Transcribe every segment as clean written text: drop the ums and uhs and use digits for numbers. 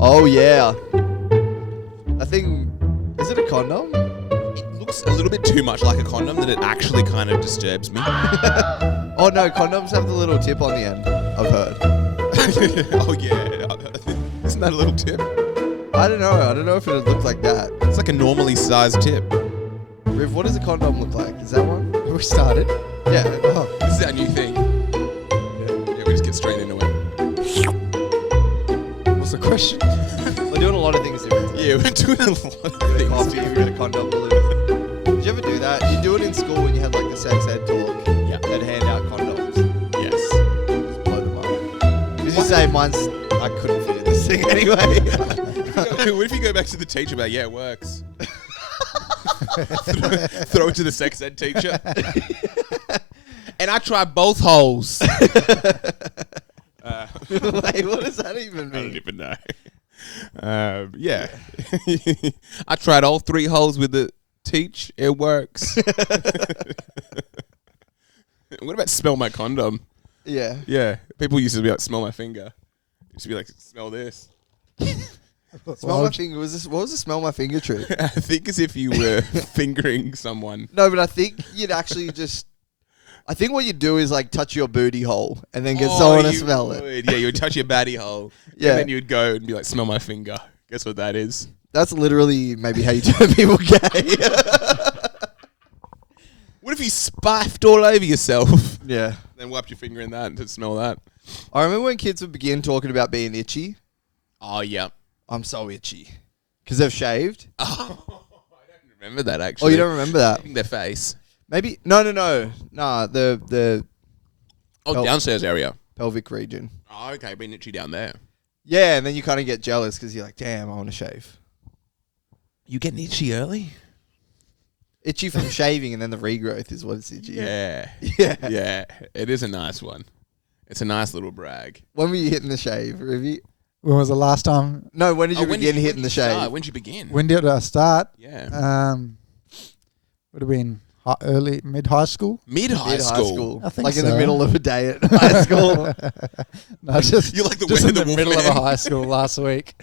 Oh, yeah. I think... Is it a condom? It looks a little bit too much like a condom that it actually kind of disturbs me. Oh, no. Condoms have the little tip on the end, I've heard. Oh, yeah. Isn't that a little tip? I don't know if it would look like that. It's like a normally sized tip. Riv, what does a condom look like? Is that one? We started. Yeah. Oh. This is our new thing. Yeah, we just get straight into it. What's the question? We're doing a lot of things different. Yeah, we're doing a lot of things. Coffee, you get a condom balloon. Did you ever do that? You do it in school when you had like the sex ed talk. Yeah. They'd hand out condoms. Yes. Just blow them up. Because you say mine's... I couldn't fit in this thing anyway. What if you go back to the teacher about, yeah, it works. Throw it to the sex ed teacher. And I tried both holes. Wait, what does that even mean? I don't even know. Yeah. I tried all 3 holes with the teach. It works. What about smell my condom? Yeah. Yeah. People used to be like, smell my finger. Used to be like, smell this. Smell my finger. What was the smell my finger trick? I think as if you were fingering someone. No, but I think you'd actually just... I think what you'd do is like touch your booty hole and then get someone to smell it. Yeah, you would touch your baddie hole. Yeah. And then you'd go and be like, smell my finger. Guess what that is? That's literally maybe how you turn people gay. What if you spaffed all over yourself? Yeah. Then wiped your finger in that and to smell that? I remember when kids would begin talking about being itchy. Oh, yeah. I'm so itchy. Because they've shaved. Oh, I don't remember that, Oh, actually. you don't remember that? Their face. Maybe. No. Nah, the Downstairs area. pelvic region. Oh, okay. Being itchy down there. Yeah, and then you kind of get jealous because you're like, damn, I want to shave. You getting itchy early? Itchy from shaving and then the regrowth is what it's itchy. Yeah. Yeah. Yeah. It is a nice one. It's a nice little brag. When were you hitting the shave, Rivy? When was the last time? No, when did you begin hitting the shave? When did you begin? When did I start? Yeah. Would have been mid-high school. Mid-high school. I think like so. in the middle of a day at high school. No, just You're like the just Winnie in the the Wolf middle of man. a high school last week.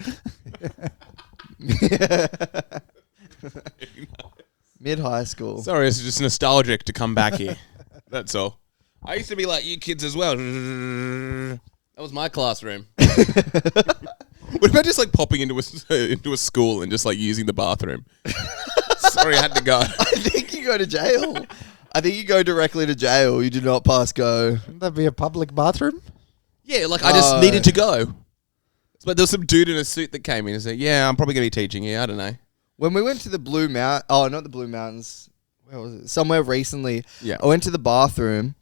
Mid-high school. Sorry, it's just nostalgic to come back here. That's all. I used to be like you kids as well. That was my classroom. What about just like popping into a school and just like using the bathroom? Sorry, I had to go. I think you go to jail. I think you go directly to jail. You do not pass go. Wouldn't that be a public bathroom? Yeah, like I just needed to go. But there was some dude in a suit that came in and said, yeah, I'm probably going to be teaching here. I don't know. When we went to the Blue Mount, not the Blue Mountains. Where was it? Somewhere recently. Yeah. I went to the bathroom,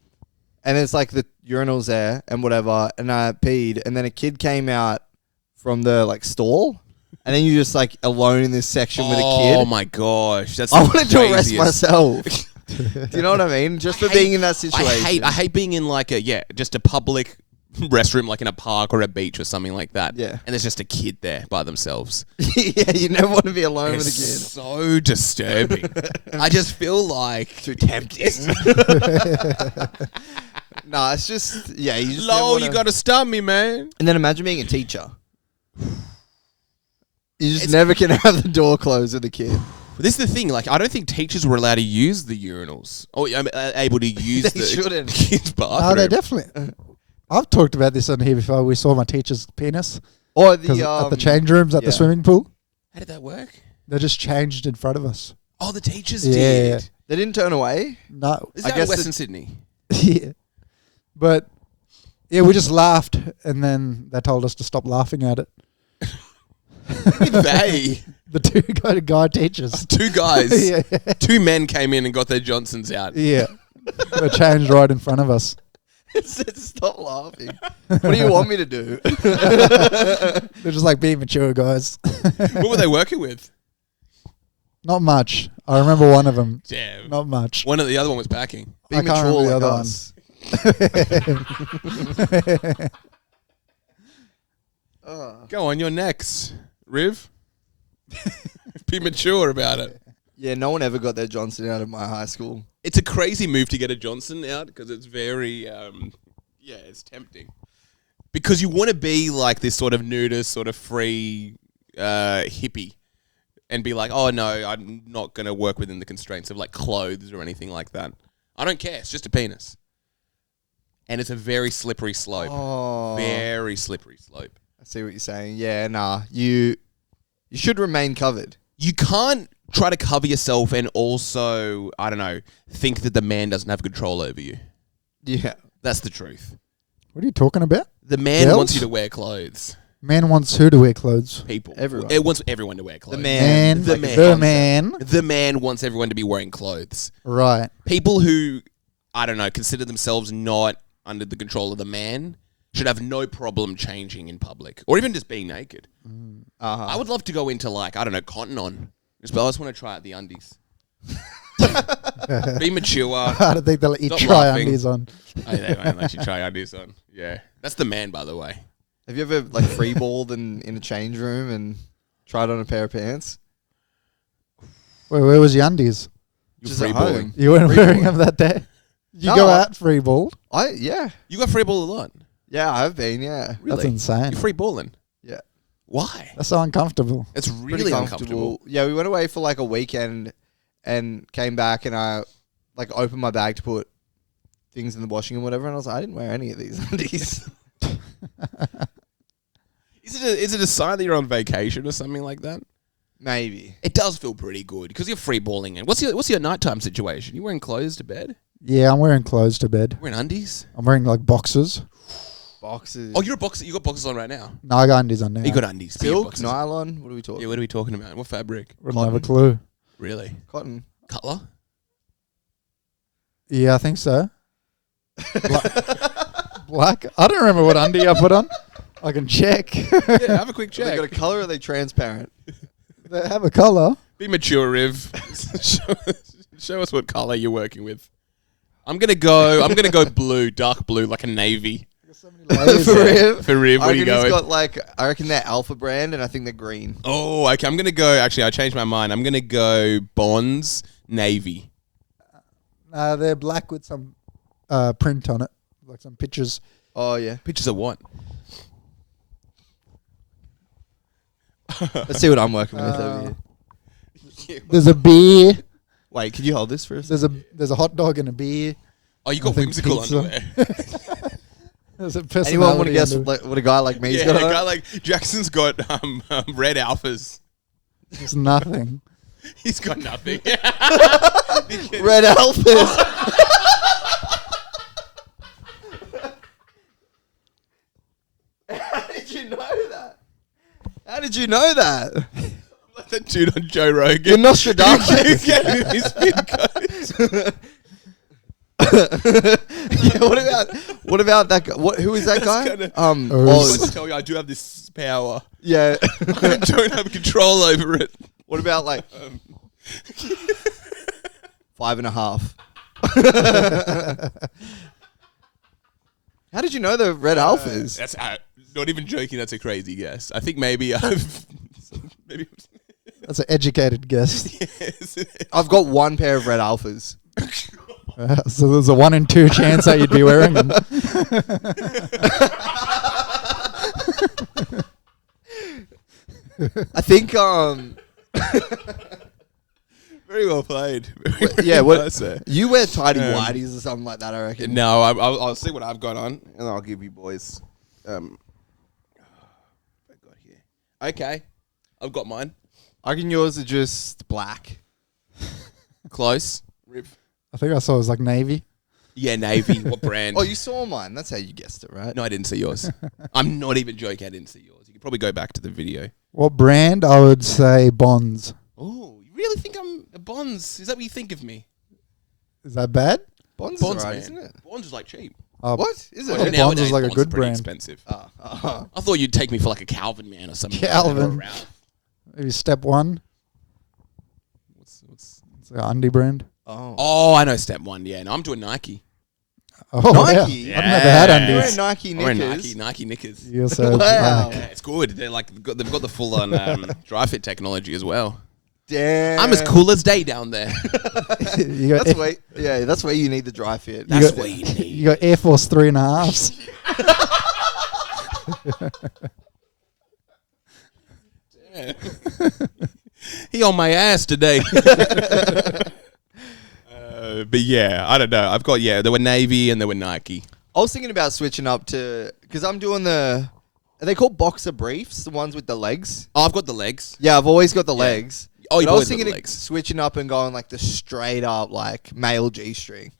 and there's like the urinals there and whatever, and I peed, and then a kid came out from the like stall, and then you're just like alone in this section with a kid. Oh my gosh, that's I the wanted to arrest craziest. myself. Do you know what I mean? Just for being in that situation. I hate being in like just a public restroom, like in a park or a beach or something like that. Yeah. And there's just a kid there by themselves. Yeah, you never want to be alone with a It's kid. so disturbing. I just feel like Too tempting. Nah, it's just, yeah, you just Lol, never you wanna- got to stun me, man. And then imagine being a teacher. You just never can have the door closed with a kid. This is the thing. Like, I don't think teachers were allowed to use the urinals or able to use They the shouldn't. kids' bathroom. No, they definitely. I've talked about this on here before. We saw my teacher's penis Or at the the change rooms at yeah. the swimming pool. How did that work? They just changed in front of us. Oh, the teachers Yeah. did. they didn't turn away. No, Is I that in guess Western Sydney? yeah, but yeah, we just laughed, and then they told us to stop laughing at it. They, The two guy teachers. two guys, yeah, two men came in and got their Johnsons out. yeah, they changed right in front of us. It said stop laughing. What do you want me to do? They're just like, be mature, guys. What were they working with? Not much. I remember one of them. Damn. Not much. One of the other one was packing. Be I can't mature remember the like other us. Go on, you're next. Riv? Be mature about it. Yeah, no one ever got their Johnson out of my high school. It's a crazy move to get a Johnson out because it's very, it's tempting. Because you want to be like this sort of nudist, sort of free hippie. And be like, oh no, I'm not going to work within the constraints of like clothes or anything like that. I don't care. It's just a penis. And it's a very slippery slope. Oh. Very slippery slope. I see what you're saying. Yeah, nah. You should remain covered. You can't try to cover yourself and also, I don't know, think that the man doesn't have control over you. Yeah. That's the truth. What are you talking about? The man Girls? wants you to wear clothes. Man wants who to wear clothes? People. Everyone. It wants everyone to wear clothes. The man. The man. man. The man wants everyone to be wearing clothes. Right. People who, I don't know, consider themselves not under the control of the man should have no problem changing in public or even just being naked. Uh-huh. I would love to go into like, I don't know, cotton on. I just want to try out the undies. Be mature. I don't think they'll let you Stop try laughing. undies on. Oh, they won't let you try undies on. Yeah. That's the man, by the way. Have you ever like freeballed in a change room and tried on a pair of pants? Wait, where was your undies? You're Just at free balling. home. You weren't Free wearing ball. them that day? You No, go I- out free balled? Yeah. You got free ball a lot. Yeah, I've been, yeah. Really? That's insane. You're free balling. Yeah. Why? That's so uncomfortable. It's Pretty really uncomfortable. Yeah, we went away for like a weekend and came back and I like opened my bag to put things in the washing and whatever and I was like, I didn't wear any of these undies. Is it a sign that you're on vacation or something like that? Maybe. It does feel pretty good because you're free balling. And what's your nighttime situation? You wearing clothes to bed? Yeah, I'm wearing clothes to bed. Wearing undies? I'm wearing like boxers. Boxes. Oh, you're a boxer. You got boxers on right now. No, I got undies on now. You got undies. Put your silk, boxers- nylon. What are we talking? Yeah, what are we talking about? What fabric? Wouldn't have a cotton. clue. Really? Cotton. Cutler? Yeah, I think so. Black. I don't remember what undie I put on. I can check. Yeah, have a quick Are they check. got a color or are they transparent? They have a colour. Be mature, Riv. show us what color you're working with. I'm gonna go blue, dark blue, like a navy. For Riv? For Riv, I what are you reckon he's going? got like, I reckon they're Alpha brand and I think they're green. Oh, okay. I'm gonna go. Actually, I changed my mind. I'm gonna go Bonds navy. They're black with some print on it, like some pictures. Oh yeah. Pictures of what? Let's see what I'm working with over here. There's a beer. Wait, can you hold this for a second? There's a hot dog and a beer. Oh, you I got think whimsical pizza. underwear. There's a Anyone want to personality guess under- what a guy like me's Yeah, got a on? guy like Jackson's got red alphas. There's nothing. He's got nothing. Red Alphas. How did you know that? How did you know that? Like that dude on Joe Rogan. You're Nostradamus. Get him his pin code. Yeah, what about that guy? Who is that guy? kinda- Oz. Oz. Let's tell you, I do have this power. Yeah. I don't have control over it. What about like 5.5? How did you know the red alphas? That's not even joking. That's a crazy guess. I think maybe I've maybe. That's an educated guess. Yes. I've got one pair of red alphas. So there's a 1 in 2 chance that you'd be wearing them. I think Very well played. yeah, what Nice there. you wear tidy whities or something like that, I reckon. No, I'll see what I've got on, and I'll give you boys. What I got here. Okay, I've got mine. I reckon yours are just black. Close. Riv. I think I saw it was like navy. Yeah, navy. What brand? Oh, you saw mine. That's how you guessed it, right? No, I didn't see yours. I'm not even joking. I didn't see yours. You could probably go back to the video. What brand? I would say Bonds. Oh, you really think I'm a Bonds? Is that what you think of me? Is that bad? Bonds, Bonds, is alright, man. isn't it? Bonds is like cheap. What is Oh, it? Bonds Nowadays, is like a Bonds good are pretty brand. expensive. Oh. I thought you'd take me for like a Calvin man or something. Calvin. Maybe step 1. What's It's an undie brand. Oh, I know step 1. Yeah, no, I'm doing Nike. Oh, Nike? yeah. I've never had Yeah. You're undies. wearing Nike I'm wearing knickers. Nike knickers. You're so Wow. Yeah, it's good. They're like they've got the full on DraftFit technology as well. Damn. I'm as cool as day down there. you got That's where you need the dry fit. That's got- what you need. you got Air Force 3.5s. He on my ass today. But yeah, I don't know. I've got, there were Navy and there were Nike. I was thinking about switching up to, because I'm doing are they called boxer briefs, the ones with the legs? Oh, I've got the legs. Yeah, I've always got the legs. Oh, you've But I was always got thinking the of legs. switching up and going like the straight up like male G-string.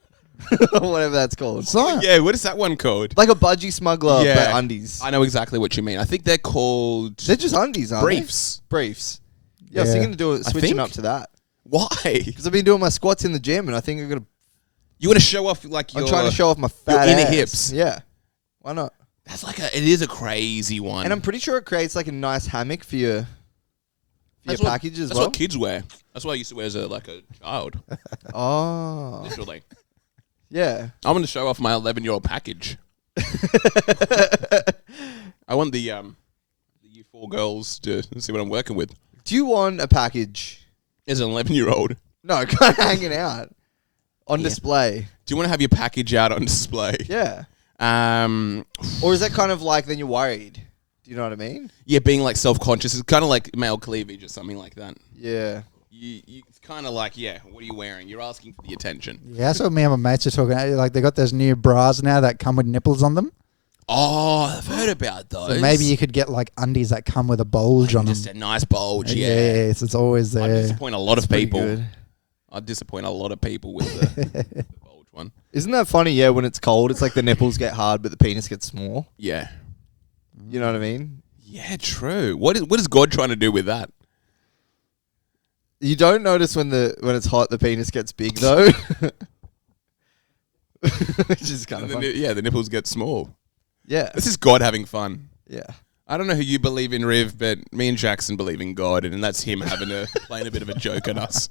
Or whatever that's called. It's not. Yeah, what is that one called? Like a budgie smuggler, Yeah. but undies. I know exactly what you mean. I think they're called They're just undies, aren't briefs. they? Briefs. Yeah, I was Yeah. thinking of switching think. up to that. Why? Because I've been doing my squats in the gym and I think I'm going to... You want to show off like your... I'm trying to show off my fat inner ass. hips. Yeah. Why not? That's like it is a crazy one. And I'm pretty sure it creates like a nice hammock for your That's package as That's well. what kids wear. That's what I used to wear as a child. Oh. Literally. Yeah. I'm going to show off my 11-year-old package. I want the U4 girls to see what I'm working with. Do you want a package? As an 11-year-old. No, kind of hanging out on Yeah. display. Do you want to have your package out on display? Yeah. Um, Or is that kind of like then you're worried? Do you know what I mean? yeah, being like self-conscious. It's kind of like male cleavage or something like that. Yeah. It's kind of like, what are you wearing? You're asking for the attention. Yeah, that's what me and my mates are talking about. Like, they got those new bras now that come with nipples on them. Oh, I've heard about those. So maybe you could get like undies that come with a bulge on them. Just a nice bulge, yeah. Yes, it's always I'd there. disappoint a lot of Pretty people. good. I'd disappoint a lot of people with the bulge one. Isn't that funny? Yeah, when it's cold, it's like the nipples get hard, but the penis gets small. Yeah. You know what I mean? Yeah, true. What is God trying to do with that? You don't notice when it's hot, the penis gets big though. Which is kind of fun. The nipples get small. Yeah. This is God having fun. Yeah. I don't know who you believe in, Riv, but me and Jackson believe in God, and that's him playing a bit of a joke at us.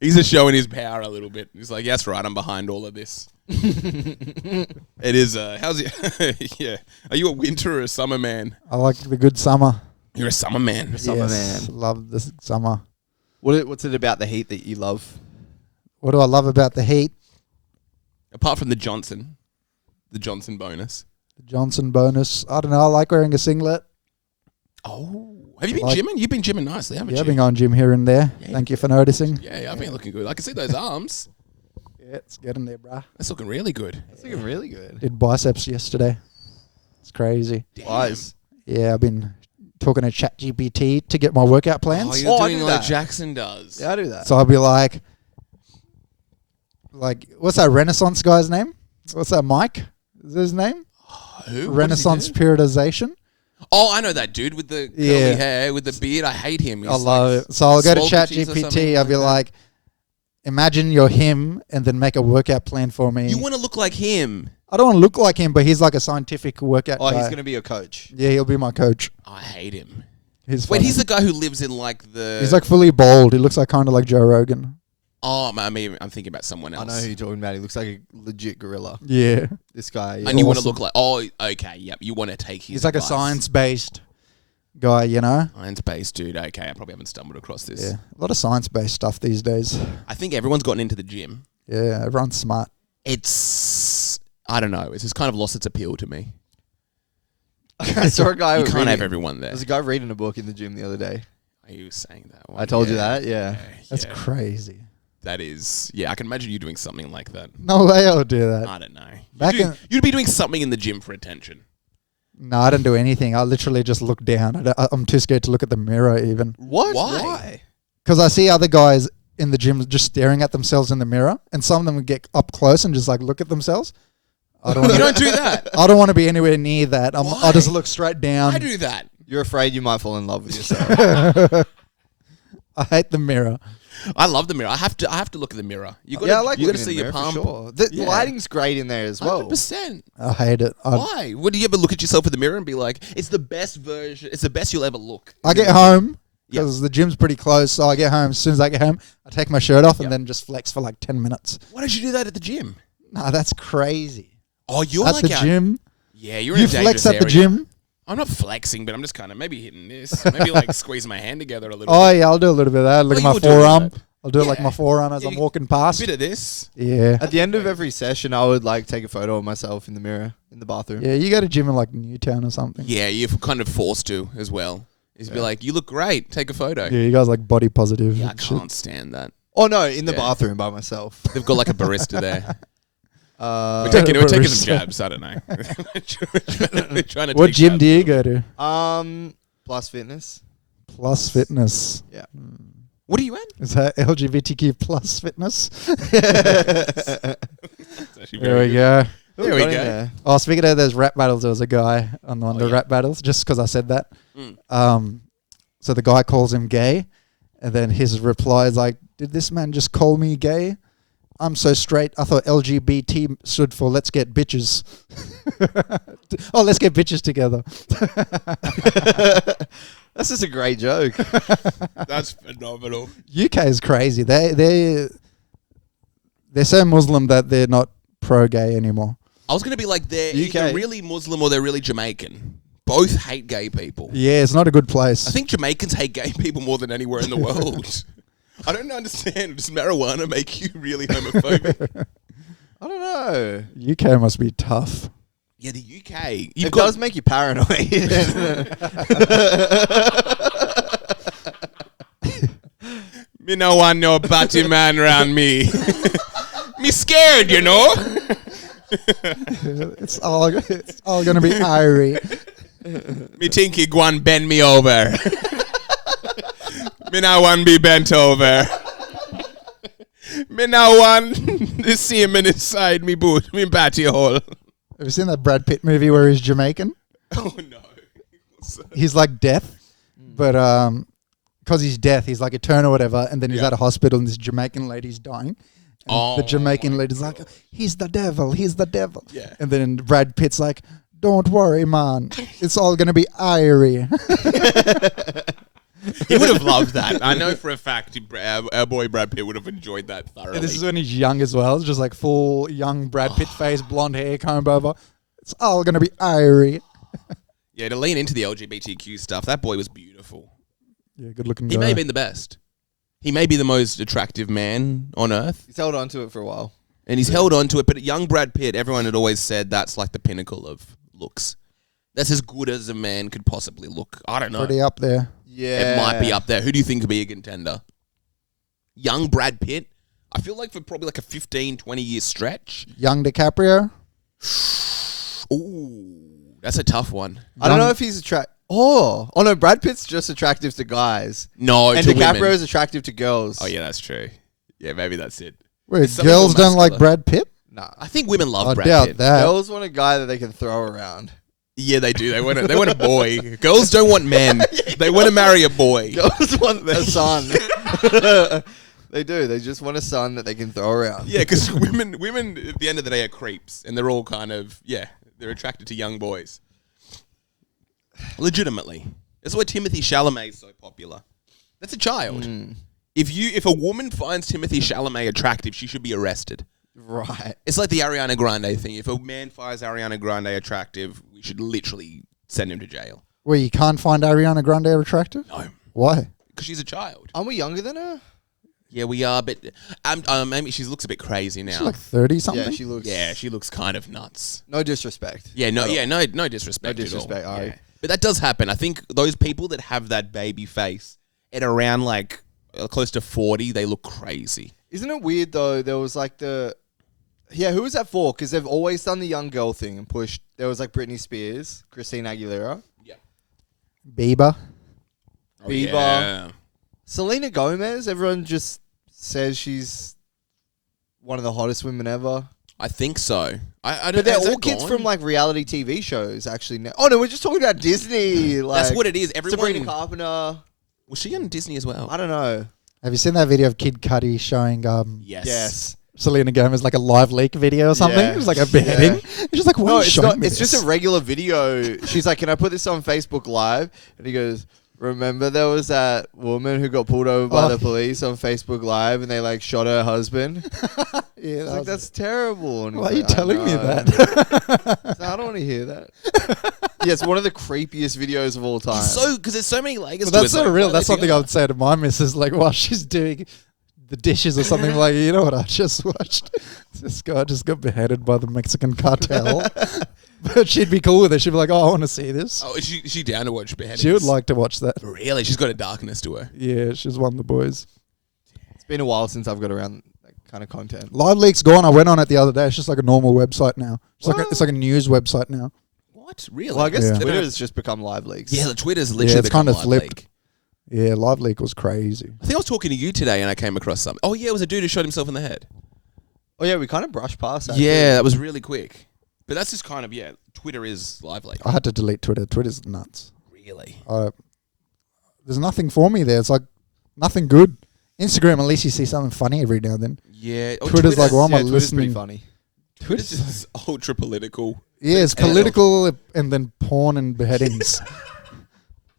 He's just showing his power a little bit. He's like, yes, right, I'm behind all of this. It is, how's it? Yeah. Are you a winter or a summer man? I like the good summer. You're a summer man. Summer Yes, man. love the summer. What's it about the heat that you love? What do I love about the heat? Apart from the Johnson bonus. The Johnson bonus. I don't know. I like wearing a singlet. Oh. Have you been Like- gymming? You've been gymming nicely, haven't Yeah, you? I've been going gym here and there. Yeah, Thank you for noticing. Yeah, I've been looking good. I can see those arms. Yeah, it's getting there, bruh. That's looking really good. That's looking really good. Did biceps yesterday. It's crazy. Wise. Yeah, I've been talking to ChatGPT to get my workout Oh, plans. you're I doing do like that. Jackson does. Yeah, I do that. So I'll be like, what's that Renaissance guy's name? What's that, Mike? Is his name? Who? Renaissance What does he do? periodization. Oh, I know that dude with the curly Yeah. hair, with the beard. I hate him. He's I love it. So I'll go to Swole Cookies or ChatGPT. something I'll be like that. like, imagine you're him and then make a workout plan for me. You want to look like him. I don't want to look like him, but he's like a scientific workout Oh, guy. he's going to be your coach. Yeah, he'll be my coach. I hate him. He's Wait, funny. he's the guy who lives in like the... He's like fully bald. He looks like kind of like Joe Rogan. Oh, I mean, I'm thinking about someone else. I know who you're talking about. He looks like a legit gorilla. Yeah. This guy. And you want to awesome. look like... Oh, okay, yep. You want to take his He's like advice. a science-based guy, you know? Science-based dude. Okay, I probably haven't stumbled across this. Yeah. A lot of science-based stuff these days. I think everyone's gotten into the gym. Yeah, everyone's smart. It's... I don't know. It's just kind of lost its appeal to me. I saw a guy. You can't reading- have everyone there. There's a guy reading a book in the gym the other day. Are you saying that one? I told you that, yeah. That's yeah. crazy. That is... Yeah, I can imagine you doing something like that. No way I would do that. I don't know. Back in- You'd be doing something in the gym for attention. No, I don't do anything. I literally just look down. I'm too scared to look at the mirror even. What? Why? Because I see other guys in the gym just staring at themselves in the mirror, and some of them would get up close and just like look at themselves. I don't You wanna, don't do that. I don't want to be anywhere near that. I just Why? look straight down. I do that. You're afraid you might fall in love with yourself. I hate the mirror. I love the mirror. I have to look at the mirror. You got Yeah, I like you got to looking see in your the mirror palm. for sure. The Yeah. lighting's great in there as well. 100%. I hate it. Why? Would you ever look at yourself in the mirror and be like, "It's the best version. It's the best you'll ever look." I get home Yeah. because the gym's pretty close. So I get home. As soon as I get home, I take my shirt off Yep. and then just flex for like 10 minutes. Why don't you do that at the gym? Nah, that's crazy. Oh, you're At like the out. gym, Yeah, you're in you a flex dangerous at the area. gym. I'm not flexing, but I'm just kind of maybe hitting this, maybe like squeezing my hand together a little. Oh bit. yeah, I'll do a little bit of that. Look Oh, at my you will do a little forearm. bit. I'll do it like my forerun as I'm walking past. Bit of this. Yeah. At the end of every session, I would like take a photo of myself in the mirror in the bathroom. Yeah, you go to gym in like Newtown or something. Yeah, you're kind of forced to as well. Is be like, you look great. Take a photo. Yeah, you guys like body positive. Yeah, I and shit. can't stand that. Oh no, in the bathroom by myself. They've got like a barista there. Uh, We're taking barista. some jabs. I don't know. We're trying to What take gym jabs. do you go to? Plus Fitness. Plus Fitness. Yeah. What are you at? Is that LGBTQ plus fitness? That's actually There very we good. go. Who There we got in go. there? Oh, speaking of those rap battles, there was a guy on one of the yeah. rap battles, just because I said that. Mm. So the guy calls him gay, and then his reply is like, did this man just call me gay? I'm so straight. I thought LGBT stood for let's get bitches. Oh, let's get bitches together. That's just a great joke. That's phenomenal. UK is crazy. They're so Muslim that they're not pro-gay anymore. I was going to be like, they're UK. either really Muslim or they're really Jamaican. Both hate gay people. Yeah, it's not a good place. I think Jamaicans hate gay people more than anywhere in the world. I don't understand. Does marijuana make you really homophobic? I don't know. UK must be tough. Yeah, the UK. It does make you paranoid. Me no want no batty man around me. Me scared, you know. It's all gonna be Irie. Me think he gwan bend me over. Me no want be bent over. Me no want to see him in inside me boot, me batty hole. Have you seen that Brad Pitt movie where he's Jamaican? Oh no. He's like death, but because he's death, he's like eternal or whatever, and then he's at a hospital and this Jamaican lady's dying. And the Jamaican lady's like, he's the devil, he's the devil. Yeah. And then Brad Pitt's like, don't worry, man. It's all going to be Irie. He would have loved that. I know for a fact our boy Brad Pitt would have enjoyed that thoroughly. And this is when he's young as well. It's just like full young Brad Pitt face, blonde hair, comb over. It's all going to be Irie. Yeah, to lean into the LGBTQ stuff, that boy was beautiful. Yeah, good looking He guy. may have been the best. He may be the most attractive man on earth. He's held on to it for a while. And he's held on to it. But young Brad Pitt, everyone had always said that's like the pinnacle of looks. That's as good as a man could possibly look. I don't know. Pretty up there. Yeah. It might be up there. Who do you think could be a contender? Young Brad Pitt? I feel like for probably like a 15, 20-year stretch. Young DiCaprio. Ooh, that's a tough one. I don't know if he's Oh no, Brad Pitt's just attractive to guys. No, And to DiCaprio women. is attractive to girls. Oh, yeah, that's true. Yeah, maybe that's it. Wait, Some people girls don't like masculine. Brad Pitt? Nah. I think women love I Brad doubt Pitt. that. Girls want a guy that they can throw around. Yeah, they do. They want a boy. Girls don't want men. They want to marry a boy. Girls want a son. They do. They just want a son that they can throw around. Yeah, because women at the end of the day are creeps, and they're all kind of they're attracted to young boys. Legitimately, that's why Timothée Chalamet is so popular. That's a child. If a woman finds Timothée Chalamet attractive, she should be arrested. Right. It's like the Ariana Grande thing. If a man finds Ariana Grande attractive, we should literally send him to jail. Well, you can't find Ariana Grande attractive? No, Why? because she's a child. Aren't we younger than her? Yeah, we are, but maybe she looks a bit crazy now. She's like 30 something? Yeah, she looks. She looks kind of nuts. No disrespect. Yeah, no disrespect. No disrespect, At all. Ari. Yeah. But that does happen. I think those people that have that baby face at around like close to 40, they look crazy. Isn't it weird though? There was like who was that for? Because they've always done the young girl thing and pushed. There was like Britney Spears, Christina Aguilera, Bieber. Oh, Bieber. yeah. Selena Gomez. Everyone just says she's one of the hottest women ever. I think so. I don't. But they're is all that kids gone? from like reality TV shows, actually. Now. Oh no, we're just talking about Disney. Like, That's what it is. Everyone. Sabrina Carpenter. Was she on Disney as well? I don't know. Have you seen that video of Kid Cudi showing Yes. Selena Gomez like a LiveLeak video or something? Yeah. It was like a beheading. It's just like, why No, are you it's showing not. me It's just this? a regular video. She's like, "Can I put this on Facebook Live?" And he goes, "Remember there was that woman who got pulled over by the police on Facebook Live, and they like shot her husband." Yeah, It's like, that's terrible. And Why are he's you like, "I telling me know." that? I don't want to hear that. Yeah, it's one of the creepiest videos of all time. Because there's so many layers. But to that's it. not Like, real. why That's they something I would say to my missus, like while she's doing the dishes or something. Like, you know what I just watched? This guy just got beheaded by the Mexican cartel. But she'd be cool with it. She'd be like, "Oh, I want to see this." Oh, is she down to watch beheadings? She would like to watch that. Really? She's got a darkness to her. Yeah, she's one of the boys. It's been a while since I've got around that kind of content. LiveLeak's gone. I went on it the other day. It's just like a normal website now. It's like a news website now. What? Really? Well, I guess Yeah. Twitter has just become LiveLeaks. Yeah, the Twitter's literally it's become kind of LiveLeak. flipped. Yeah, LiveLeak was crazy. I think I was talking to you today and I came across something. Oh, yeah, it was a dude who shot himself in the head. Oh yeah, we kind of brushed past that. Yeah, that was really quick. But that's just kind of, Twitter is LiveLeak. I had to delete Twitter. Twitter's nuts. Really? There's nothing for me there. It's like nothing good. Instagram, at least you see something funny every now and then. Yeah. Twitter's like, why am I Twitter's pretty listening? funny. Twitter's just ultra political. Yeah, it's political and then porn and beheadings.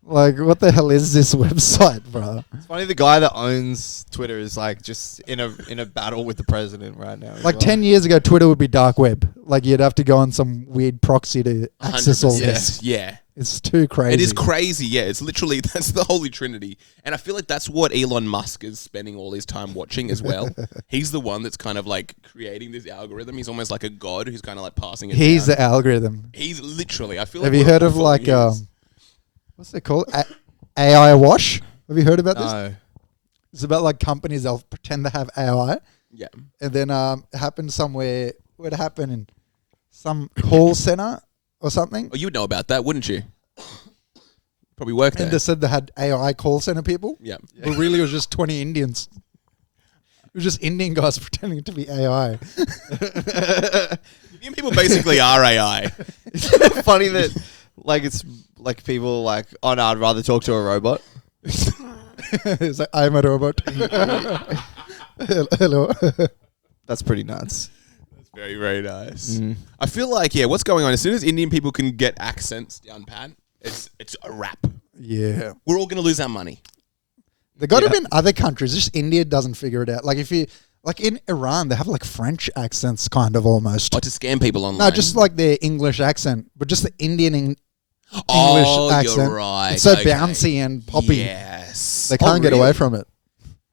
Like, what the hell is this website, bro? It's funny. The guy that owns Twitter is like just in a battle with the president right now. Like 10 years ago, Twitter would be dark web. Like, you'd have to go on some weird proxy to access all 100%. this. Yeah. It's too crazy. It is crazy, yeah. It's literally, that's the holy trinity. And I feel like that's what Elon Musk is spending all his time watching as well. He's the one that's kind of like creating this algorithm. He's almost like a god who's kind of like passing it He's down. the algorithm. He's literally, I feel Have like you we're heard all of like, following his. what's it called? AI wash? Have you heard about this? No. It's about like companies, they'll pretend to have AI. Yeah. And then it happened somewhere, where'd it happen? In some call center or something? Oh, you would know about that, wouldn't you? Probably work there. And they said they had AI call center people. Yeah. But really it was just 20 Indians. It was just Indian guys pretending to be AI. You people basically are AI. Isn't it funny that like it's like people like, oh no, I'd rather talk to a robot. It's like, I'm a robot. Hello. That's pretty nuts. That's very, very nice. I feel like, what's going on? As soon as Indian people can get accents down pat, it's a wrap. Yeah. We're all going to lose our money. They got it in other countries. Just India doesn't figure it out. Like if you, like in Iran, they have like French accents kind of almost. Or to scam people online. No, just like their English accent, but just the Indian English accent. You're right. It's so bouncy and poppy. Yes. They can't get away from it.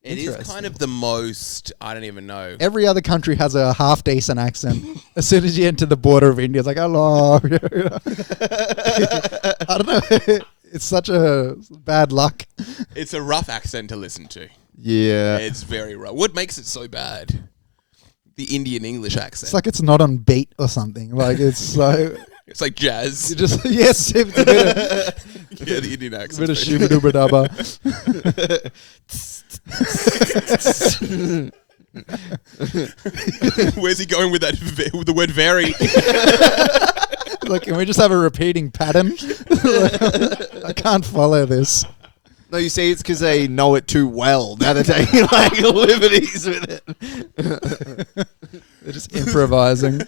It is kind of the most, I don't even know. Every other country has a half decent accent. As soon as you enter the border of India, it's like, hello. I don't know. It's such a bad luck. It's a rough accent to listen to. Yeah. It's very rough. What makes it so bad? The Indian English accent. It's like it's not on beat or something. Like it's so. It's like jazz. You just yes, it's a bit of, Yeah, the Indian accent. bit of shibadubadaba. Where's he going with that? With the word very? Like, can we just have a repeating pattern? I can't follow this. No, you see, it's because they know it too well. Now they're taking like liberties with it. They're just improvising.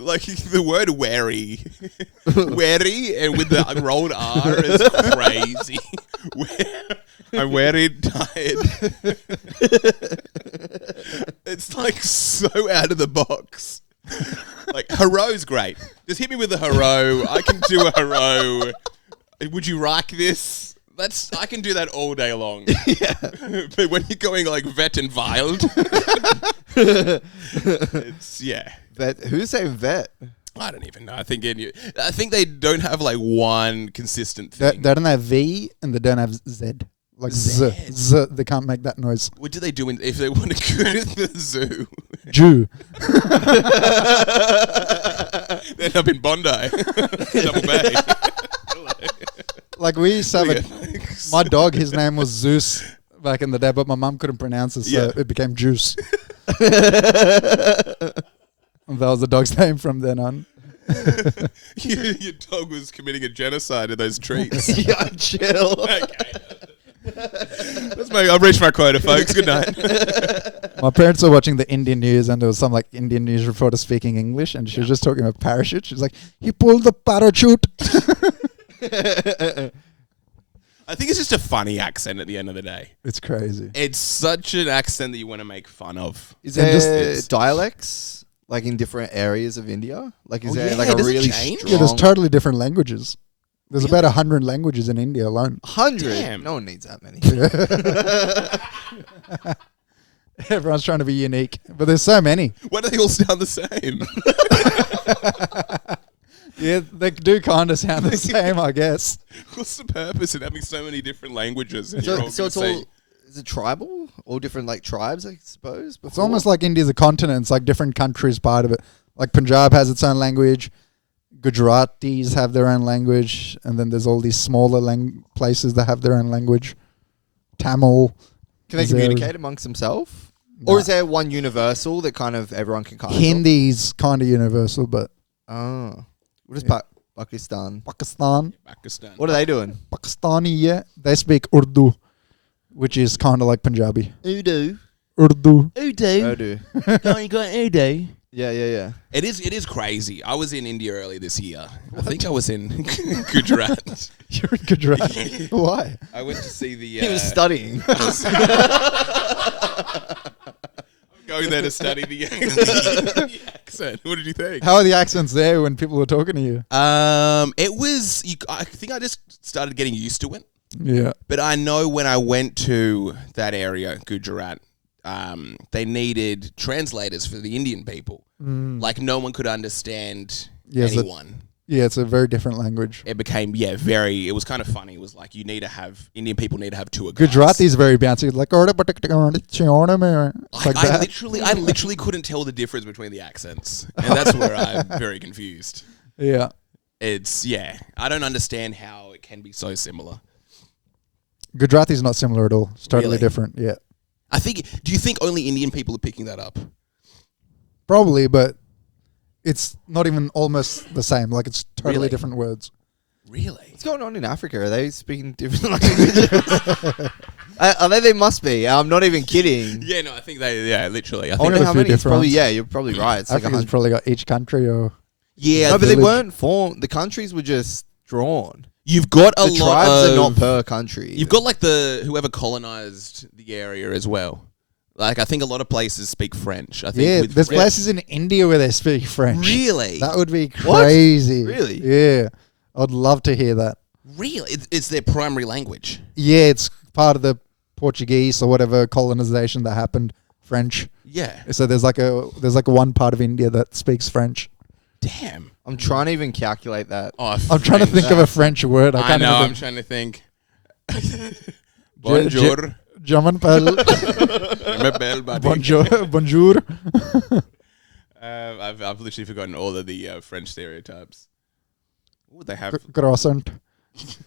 Like the word wary. Wary and with the rolled R is crazy. I'm very tired. It's like so out of the box. Like, hero's great. Just hit me with a hero. I can do a hero. Would you like this? I can do that all day long. Yeah. But when you're going like vet and wild, it's, Vet. Who's saying vet? I don't even know. I think they don't have like one consistent thing. They don't have V and they don't have Z. Like Z. Z. They can't make that noise. What do they do if they want to go to the zoo? Jew. They end up in Bondi. Double Bay. Like we used to have my dog, his name was Zeus back in the day, but my mum couldn't pronounce it, so it became Juice. And that was the dog's name from then on. Your dog was committing a genocide in those trees. Yeah, chill. Okay. I've reached my quota, folks. Good night. My parents were watching the Indian news, and there was some like Indian news reporter speaking English, and she was just talking about parachute. She was like, "He pulled the parachute." I think it's just a funny accent at the end of the day. It's crazy. It's such an accent that you want to make fun of. Is And there just- dialects like in different areas of India? Like, is Oh, there yeah, like a does it really change? strong? Yeah, there's totally different languages. There's Really? about 100 languages in India alone. 100. Damn. No one needs that many. Everyone's trying to be unique, but there's so many. Why do they all sound the same? Yeah, they do kind of sound the same, I guess. What's the purpose in having so many different languages? And So it's all, is it tribal? All different like tribes, I suppose? It's almost like India's a continent. It's like different countries part of it. Like Punjab has its own language. Gujaratis have their own language. And then there's all these smaller places that have their own language. Tamil. Can they communicate amongst themselves? No. Or is there one universal that kind of everyone can kind of... Hindi's kind of universal, but... Oh. What is Pakistan? Pakistan. Pakistan. What are they doing? Pakistani, yeah. They speak Urdu, which is kind of like Punjabi. Urdu. Urdu. Urdu. You got Urdu. Yeah. It is crazy. I was in India earlier this year. I think I was in Gujarat. You're in Gujarat. Why? I went to see the... He was studying. Going there to study the accent. What did you think? How are the accents there when people are talking to you? It was... I think I just started getting used to it. Yeah. But I know when I went to that area, Gujarat, they needed translators for the Indian people. Like no one could understand anyone. It's a very different language. It became, it was kind of funny. It was like Indian people need to have tour guides. Gujarati is very bouncy. Like, I literally couldn't tell the difference between the accents. And that's where I'm very confused. Yeah. I don't understand how it can be so similar. Gujarati is not similar at all. It's totally Really? different. Yeah. Do you think only Indian people are picking that up? Probably, but it's not even almost the same. Like, it's totally Really? different words. Really? What's going on in Africa? Are they speaking different languages? They must be. I'm not even kidding. Yeah, no, I think literally. I I think wonder a how few many. It's probably, different you're probably right. It's like Africa's 100. probably got each country or... yeah, No, but they village. weren't formed. The countries were just drawn. you've got a The lot tribes of... are not per country. You've got like whoever colonized the area as well. Like I think a lot of places speak French. I think Yeah, with there's French- places in India where they speak French. Really? That would be What? crazy. Really? Yeah. I'd love to hear that. Really? It's their primary language. Yeah, it's part of the Portuguese or whatever colonization that happened. French. Yeah. So there's like one part of India that speaks French. Damn. I'm trying to even calculate that. Oh, I'm trying to think of a French word. I can't know. even I'm trying to think. Bonjour. German pel. Bonjour. Bonjour. I've literally forgotten all of the French stereotypes. What would they have? Croissant.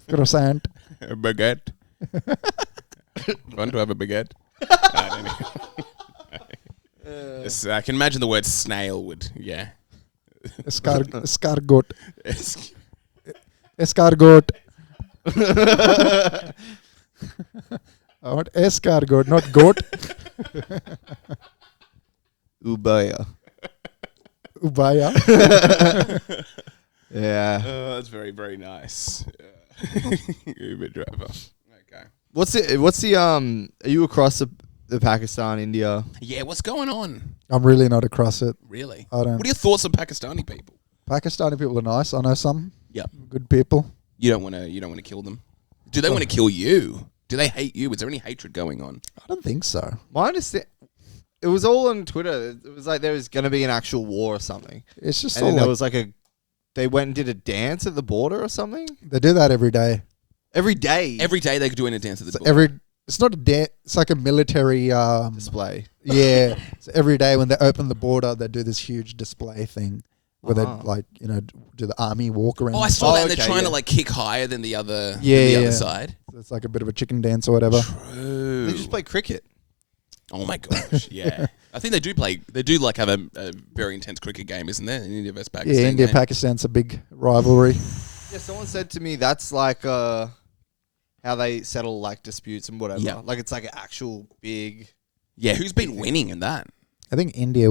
Croissant. A baguette. Want to have a baguette? Yes, I can imagine the word snail would, yeah. Escargot. Escargot. I want escargot, not goat. Ubaya. Ubaya. Yeah. That's very, very nice. Uber driver. Okay. What's the are you across the Pakistan, India? Yeah, what's going on? I'm really not across it. Really? I don't. What are your thoughts on Pakistani people? Pakistani people are nice. I know some. Yep. Good people. You don't want to kill them. Do they want to kill you? Do they hate you? Is there any hatred going on? I don't think so. My understand. It was all on Twitter. It was like there was going to be an actual war or something. It's just And all then there like, was like they went and did a dance at the border or something. they do that every day. Every day. Every day they're doing a dance at the So door. it's not a dance. It's like a military. display. Yeah. So every day when they open the border, they do this huge display thing where Uh-huh. they do the army walk around. Oh, I saw Oh, that. They're okay, trying to yeah. like kick higher than the other, Yeah, the yeah. other side. So it's like a bit of a chicken dance or whatever. True. They just play cricket. Oh my gosh, yeah. I think they do like have a very intense cricket game, isn't there? In India versus Pakistan. Yeah, India, there. Pakistan's a big rivalry. Yeah, someone said to me that's like how they settle like disputes and whatever. Yeah. Like it's like an actual big. Yeah, who's been winning in that? I think India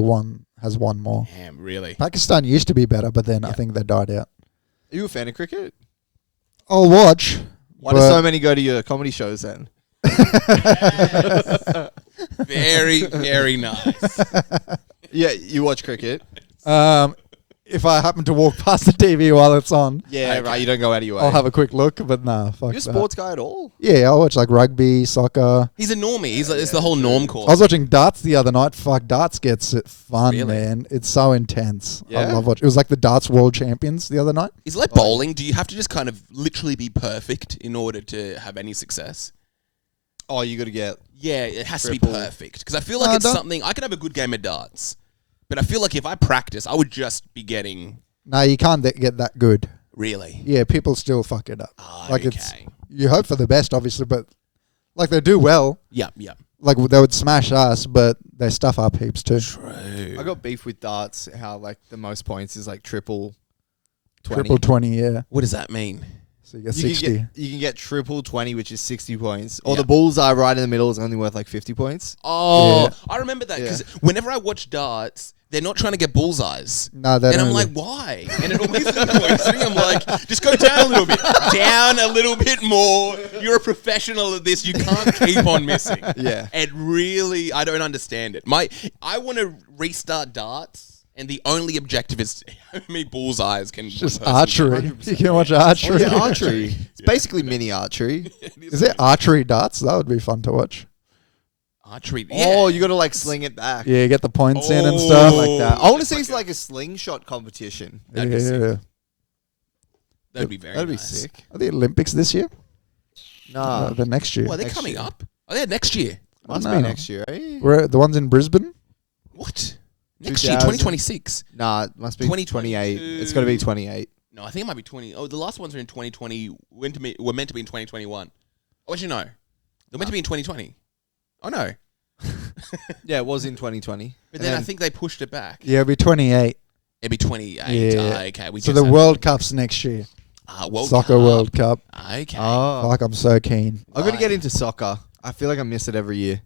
has won more. Damn, really? Pakistan used to be better, but then I Yeah. think they died out. Are you a fan of cricket? I'll watch. Why do so many go to your comedy shows then? Very, very nice. Yeah, you watch cricket. Yeah, if I happen to walk past the TV while it's on, Yeah, right. You don't go out of your way. I'll have a quick look. But nah, fuck You a that. sports guy at all? Yeah, I watch like rugby, soccer. He's a normie. It's the whole norm course. I was watching darts the other night. Fuck, darts gets it fun, Really? man. It's so intense. I Yeah? love watching. It was like the darts world champions the other night. Is it like bowling? Do you have to just kind of literally be perfect in order to have any success? Oh, you got to get. Yeah, it has to be Triple. perfect. Because I feel like No, it's don't- something... I could have a good game of darts. But I feel like if I practice, I would just be getting... No, you can't get that good. Really? Yeah, people still fuck it up. Oh, Like okay. it's you hope for the best, obviously, but like they do well. Yeah, yeah. Like they would smash us, but they stuff up heaps too. True. I got beef with darts. How like the most points is like triple 20. Triple 20, yeah. What does that mean? So you get You 60. you can get triple 20, which is 60 points. Or Yeah. the bullseye right in the middle is only worth like 50 points. Oh, Yeah. I remember that Yeah. because whenever I watch darts, they're not trying to get bullseyes. No, they And don't I'm really- like, why? And it always annoys me. I'm like, just go down a little bit. Down a little bit more. You're a professional at this. You can't keep on missing. Yeah. It really, I don't understand it. I want to restart darts, and the only objective is how many bullseyes can just one person archery. get. You can watch Oh, archery. yeah, archery. It's basically mini archery. Is there archery darts? That would be fun to watch. Archery? Yeah. Oh, you got to like sling it back. Yeah, get the points in and Oh. stuff. Like that. I want to It's see like it's like a slingshot competition. That'd be sick. Yeah. That'd be very That'd be nice. sick. Are the Olympics this year? Nah, The next year. Well, they're Next coming year. up. Oh, they're next year. must No. be next year, eh? We're the ones in Brisbane? What? Next year, 2000. 2026. Nah, it must be 28. 2022. It's got to be 28. No, I think it might be 20. Oh, the last ones are in 2020. Were meant to be in 2021. Oh, actually, no. They're meant to be in 2020. Oh, no. Yeah, it was in 2020. But And then I think they pushed it back. Yeah, it'll be 28. It'd be 28. Yeah. Okay. We So just the have- World Cup's next year. World Soccer Cup. World Cup. Okay. Oh, Fuck, I'm so keen. I've got to Right. get into soccer. I feel like I miss it every year.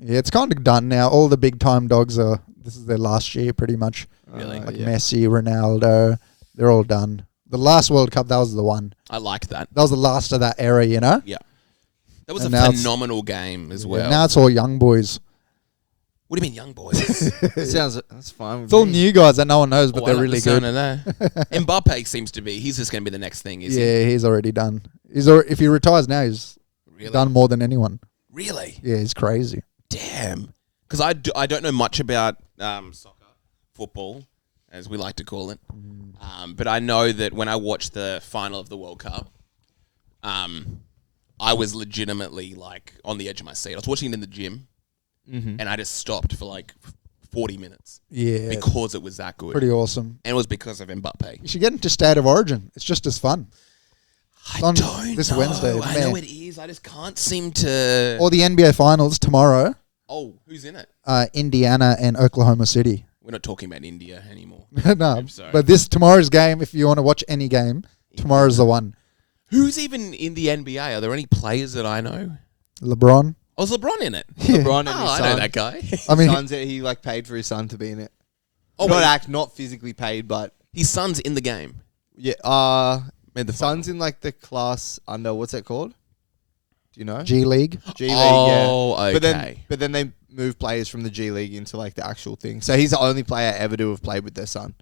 Yeah, it's kind of done now. All the big time dogs are. This is their last year, pretty much. Really? Like yeah. Messi, Ronaldo, they're all done. The last World Cup, that was the one. I liked that. That was the last of that era, you know. That was And a now it's- phenomenal game as Yeah, well. now it's all young boys. What do you mean, young boys? That's fine. With It's all me. new guys that no one knows, but Oh, I they're like really the sound good. of that. Mbappe seems to be. He's just going to be the next thing, is Yeah, he's already done. If he retires now, he's he? Really? done more than anyone. Really? Yeah, he's crazy. Damn. Because I don't know much about soccer, football, as we like to call it. But I know that when I watched the final of the World Cup, I was legitimately like on the edge of my seat. I was watching it in the gym, and I just stopped for like 40 minutes Yeah, because it was that good. pretty awesome. And it was because of Mbappe. You should get into State of Origin. It's just as fun. I on don't this know. Wednesday, I man. know it is. I just can't seem to... Or the NBA Finals tomorrow. Oh, who's in it? Indiana and Oklahoma City. We're not talking about India anymore. No, I'm sorry. but tomorrow's game, if you want to watch any game, tomorrow's the one. Who's even in the NBA? Are there any players that I know? LeBron. Oh, is LeBron in it? LeBron and Oh, his I son. know that guy. I mean, Son's he like paid for his son to be in it. Oh, not wait, not physically paid, but his son's in the game. yeah. Made the Son's in like the class under what's that called? Do you know? G League. G League. Oh, yeah. okay. But then they move players from the G League into like the actual thing. So he's the only player ever to have played with their son.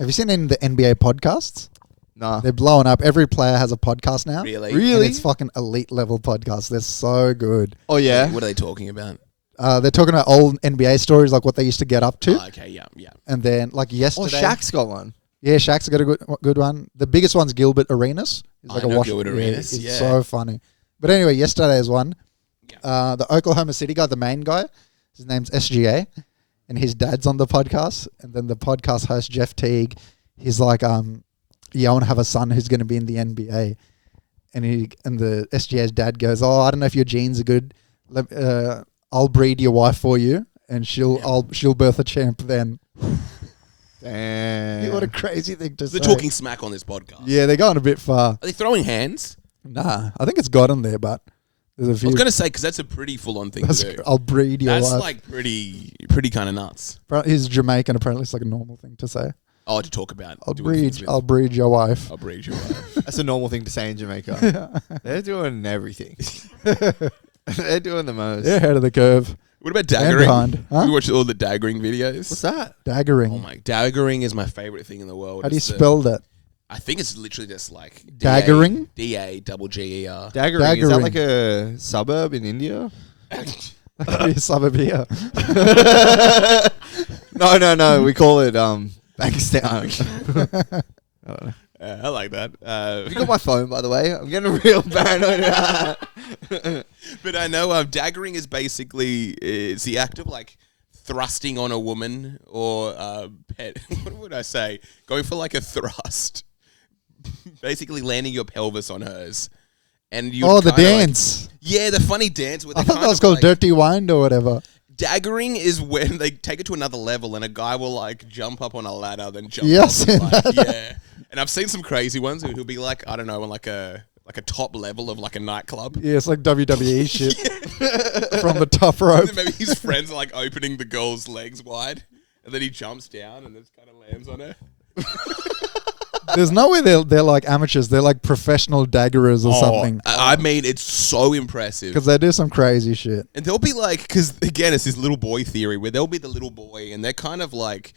Have you seen any of the NBA podcasts? Nah. They're blowing up. Every player has a podcast now. Really? And Really? it's fucking elite level podcasts. They're so good. Oh yeah. What are they talking about? They're talking about old NBA stories, like what they used to get up to. Oh, okay, yeah. And then, like Oh, yesterday. Shaq's got one. Yeah, Shaq's got a good one. The biggest one's Gilbert Arenas. He's I know Gilbert Arenas, He's yeah. so funny. But anyway, yesterday's one, Yeah. the Oklahoma City guy, the main guy, his name's SGA, and his dad's on the podcast. And then the podcast host, Jeff Teague, he's like, yeah, I want to have a son who's going to be in the NBA. And the SGA's dad goes, oh, I don't know if your genes are good. I'll breed your wife for you, and she'll birth a champ then. Damn. What a crazy thing to say. They're talking smack on this podcast. Yeah, they're going a bit far. Are they throwing hands? Nah, I think it's got him there, but there's a I few. was going to say, because that's a pretty full-on thing to do. I'll breed your That's wife. like pretty kind of nuts. He's Jamaican. Apparently, it's like a normal thing to say. Oh, to talk about. I'll doing things breed. with. I'll breed your wife. I'll breed your wife. That's a normal thing to say in Jamaica. They're doing everything. They're doing the most. They're ahead of the curve. What about Stand daggering? behind. Huh? We watched all the daggering videos. What's that? Daggering. Oh my, daggering is my favorite thing in the world. How do you It's the- spell that? I think it's literally just like Daggering? DAGGER. Daggering. Is that Daggering. like a suburb in India? That could be a suburb here. No. We call it Bankstown. I don't know. I like that. You got my phone, by the way. I'm getting real paranoid. But I know daggering is basically it's the act of like thrusting on a woman or pet. What would I say? Going for like a thrust. Basically landing your pelvis on hers. And you Oh, the kinda, like- dance. yeah, the funny dance. Where I they thought kind that was of, called like, Dirty Wind or whatever. Daggering is when they take it to another level and a guy will like jump up on a ladder, then jump Yes, up and, like, that. yeah. And I've seen some crazy ones who'll be like, I don't know, on like a top level of like a nightclub. Yeah, it's like WWE shit. From the top rope. Maybe his friends are like opening the girl's legs wide, and then he jumps down and just kind of lands on her. There's no way they're like amateurs. They're like professional daggerers or something. I mean, it's so impressive. Because they do some crazy shit. And they'll be like, because again, it's this little boy theory where they'll be the little boy, and they're kind of like,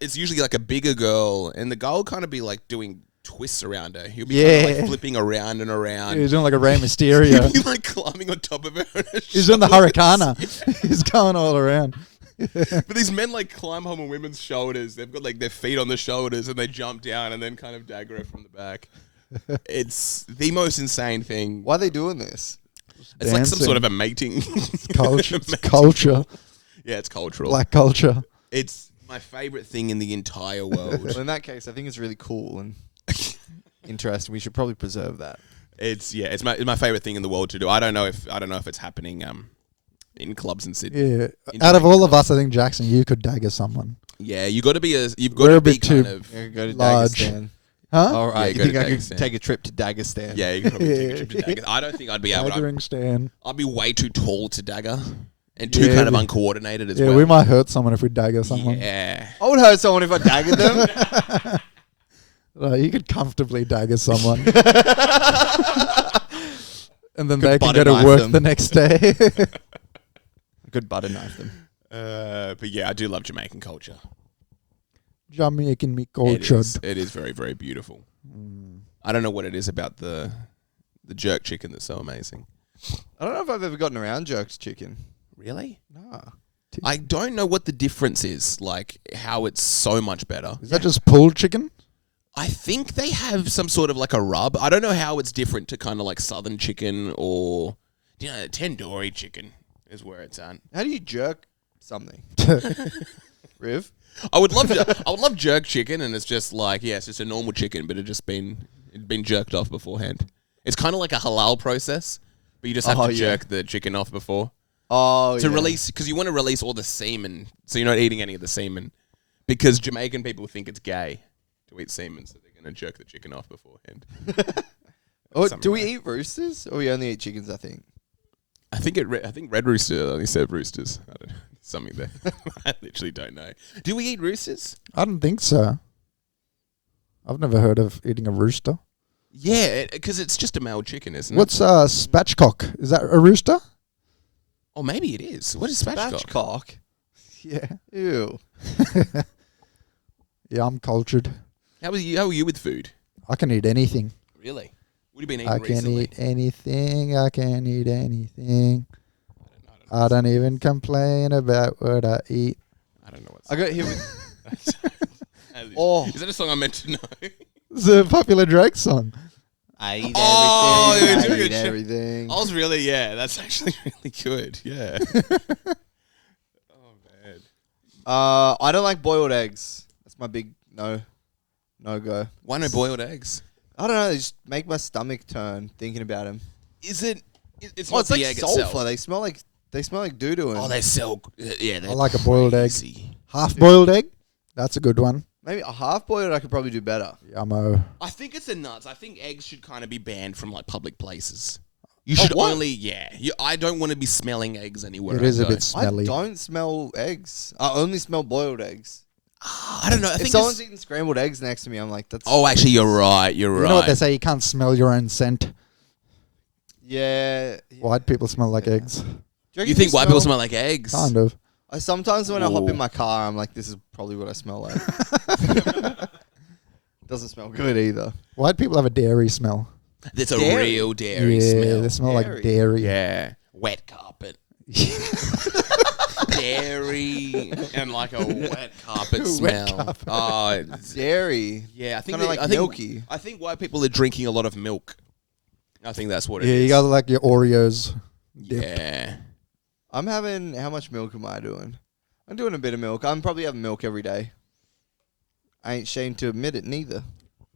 it's usually like a bigger girl, and the guy will kind of be like doing twists around her. He'll be kind of like flipping around and around. He's doing like a Rey Mysterio. He'll be like climbing on top of her. On her He's doing the shoulders. Hurricana. He's going all around. But these men like climb up on women's shoulders. They've got like their feet on the shoulders and they jump down and then kind of dagger her from the back. It's the most insane thing. Why are they doing this? It's like some Dancing. sort of a mating. Culture. It's culture. Yeah, it's cultural. Black culture. It's my favorite thing in the entire world. Well, in that case, I think it's really cool and interesting. We should probably preserve that. It's my favorite thing in the world to do. I don't know if it's happening in clubs in Sydney. Yeah. In Out of Jamaica. all of us, I think, Jackson, you could dagger someone. Yeah, you've got to be We're a be bit too- kind of Yeah, go to Large. Dagestan. Huh? All right, Yeah, you go think to I could Dagestan. take a trip to Dagestan? yeah. You can probably take a trip to dagger. I don't think I'd be able to. Daggering Stan. I'd be way too tall to dagger, and too Yeah, kind of we- uncoordinated as Yeah, well. we might hurt someone if we dagger someone. Yeah. I would hurt someone if I daggered them. You could comfortably dagger someone. And then Could they can butter go to knife work them. the next day. I could butter knife them. But yeah, I do love Jamaican culture. Jamaican me culture. It is very, very beautiful. Mm. I don't know what it is about the jerk chicken that's so amazing. I don't know if I've ever gotten around jerked chicken. Really? Nah. I don't know what the difference is, like how it's so much better. Is that just pulled chicken? I think they have some sort of like a rub. I don't know how it's different to kind of like southern chicken or, tandoori chicken is where it's at. How do you jerk something? Riv? I would love jerk chicken, and it's just like, it's just a normal chicken, but it'd been jerked off beforehand. It's kind of like a halal process, but you just have to jerk the chicken off before Oh, to yeah. release, because you want to release all the semen, so you're not eating any of the semen, because Jamaican people think it's gay to eat semen, so they're gonna jerk the chicken off beforehand. Oh, Something do we like- eat roosters? Or we only eat chickens, I think. I think Red Rooster only serve roosters. I don't know. Something there. I literally don't know. Do we eat roosters? I don't think so. I've never heard of eating a rooster. Yeah, because it's just a male chicken, isn't What's it? spatchcock? Is that a rooster? Oh, maybe it is. What is spatchcock? Spatchcock? Yeah. Ew. Yeah, I'm cultured. How are you with food? I can eat anything. Really? What have you been eating I can recently? eat anything. I can eat anything. I don't even complain about what I eat. I don't know what's. I got hit with... Oh. Is that a song I'm meant to know? It's a popular Drake song. I eat Oh, everything. you're doing I a eat shit. everything. I was really, that's actually really good. Yeah. Oh man. I don't like boiled eggs. That's my big no go. Why no boiled eggs? I don't know. They just make my stomach turn thinking about them. Is it? It's Oh, not it's the like egg sulfur. itself. They smell like doo doo. Oh, they sell. Yeah, I like a boiled egg. crazy. Half-boiled egg? That's a good one. Maybe a half boiled. I could probably do better. Yummo. I think it's the nuts. I think eggs should kind of be banned from like public places. You should what? only, I don't want to be smelling eggs anywhere. It I is a go. bit smelly. I don't smell eggs. I only smell boiled eggs. I don't know. I If think someone's it's- eating scrambled eggs next to me, I'm like, that's. Oh, actually, you're right. You're You right. know what they say? You can't smell your own scent. Yeah. White people smell like eggs. reckon You think white people smell like eggs? Kind of. Sometimes when I hop Ooh. in my car, I'm like, this is probably what I smell like. Doesn't smell good either. White people have a dairy smell. There's a Dairy. Yeah, real dairy smell. they smell Dairy. like dairy. Yeah. Wet carpet. Dairy and like a wet carpet Wet smell. carpet. Oh, it's- Dairy. yeah. I think Kind of like I think, milky. I think white people are drinking a lot of milk. I think that's what it Yeah, is. you got like your Oreos. Dip. Yeah. I'm having, how much milk am I doing? I'm doing a bit of milk. I'm probably having milk every day. I ain't ashamed to admit it neither.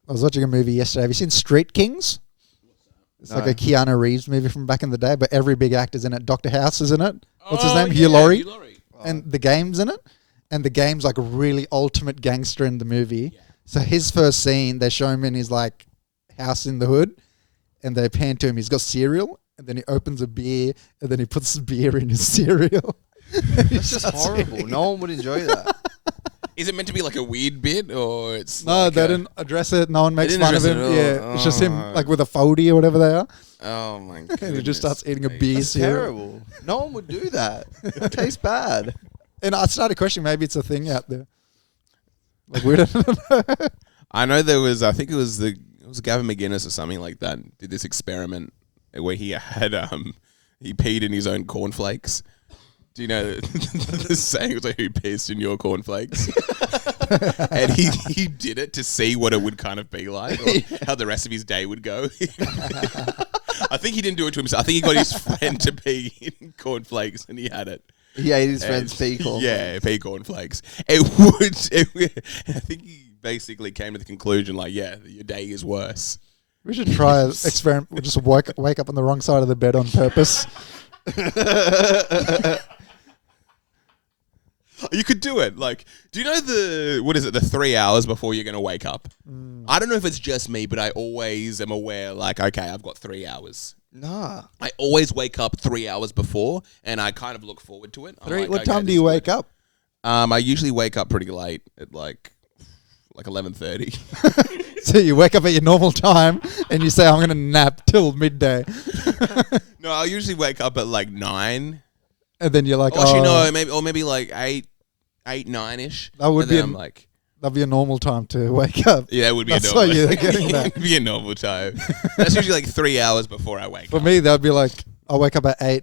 I was watching a movie yesterday. Have you seen Street Kings? It's like No. a Keanu Reeves movie from back in the day, but every big actor's in it. Dr. House is in it. What's his Oh, name? yeah, Hugh Laurie. Hugh Laurie. And the game's in it. And the game's like a really ultimate gangster in the movie. So his first scene, they show him in his like house in the hood, and they pan to him. He's got cereal, and then he opens a beer, and then he puts the beer in his cereal. That's just horrible. No one would enjoy that. Is it meant to be like a weird bit, or it's No, like they a- didn't address it. No one makes didn't fun of address him. it at all. Yeah, it's just him Oh. like with a foldie or whatever they are. Oh my god! And he just starts eating a beer That's cereal. terrible. No one would do that. It tastes bad. And I started questioning maybe it's a thing out there. Like we don't know. I know there was. I think it was Gavin McInnes or something like that. Did this experiment where he had he peed in his own cornflakes. Do you know the saying was like, "Who pissed in your cornflakes?" And he did it to see what it would kind of be like, or how the rest of his day would go. I think he didn't do it to himself. I think he got his friend to pee in cornflakes, and he had it. He ate his friend's pea corn. Yeah, pea cornflakes. I think he basically came to the conclusion, like, yeah, your day is worse. We should try an experiment. We'll just wake up on the wrong side of the bed on purpose. You could do it. Like, do you know the 3 hours before you're going to wake up? I don't know if it's just me, but I always am aware, like, okay, I've got 3 hours. Nah. I always wake up 3 hours before, and I kind of look forward to it. I'm like, What okay, time do this you is wake good. up? I usually wake up pretty late at like 11:30. So you wake up at your normal time and you say, I'm going to nap till midday. No, I usually wake up at like 9. And then you're like, Oh, actually, no, maybe like 8, 9-ish. That would And be then a- I'm like, that'd be a normal time to wake up. yeah, it would be That's a normal. why you're getting that. It'd be a normal time. That's usually like 3 hours before I wake For up. me, that'd be like, I'll wake up at 8.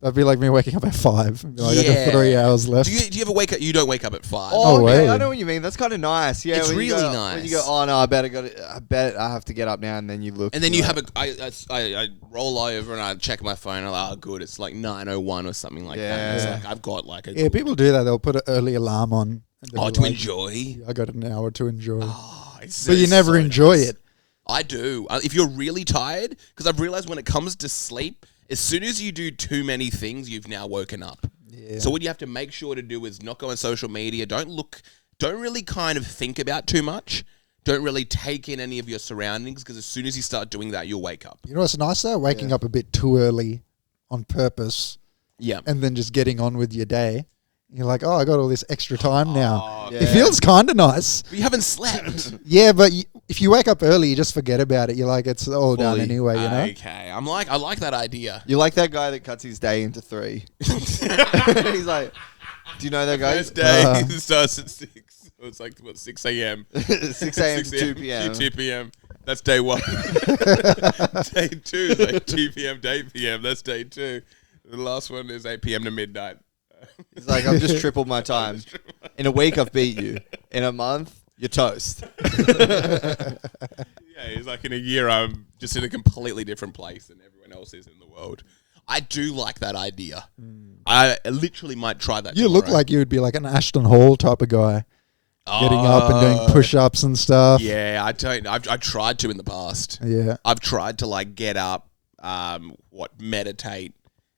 That'd be like me waking up at 5. Be like, I got 3 hours left. Do you ever wake up? You don't wake up at 5. Oh, No okay, way. I know what you mean. That's kind of nice. Yeah, It's when you really go- nice. When you go, oh no, I bet I have to get up now, and then you look, And then you're you like, I roll over and I check my phone. I'm like, oh, good. It's like 9:01 or something like that. Yeah. It's like I've got like a Yeah, people do that. They'll put an early alarm on. And they'll be to like, enjoy. I got an hour to enjoy. Oh, it's But you so never enjoy nice. it. I do. If you're really tired, because I've realized when it comes to sleep, as soon as you do too many things, you've now woken up. Yeah. So what you have to make sure to do is not go on social media. Don't really kind of think about too much. Don't really take in any of your surroundings, because as soon as you start doing that, you'll wake up. You know what's nice though? Waking up a bit too early on purpose Yeah. and then just getting on with your day. You're like, oh, I got all this extra time now. yeah. It feels kind of nice. But you haven't slept. Yeah, but if you wake up early, you just forget about it. You're like, it's all done Fully. anyway, you know? Okay. I like that idea. You're like that guy that cuts his day into 3. He's like, do you know that guy? First day starts at 6. So it's like, what, 6 a.m.? 6 a.m. to 2 p.m. 2 p.m. That's day 1. Day 2 is like 2 p.m. to 8 p.m. That's day 2. The last one is 8 p.m. to midnight. He's like, I've just tripled my time. In a week, I've beat you. In a month, you're toast. Yeah, he's like, in a year, I'm just in a completely different place than everyone else is in the world. I do like that idea. I literally might try that. You look tomorrow. like you would be like an Ashton Hall type of guy. Getting up and doing push-ups and stuff. Yeah, I don't. I've tried to in the past. Yeah. I've tried to like get up, meditate,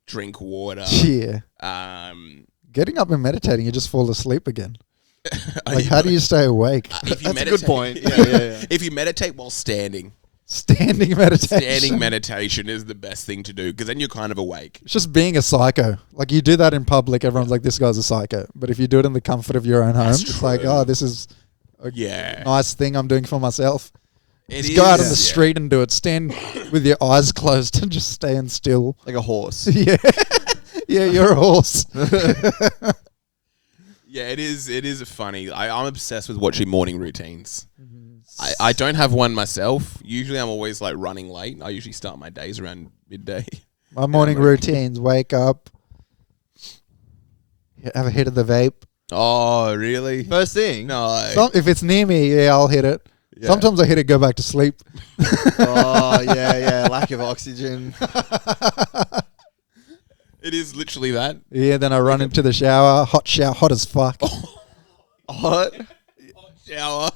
drink water. Yeah. Getting up and meditating, you just fall asleep again. Like, how do you stay awake? If you That's a good meditate- point. Yeah. If you meditate while standing, Standing meditation. standing meditation is the best thing to do, because then you're kind of awake. It's just being a psycho. Like, you do that in public, everyone's like, this guy's a psycho. But if you do it in the comfort of your own home, That's it's like, true. oh, this is a Yeah. nice thing I'm doing for myself. Just go out on the street and do it. Stand with your eyes closed and just stand still. Like a horse. Yeah. Yeah, you're a horse. Yeah, it is funny. I'm obsessed with watching morning routines. I don't have one myself. Usually I'm always like running late. I usually start my days around midday. My morning routines: wake up, have a hit of the vape. Oh, really? First thing. No. If it's near me, yeah, I'll hit it. Yeah. Sometimes I hit it, go back to sleep. Oh, yeah. Lack of oxygen. It is literally that. Yeah, then I run into the shower, hot as fuck. Hot? Shower.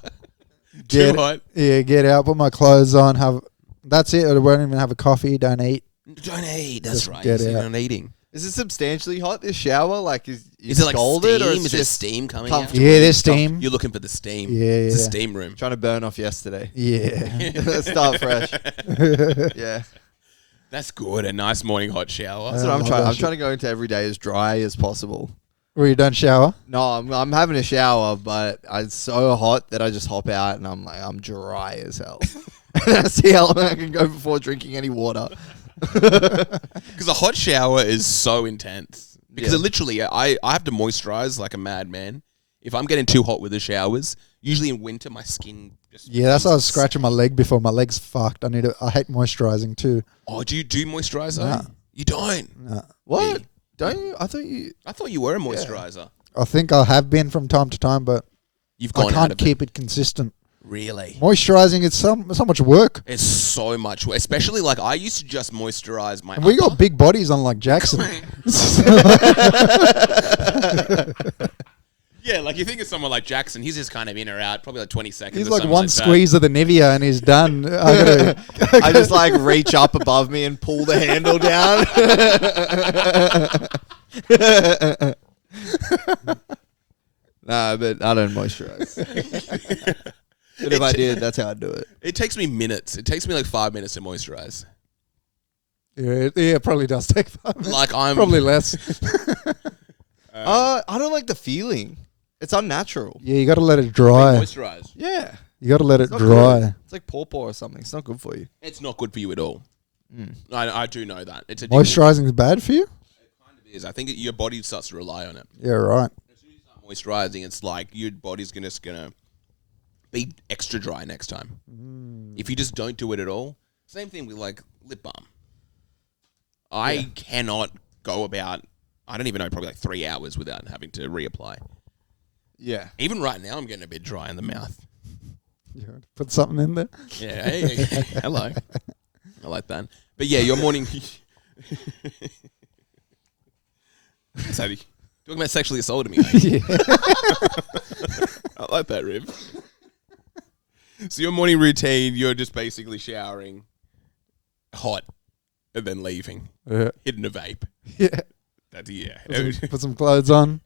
Get, Too hot. Yeah, get out, put my clothes on, that's it. I won't even have a coffee, don't eat. Don't eat. That's Just right. get You're out. not eating. Is it substantially hot, this shower? Like, is Is it like scalded, steam? or it's Is there just steam coming out? comfortable? Yeah, there's steam. You're looking for the steam. Yeah, It's a yeah. steam room. trying to burn off yesterday? Yeah. Let's start fresh. Yeah. That's good. A nice morning hot shower. That's what I'm trying. I'm trying to go into every day as dry as possible. Well, you don't shower? No, I'm having a shower, but it's so hot that I just hop out and I'm like, I'm dry as hell. And I see how long I can go before drinking any water. Because a hot shower is so intense. Because Yeah. it literally, I have to moisturize like a madman. If I'm getting too hot with the showers, usually in winter, my skin just... Yeah, that's why I was becomes- scratching my leg before. My leg's fucked. I hate moisturizing too. Oh, do you do moisturizer? Nah. You don't? Nah. What? Hey. Don't you? I thought you... I thought you were a moisturizer. I think I have been from time to time, but You've I gone out can't of keep it consistent. Really? Moisturizing, it's so much work. It's so much, especially like I used to just moisturize my. And we got upper. big bodies unlike Jackson. Yeah, like you think of someone like Jackson, he's just kind of in or out, probably like 20 seconds. He's or like something one that. squeeze of the Nivea and he's done. I just like reach up above me and pull the handle down. Nah, but I don't moisturize. But if I did, that's how I'd do it. It takes me minutes. It takes me like 5 minutes to moisturize. Yeah, it probably does take 5 minutes. Like I'm Probably less. I don't like the feeling. It's unnatural. Yeah, you got to let it dry. moisturize. Yeah. You got to let it not dry. good. It's like pawpaw or something. It's not good for you. It's not good for you at all. Mm. I do know that. It's addictive. Moisturizing is bad for you? It is. I think your body starts to rely on it. Yeah, right. As soon as you start moisturizing, it's like your body's just gonna be extra dry next time. If you just don't do it at all, same thing with like lip balm. I cannot go about, I don't even know, probably like 3 hours without having to reapply. Yeah. Even right now, I'm getting a bit dry in the mouth. Yeah, put something in there. Yeah, hey, hello. I like that. But yeah, your morning. Sadie, talking about sexually assaulting me. Eh? Yeah. I like that, Riv. So your morning routine, you're just basically showering, hot, and then leaving, hitting a vape. Yeah. That's Put some clothes on.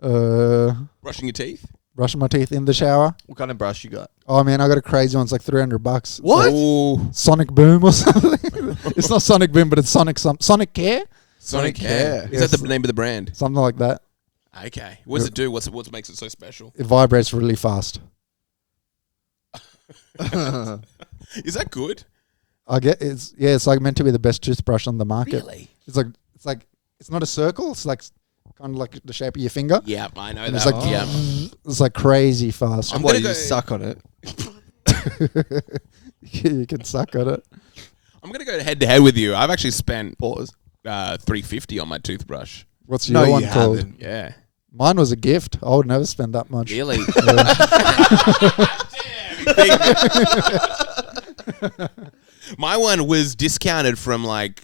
Brushing your teeth. Brushing my teeth in the shower. What kind of brush you got? Oh man, I got a crazy one. It's like $300. What? Ooh. Sonic Boom or something. It's not Sonic Boom, but it's Sonic Care. Sonic Hair. Is Yes. that the name of the brand? Something like that. Okay. What does it do? What makes it so special? It vibrates really fast. Is that good? I get it's like meant to be the best toothbrush on the market. Really? It's not a circle. It's like kind of like the shape of your finger. Yeah, I know And that. it's like Yeah. it's like crazy fast. I'm What, gonna you go- suck on it? You can suck on it. I'm gonna go head to head with you. I've actually spent Pause. $350 on my toothbrush. What's your one called? haven't. Yeah. Mine was a gift. I would never spend that much. Really? My one was discounted from like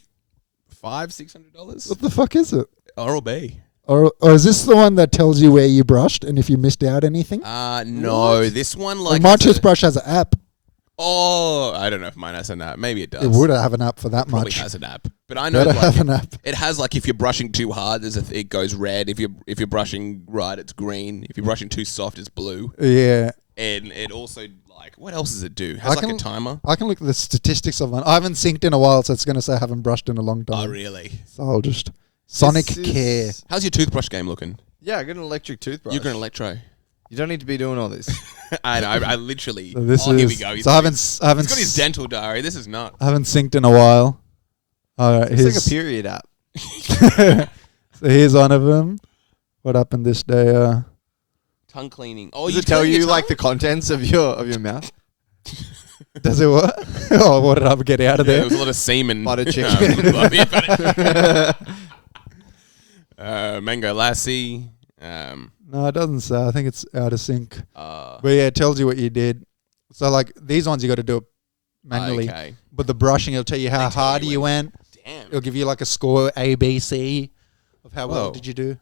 $500-$600. What the fuck is it? Oral B. Or is this the one that tells you where you brushed and if you missed out anything? No, this one like my has a- toothbrush has an app. Oh, I don't know if mine has an app. Maybe it does. It would have an app for that Probably much. has an app, but I know Better like, have an app. it has like if you're brushing too hard, it goes red. If you're brushing right, it's green. If you're brushing too soft, it's blue. Yeah. And it also like what else does it do? It I has like can- a timer. I can look at the statistics of mine. I haven't synced in a while, so it's going to say I haven't brushed in a long time. Oh really? So I'll just... Sonic This is- Care. How's your toothbrush game looking? Yeah, I got an electric toothbrush. You've got an electro. You don't need to be doing all this. I know. I literally. So this here we is. go. So I haven't. He's got his dental diary. This is not. I haven't synced in a while. All right, It's like a period app. So here's one of them. What happened this day? Tongue cleaning. Oh, Does you it tell clean your you like tongue? the contents of your mouth? Does it what? Oh, what did I get out of Yeah, there? there was a lot of semen. Butter chicken. Mango lassi. No, it doesn't say. I think it's out of sync. Uh, But yeah, it tells you what you did. So like these ones you got to do it manually. Okay. But the brushing, it'll tell you how They tell hard you you went. Damn. It'll give you like a score A, B, C of how well Whoa. did you do. Yeah.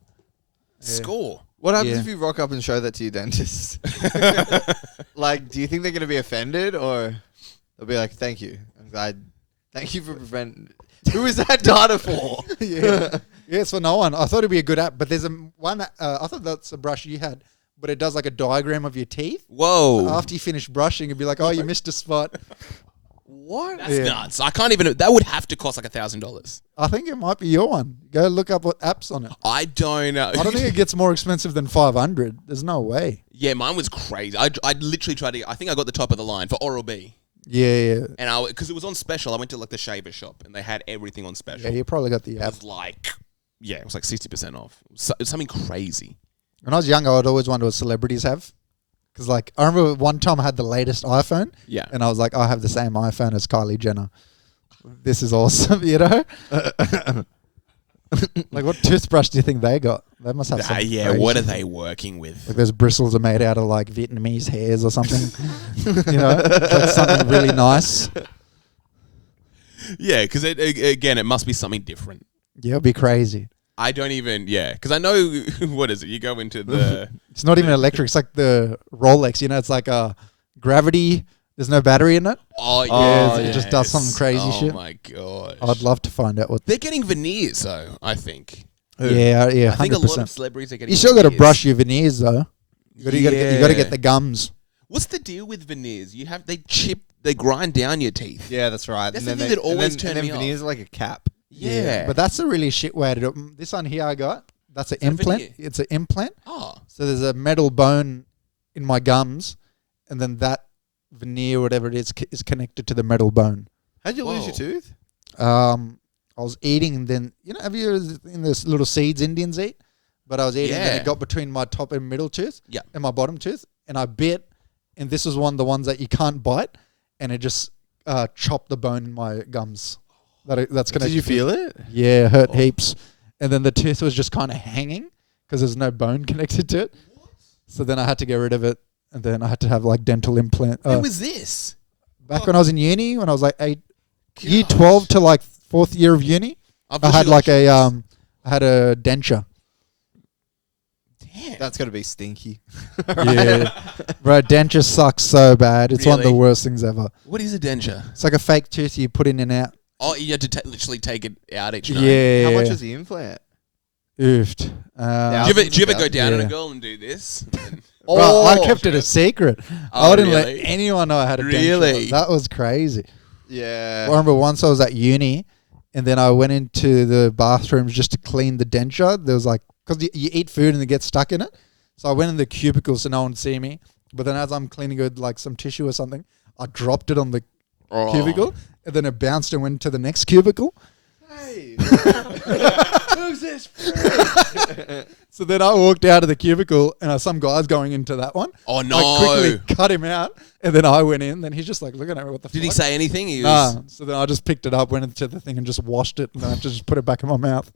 Score. What happens Yeah. if you rock up and show that to your dentist? Like, do you think they're going to be offended, or they'll be like, "Thank you, I'm glad. Thank you for preventing." Who is that data for? Yeah. Yeah, it's for no one. I thought it'd be a good app, but there's one. I thought that's a brush you had, but it does like a diagram of your teeth. Whoa. So after you finish brushing, it'd be like, oh, you missed a spot. What? That's Yeah. nuts. I can't even. That would have to cost like $1,000. I think it might be your one. Go look up what app's on it. I don't know. I don't think it gets more expensive than 500. There's no way. Yeah, mine was crazy. I literally tried to. I think I got the top of the line for Oral B, Yeah. and because it was on special, I went to like the shaver shop, and they had everything on special. Yeah, you probably got the It app. was like, it was like 60% off. It was something crazy. When I was younger, I'd always wonder what celebrities have. Because, like, I remember one time I had the latest iPhone, Yeah. and I was like, I have the same iPhone as Kylie Jenner. This is awesome, you know? Like, what toothbrush do you think they got? They must have some Yeah. crazy What are shit. they working with? Like, those bristles are made out of, like, Vietnamese hairs or something. You know? Like, something really nice. Yeah, because again, it must be something different. Yeah, it'd be crazy. I don't even. Yeah, because I know what is it? You go into the. It's not even electric. It's like the Rolex, you know? It's like a gravity. There's no battery in it. Oh Yeah, yeah, it just does some crazy shit. Oh my gosh. I'd love to find out what. They're getting veneers though. I think. Yeah, I think a lot 100%. of celebrities are getting. You still got to veneers. brush your veneers though. You got to Yeah. get the gums. What's the deal with veneers? They grind down your teeth. Yeah, that's right. That's and the then thing that always turned and me then off. veneers are like a cap. Yeah, But that's a really shit way to do it. This one here I got, that's an Is that a implant. veneer? It's an implant. oh, So there's a metal bone in my gums, and then that veneer, whatever it is connected to the metal bone. How'd you lose Whoa. your tooth? I was eating, and then, you know, have you ever in this little seeds Indians eat? But I was eating, and Yeah. it got between my top and middle tooth Yeah. and my bottom tooth, and I bit, and this was one of the ones that you can't bite, and it just chopped the bone in my gums. That's connected. Did you to- feel it? Yeah, it hurt Oh. heaps. And then the tooth was just kind of hanging because there's no bone connected to it. So then I had to get rid of it, and then I had to have like dental implant. Who was this? Back when I was in uni, when I was like year 12 to like 4th year of uni, I had like I had a denture. Damn. That's got to be stinky. Yeah, bro, denture sucks so bad. It's one of the Really? worst things ever. What is a denture? It's like a fake tooth you put in and out. Oh, you had to literally take it out each night. Yeah. How much is the implant? Oofed. Yeah. Do you ever go down on a Yeah. girl and do this? Bro, I Oh, kept it a secret. Oh, I didn't really? let anyone know I had a denture. Really? That was crazy. Yeah. I remember once I was at uni, and then I went into the bathrooms just to clean the denture. There was like, because you eat food and it gets stuck in it. So I went in the cubicle so no one would see me. But then as I'm cleaning it with like some tissue or something, I dropped it on the Oh. cubicle, and then it bounced and went to the next cubicle. Hey. Who's this? So then I walked out of the cubicle, and some guy's going into that one. Oh I no! quickly cut him out, and then I went in. Then he's just like looking at me, what the Did fuck? he say anything? He was. Nah. So then I just picked it up, went into the thing, and just washed it, and then I had to just put it back in my mouth.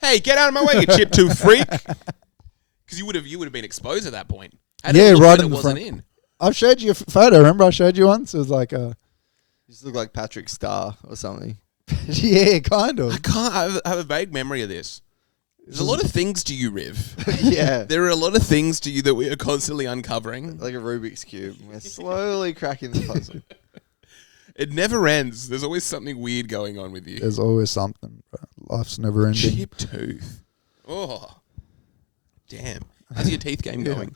Hey, get out of my way, you chip tooth freak! Because you would have been exposed at that point. How did Yeah, it look right when in it the wasn't front. in. I've showed you a photo. Remember I showed you once? It was like You just look like Patrick Star or something. yeah, kind I of. can't. I have a vague memory of this. There's a lot of things to you, Riv. Yeah. There are a lot of things to you that we are constantly uncovering. Like a Rubik's Cube. We're slowly cracking the puzzle. It never ends. There's always something weird going on with you. There's always something. Bro. Life's never ending. Chip tooth. Oh, damn. How's your teeth game Yeah. going?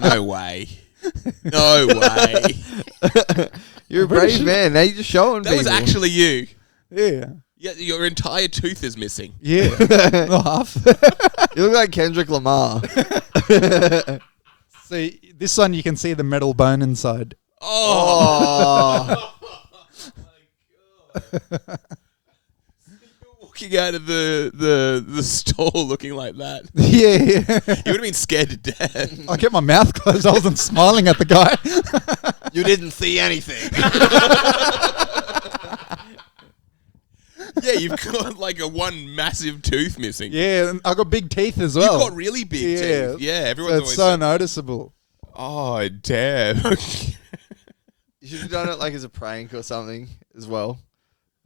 No way. No way. You're a Pretty brave sure- man. Now you're just showing That was people. actually you. Yeah. Yeah, your entire tooth is missing. Yeah. Not half. You look like Kendrick Lamar. See, this one you can see the metal bone inside. Oh. Walking out of the stall looking like that. Yeah. You would have been scared to death. I kept my mouth closed. I wasn't smiling at the guy. You didn't see anything. Yeah, you've got like a one massive tooth missing. Yeah, and I got big teeth as well. You've got really big teeth. Yeah, everyone's So it's always so noticeable. oh, damn. You should have done it like as a prank or something as well.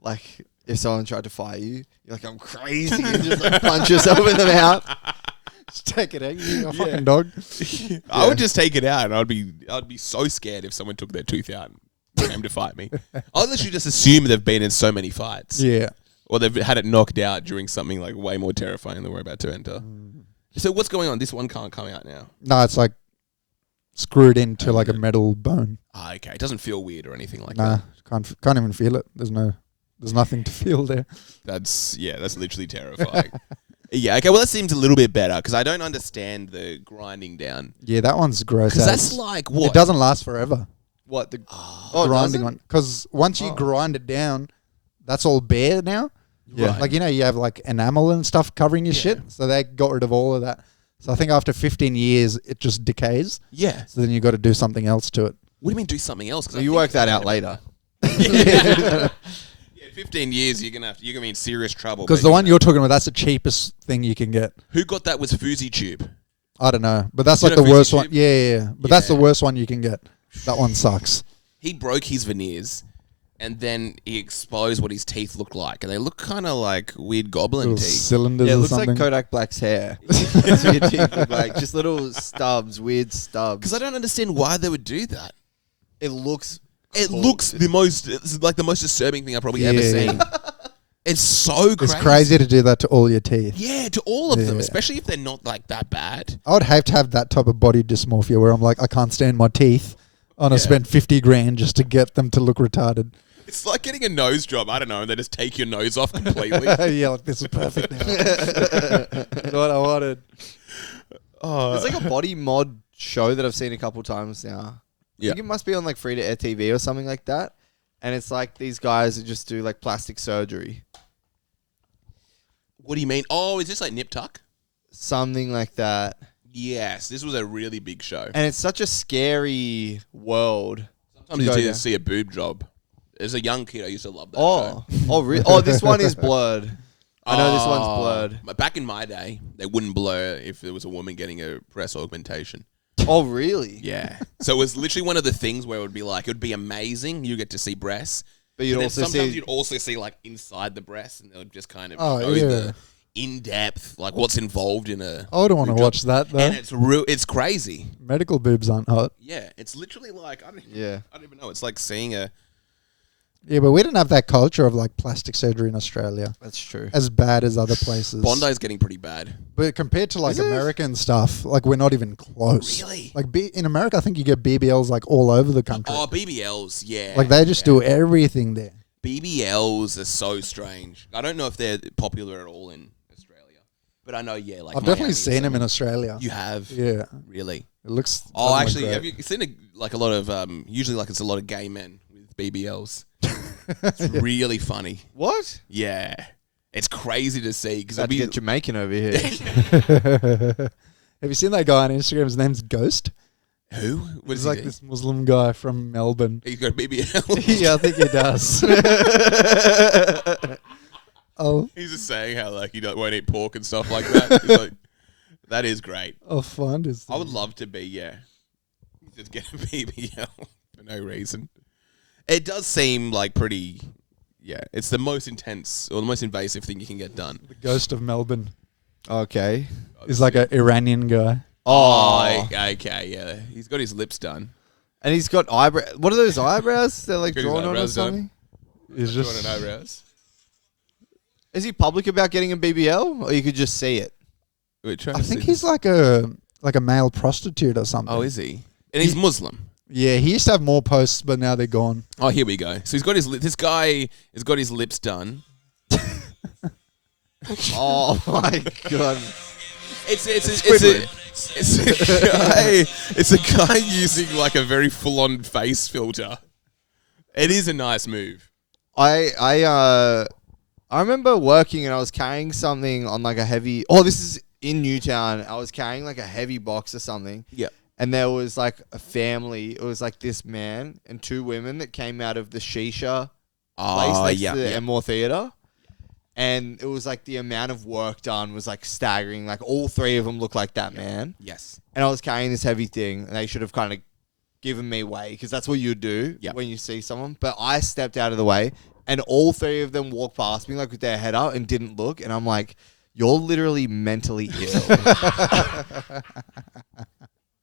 Like if someone tried to fire you, you're like, I'm crazy, and just like punch yourself in the mouth. Just take it out. You're a fucking dog. I would just take it out, and I'd be so scared if someone took their tooth out and came to fight me. I'd literally just assume they've been in so many fights. Yeah. Or they've had it knocked out during something like way more terrifying than we're about to enter. So what's going on? This one can't come out now. No, it's like screwed into like a metal bone. Ah, okay. It doesn't feel weird or anything like Nah, that. can't even feel it. There's nothing to feel there. That's literally terrifying. Yeah, okay. Well, that seems a little bit better because I don't understand the grinding down. Yeah, that one's gross. Because that's like what? It doesn't last forever. What the Grinding one. Because once you grind it down, that's all bare now. Yeah. Right. Like, you know, you have like enamel and stuff covering your shit. So they got rid of all of that. So I think after 15 years, it just decays. Yeah. So then you got to do something else to it. What do you mean do something else? So you work that out later. Yeah, 15 years you're gonna be in serious trouble. Because the one you're talking about, that's the cheapest thing you can get. Who got that was Foozy Tube. I don't know. But that's You like know the worst Foozy one. Tube? Yeah. But that's the Yeah. worst one you can get. That one sucks. He broke his veneers and then he exposed what his teeth looked like. And they look kind of like weird goblin Little teeth. cylinders Yeah, it or looks something. like Kodak Black's hair. That's what your teeth look like. Just little stubs, weird stubs. Because I don't understand why they would do that. It looks It cool. looks it's like the most disturbing thing I've probably ever seen. It's so crazy. It's crazy to do that to all your teeth. Yeah, to all of them, Yeah. especially if they're not like that bad. I would have to have that type of body dysmorphia where I'm like, I can't stand my teeth. And I spent 50 grand just to get them to look retarded. It's like getting a nose job. I don't know, and they just take your nose off completely. Yeah, like this is perfect now. That's what I wanted. There's like a body mod show that I've seen a couple times now. I think it must be on like free to air TV or something like that. And it's like these guys that just do like plastic surgery. What do you mean? Oh, is this like Nip Tuck? Something like that. Yes, this was a really big show. And it's such a scary world. Sometimes go you there. see a boob job. As a young kid, I used to love that show. Oh, this one is blurred. I know this one's blurred. But back in my day, they wouldn't blur if there was a woman getting a breast augmentation. Oh, really? Yeah. So it was literally one of the things where it would be like, it would be amazing. You get to see breasts. But you'd And then also sometimes see... you'd also see like inside the breast, and they would just kind of Oh, show yeah. the in-depth, like what's involved in a... I wouldn't want to boob job. watch that though. And it's crazy. Medical boobs aren't hot. Yeah. It's literally like, I don't even know. It's like seeing a... Yeah, but we didn't have that culture of like plastic surgery in Australia That's true. as bad as other places. Bondi's getting pretty bad. But compared to like Is it? American stuff, like we're not even close. Really? Like in America, I think you get BBLs like all over the country. Oh, BBLs, yeah. Like they just do everything there. BBLs are so strange. I don't know if they're popular at all in Australia, but I know, yeah. Like I've definitely Miami seen them in something. Australia. You have, Yeah, really? it looks. Oh, doesn't look actually, great. have you seen a lot of usually like it's a lot of gay men with BBLs. It's really funny. What? Yeah, it's crazy to see because About to get Jamaican over here. Have you seen that guy on Instagram? His name's Ghost. who? What He's is like he? this Muslim guy from Melbourne. He's got a BBL. Yeah, I think he does. Oh, He's just saying how like he won't eat pork and stuff like that. He's like, that is great. I'll find his. I would love to be, just get a BBL for no reason. It does seem like pretty, it's the most intense or the most invasive thing you can get done. The Ghost of Melbourne. Okay. He's like an Iranian guy. Oh, okay, yeah. He's got his lips done. And he's got eyebrows. What are those eyebrows? They're like Got his drawn on or eyebrows done. something? He's Drawing just. an eyebrows. Is he public about getting a BBL? Or you could just see it? We're trying I to think see he's this. like a male prostitute or something. Oh, is he? And he's Muslim. Yeah, he used to have more posts, but now they're gone. Oh, here we go. So he's got this guy has got his lips done. Oh my god. It's a guy using like a very full-on face filter. It is a nice move. I remember working and I was carrying something on like a heavy. Oh, this is in Newtown. I was carrying like a heavy box or something. Yeah. And there was like a family. It was like this man and 2 women that came out of the shisha place next to the Enmore Theatre. And it was like the amount of work done was like staggering. Like all 3 of them looked like that man. Yes. And I was carrying this heavy thing, and they should have kind of given me way because that's what you do when you see someone. But I stepped out of the way, and all 3 of them walked past me like with their head up and didn't look. And I'm like, you're literally mentally ill.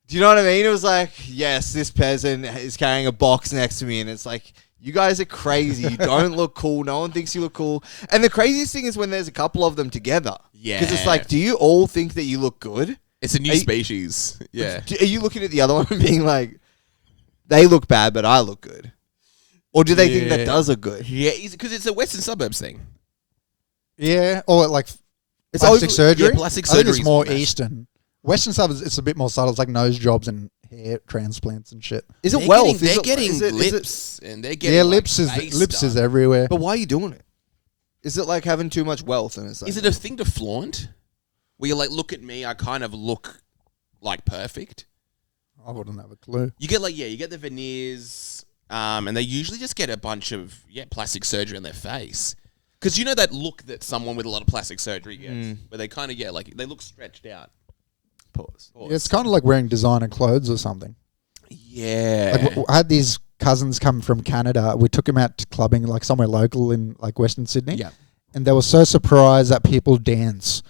Do you know what I mean? It was like, yes, this peasant is carrying a box next to me, and it's like, you guys are crazy. You don't look cool. No one thinks you look cool. And the craziest thing is when there's a couple of them together. Yeah. Because it's like, do you all think that you look good? It's a new species. Yeah. Are you looking at the other one and being like, they look bad, but I look good? Or do they think that does look good? Yeah, because it's a Western suburbs thing. Yeah, or like It's plastic surgery. Yeah, plastic I think surgery it's more Eastern. Western suburbs, it's a bit more subtle. It's like nose jobs and hair transplants and shit. Is it wealth? They're getting lips, and they're getting lips is everywhere. But why are you doing it? Is it like having too much wealth? And it's like, is it a thing to flaunt? Where you're like, look at me, I kind of look like perfect. I wouldn't have a clue. You get you get the veneers, and they usually just get a bunch of plastic surgery on their face. Because you know that look that someone with a lot of plastic surgery gets, where they kind of they look stretched out. Pause. Yeah, it's kind of like wearing designer clothes or something. Yeah. Like, I had these cousins come from Canada. We took them out to clubbing like somewhere local in like Western Sydney. Yeah. And they were so surprised that people dance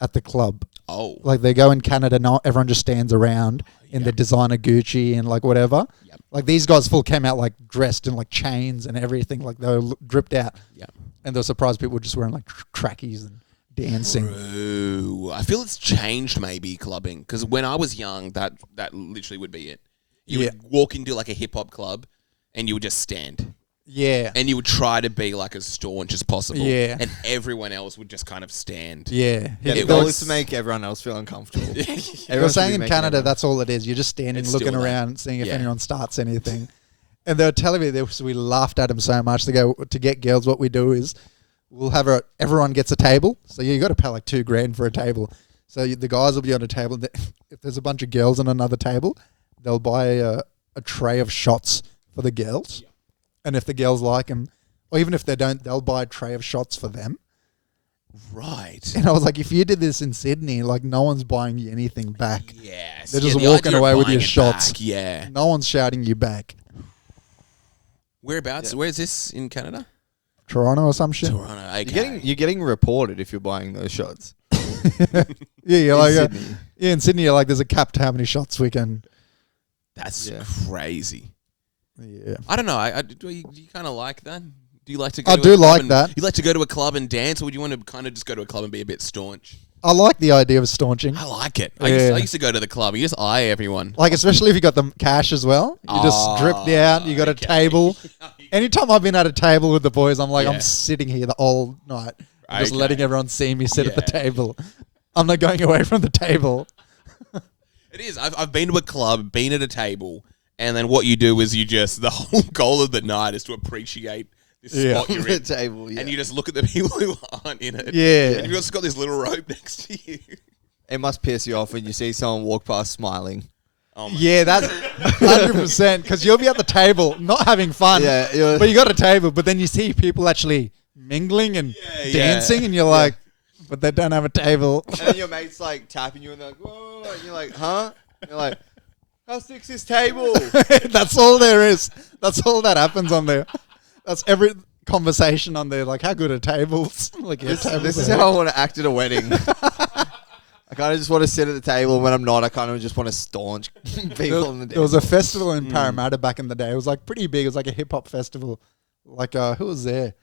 at the club. Oh. Like they go in Canada, everyone just stands around in the designer Gucci and like whatever. Yep. Like these guys came out like dressed in like chains and everything. Like they were dripped out. Yeah. And they were surprised people were just wearing like trackies and dancing. True. I feel it's changed maybe clubbing because when I was young, that literally would be it. You would walk into like a hip hop club, and you would just stand. Yeah. And you would try to be like as staunch as possible. Yeah. And everyone else would just kind of stand. Yeah. The goal is to make everyone else feel uncomfortable. They're saying in Canada, that's all it is. You're just standing, looking around, seeing if anyone starts anything. And they were telling me this, we laughed at them so much. They go, to get girls, what we do is we'll have everyone gets a table. So you got to pay like $2,000 for a table. So the guys will be on a table. If there's a bunch of girls on another table, they'll buy a tray of shots for the girls. Yeah. And if the girls like them, or even if they don't, they'll buy a tray of shots for them. Right. And I was like, if you did this in Sydney, like no one's buying you anything back. Yes. They're just walking away with your shots. Back, yeah. No one's shouting you back. Whereabouts? Yeah. Where is this in Canada? Toronto or some shit. Toronto. Okay. You're getting reported if you're buying those shots. Yeah, you're like Sydney. in Sydney, you're like, there's a cap to how many shots we can. That's crazy. Yeah. I don't know. Do you kind of like that? Do you like to go I to do a club like and, that. You like to go to a club and dance, or would you want to kind of just go to a club and be a bit staunch? I like the idea of staunching. I like it. Yeah. I used to go to the club. You just eye everyone. Like, especially if you got the cash as well. You just dripped out. You got a table. Anytime I've been at a table with the boys, I'm like, I'm sitting here the whole night. Just letting everyone see me sit at the table. I'm not going away from the table. It is. I've been to a club, been at a table, and then what you do is the whole goal of the night is to appreciate this spot you're in. Table, and you just look at the people who aren't in it. Yeah. And you've just got this little rope next to you. It must piss you off when you see someone walk past smiling. Oh yeah, that's 100%. Because you'll be at the table not having fun. Yeah, but you got a table, but then you see people actually mingling and dancing, and you're like, but they don't have a table. And then your mate's like tapping you, and they're like, whoa, and you're like, huh? And you're like, how thick's this table? That's all there is. That's all that happens on there. That's every conversation on there. Like, how good are tables? Like, this is how I want to act at a wedding. I kind of just want to sit at the table. When I'm not, I kind of just want to staunch people on the There was a festival in Parramatta back in the day. It was like pretty big. It was like a hip hop festival. Like, who was there?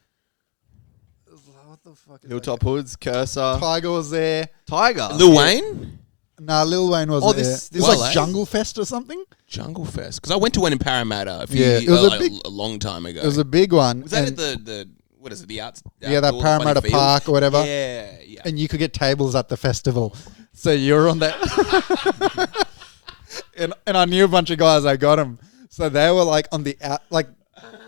What the fuck? Hilltop Hoods, Cursor. Tiger was there. Tiger? Lil Wayne? Nah, Lil Wayne wasn't there. This It was like Jungle Fest or something. Jungle Fest. Because I went to one in Parramatta it was a long time ago. It was a big one. Was that at the what is it? The arts? Yeah, that Parramatta Park or whatever. Yeah. And you could get tables at the festival. So you're on that. and I knew a bunch of guys. I got them. So they were like on the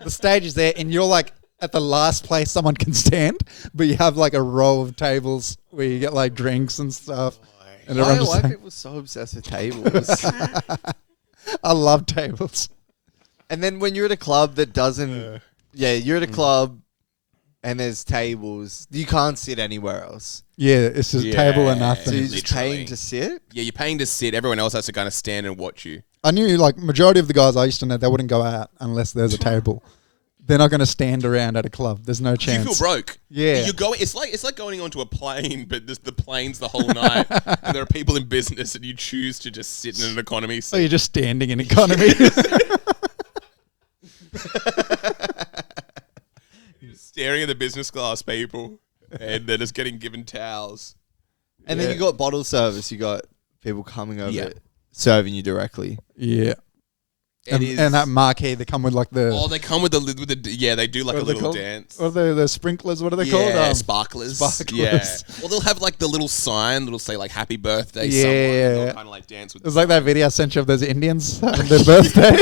the stage is there, and you're like at the last place someone can stand, but you have like a row of tables where you get like drinks and stuff. And why are people so obsessed with tables? I love tables. And then when you're at a club that doesn't, you're at a club and there's tables, you can't sit anywhere else. Yeah, it's just table and nothing. So you're just paying to sit? Yeah, you're paying to sit. Everyone else has to kind of stand and watch you. I knew like majority of the guys I used to know, they wouldn't go out unless there's a table. They're not going to stand around at a club. There's no chance. You feel broke. Yeah. You're going. It's like going onto a plane, but the plane's the whole night, and there are people in business, and you choose to just sit in an economy seat. So you're just standing in economy. You're staring at the business class people, and they're just getting given towels. And then you got bottle service. You got people coming over, serving you directly. Yeah. And that marquee, they come with like the... Oh, they come with the they do like a little dance. Or the sprinklers, what are they called? Sparklers. Sparklers. Yeah. Well, they'll have like the little sign that'll say like happy birthday Yeah. someone. And they'll kind of like dance with It was like that video I sent you of those Indians having their birthday.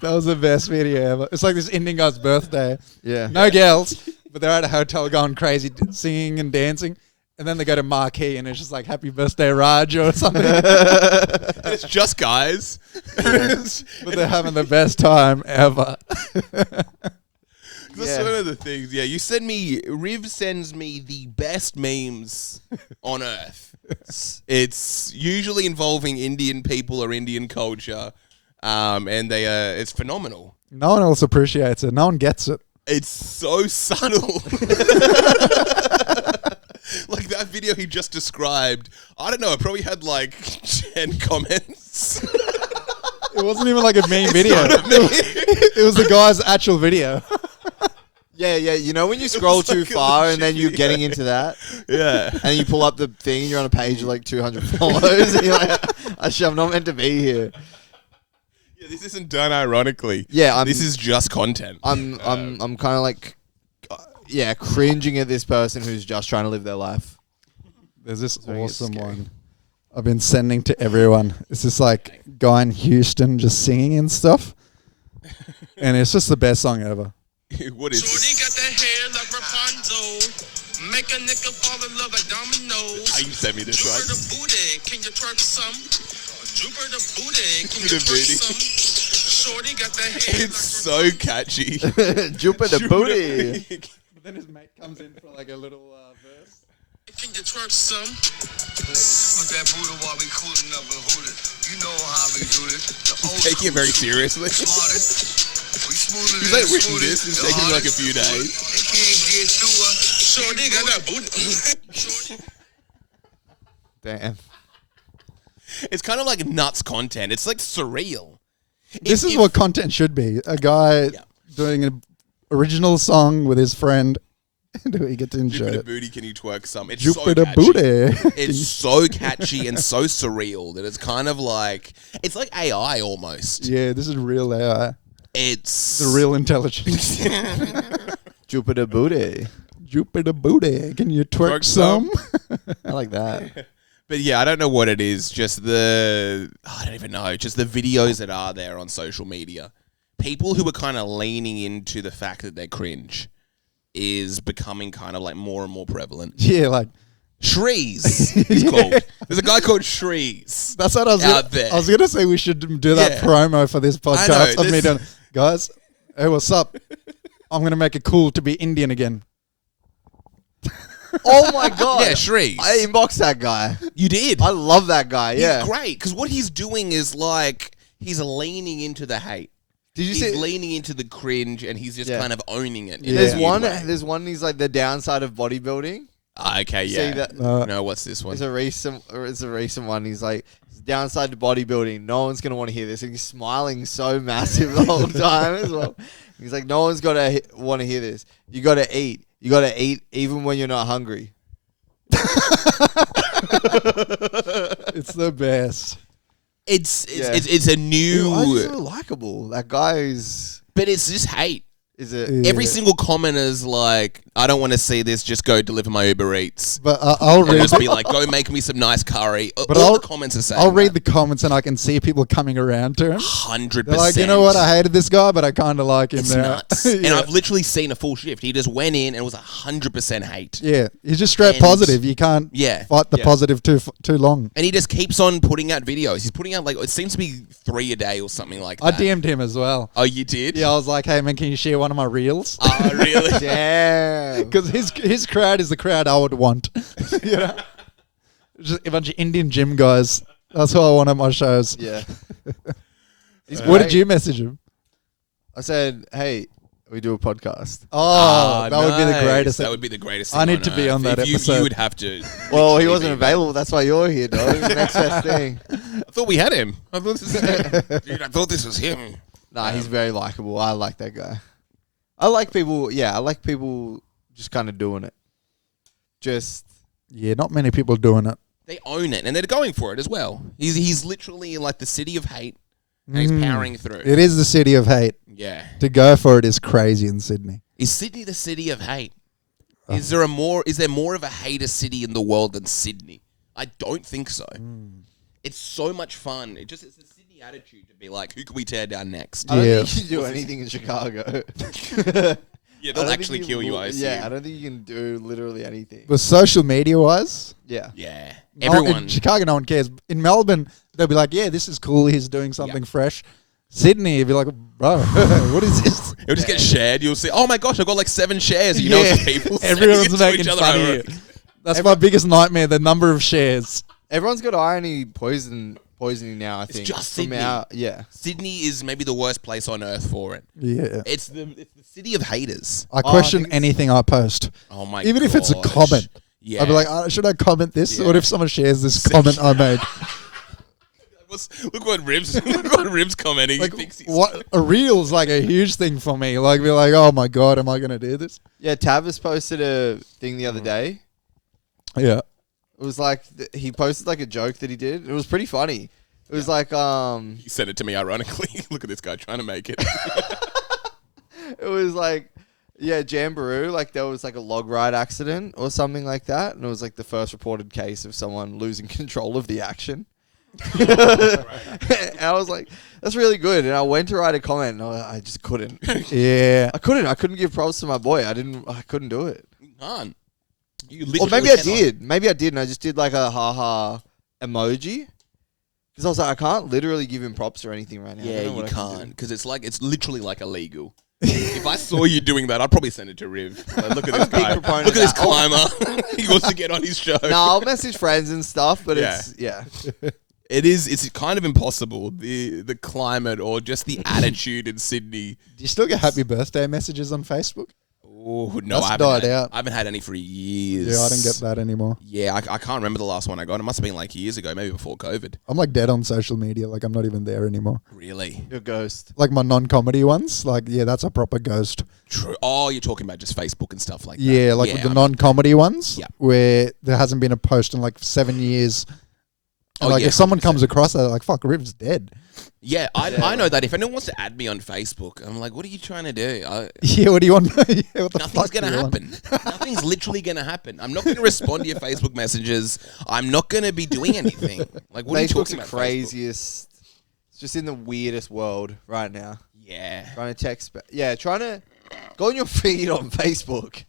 That was the best video ever. It's like this Indian guy's birthday. Yeah. No girls, but they're at a hotel going crazy, singing and dancing. And then they go to Marquee and it's just like, happy birthday, Raj, or something. It's just guys. But they're having the best time ever. That's one of the things. Yeah, Riv sends me the best memes on earth. It's usually involving Indian people or Indian culture. And it's phenomenal. No one else appreciates it. No one gets it. It's so subtle. Like that video he just described, I don't know, it probably had like 10 comments. It wasn't even like a meme video. It was the guy's actual video. Yeah. You know when you scroll too far and then you're getting into that? Yeah. And you pull up the thing and you're on a page with like 200 followers and you're like, I'm not meant to be here. Yeah, this isn't done ironically. Yeah, this is just content. I'm kind of like... cringing at this person who's just trying to live their life. There's this awesome one I've been sending to everyone. It's this like guy in Houston just singing and stuff. And it's just the best song ever. What is Shorty got that hair like Rapunzel. Make a nigga fall in love like dominoes. You sent me this, right? Jupiter booty, can you twerk some? Jupiter booty, can you Jupiter twerk booty. some? Shorty got that hair It's so catchy. Jupiter booty. But then his mate comes in for like a little verse. Can you twerk some? With that Buddha while we cooling up and hooting. You know how we do this. Taking it very seriously. He's like written this. It's taking like a few days. They can't get through us. Shorty got that booty. Damn. It's kind of like nuts content. It's like surreal. This is what content should be. A guy doing an original song with his friend. Do we get to enjoy Jupiter it? booty, can you twerk some? It's Jupiter so catchy. booty. It's so catchy and so surreal that it's kind of like, it's like AI almost. Yeah, this is real AI. It's The real intelligence. Jupiter booty. Jupiter booty. Can you twerk Twerk some? I like that. But yeah, I don't know what it is. Just I don't even know. Just the videos that are there on social media. People who are kind of leaning into the fact that they're cringe is becoming kind of like more and more prevalent. Yeah, like Shrees, he's called. There's a guy called Shrees. that's what I was out there. I was gonna say we should do that promo for this podcast. Of me doing, guys, hey, what's up? I'm gonna make it cool to be Indian again. Oh my god. Yeah, Shrees. I inboxed that guy. You did. I love that guy. Yeah. He's great because what he's doing is like he's leaning into the hate. Did you He's see? leaning into the cringe and he's just kind of owning it. in a There's weird one. way. There's one. He's like the downside of bodybuilding. Okay, See yeah. that? No, what's this one? It's a recent one. He's like, downside to bodybuilding. No one's gonna want to hear this. And he's smiling so massive the whole time as well. He's like, no one's gonna want to hear this. You gotta eat. You gotta eat even when you're not hungry. It's the best. It's a new, Dude, I just so likable. That guy is. but it's just hate. Is it? Yeah. Every single comment is like, I don't want to see this, just go deliver my Uber Eats. But I'll And read. just be like, go make me some nice curry. But All I'll- the comments are saying I'll read the comments and I can see people coming around to him. 100%. They're like, you know what? I hated this guy, but I kind of like him It's now. nuts. Yeah. And I've literally seen a full shift. He just went in and it was 100% hate. Yeah, he's just straight And- positive. You can't Yeah. fight the Yeah. positive too long. And he just keeps on putting out videos. He's putting out, like, it seems to be 3 a day or something like I that. DM'd him as well. Oh, you did? Yeah, I was like, hey man, can you share one of my reels? Oh, really? Damn. Because his crowd is the crowd I would want. You know, just a bunch of Indian gym guys. That's who I want at my shows. Yeah. He's What did great. you message him? I said, hey, we do a podcast. Oh, that would be the nice. greatest. That would be the greatest I thing need to be earth. on that If episode. You would have to. Well, he literally wasn't be there. available. That's why you're here, dog. Next best thing. I thought we had him. I thought this was him. Dude, I thought this was him. Nah, he's very likable. I like that guy. I like people. Yeah, I like people just kind of doing it. Just Yeah, not many people doing it. They own it, and they're going for it as well. He's literally in like the city of hate, and he's powering through. It is the city of hate. Yeah. To go for it is crazy in Sydney. Is Sydney the city of hate? Is there more of a hater city in the world than Sydney? I don't think so. It's so much fun. It's the Sydney attitude to be like, who can we tear down next? I don't Yeah. think you can do anything in Chicago. Yeah, I they'll don't actually think kill you, I assume. Yeah, I don't think you can do literally anything. But social media wise, Yeah. Yeah. in Everyone. Chicago, no one cares. In Melbourne, they'll be like, yeah, this is cool. He's doing something fresh. Sydney, you'd be like, bro, what is this? It'll just get shared. You'll see, oh my gosh, I've got like 7 shares. You know, it's people saying it Everyone's to making each other fun of over you. it. That's my biggest nightmare, the number of shares. Everyone's got irony poisoning now, I think. just From Sydney. Yeah. Sydney is maybe the worst place on earth for it. Yeah. It's the city of haters. I question think it's- anything I post. Oh my god. Even if it's a comment. Yeah. I'd be like, should I comment this? Yeah. What if someone shares this comment I made? Look what Ribs commenting. Like, He thinks he's what a reel's like a huge thing for me. Like, be like, oh my god, am I gonna do this? Yeah, Tavis posted a thing the other day. Yeah. It was like, he posted like a joke that he did. It was pretty funny. It was like, He sent it to me ironically. Look at this guy trying to make it. it was like, yeah, Jamboree, like there was like a log ride accident or something like that. And it was like the first reported case of someone losing control of the action. And I was like, that's really good. And I went to write a comment and I just couldn't. Yeah. I couldn't give props to my boy. I couldn't do it. You can't. You Or literally maybe I cannot. did. Maybe I did and I just did like a haha emoji. Because I was like, I can't literally give him props or anything right now. I Yeah, don't know you what I can do. can't. Because it's literally like illegal. If I saw you doing that, I'd probably send it to Riv. Like, look at this I'm a big guy. proponent Look at of this that. climber. He wants to get on his show. No, I'll message friends and stuff, but Yeah. it's, yeah. It's kind of impossible. The climate or just the attitude in Sydney. Do you still get happy birthday messages on Facebook? Oh, no, That's I died out. haven't had any for years. Yeah, I don't get that anymore. Yeah, I can't remember the last one I got. It must have been like years ago, maybe before COVID. I'm like dead on social media. Like, I'm not even there anymore. Really? You're a ghost. Like my non-comedy ones. Like, yeah, that's a proper ghost. True. Oh, you're talking about just Facebook and stuff like that. Yeah, like with the non-comedy ones. Yeah. Where there hasn't been a post in like 7 years. And Oh, like yeah, if someone 100%. comes across that, they're like, fuck, Riv's dead. Yeah, I know that. If anyone wants to add me on Facebook, I'm like, what are you trying to do? Yeah, what do you want? Yeah, what the Nothing's fuck going do to you want? happen. Nothing's literally going to happen. I'm not going to respond to your Facebook messages. I'm not going to be doing anything. Like, what are you Facebook's talking the about? craziest. It's just in the weirdest world right now. Facebook? Yeah. Trying to text. Trying to go on your feed on Facebook.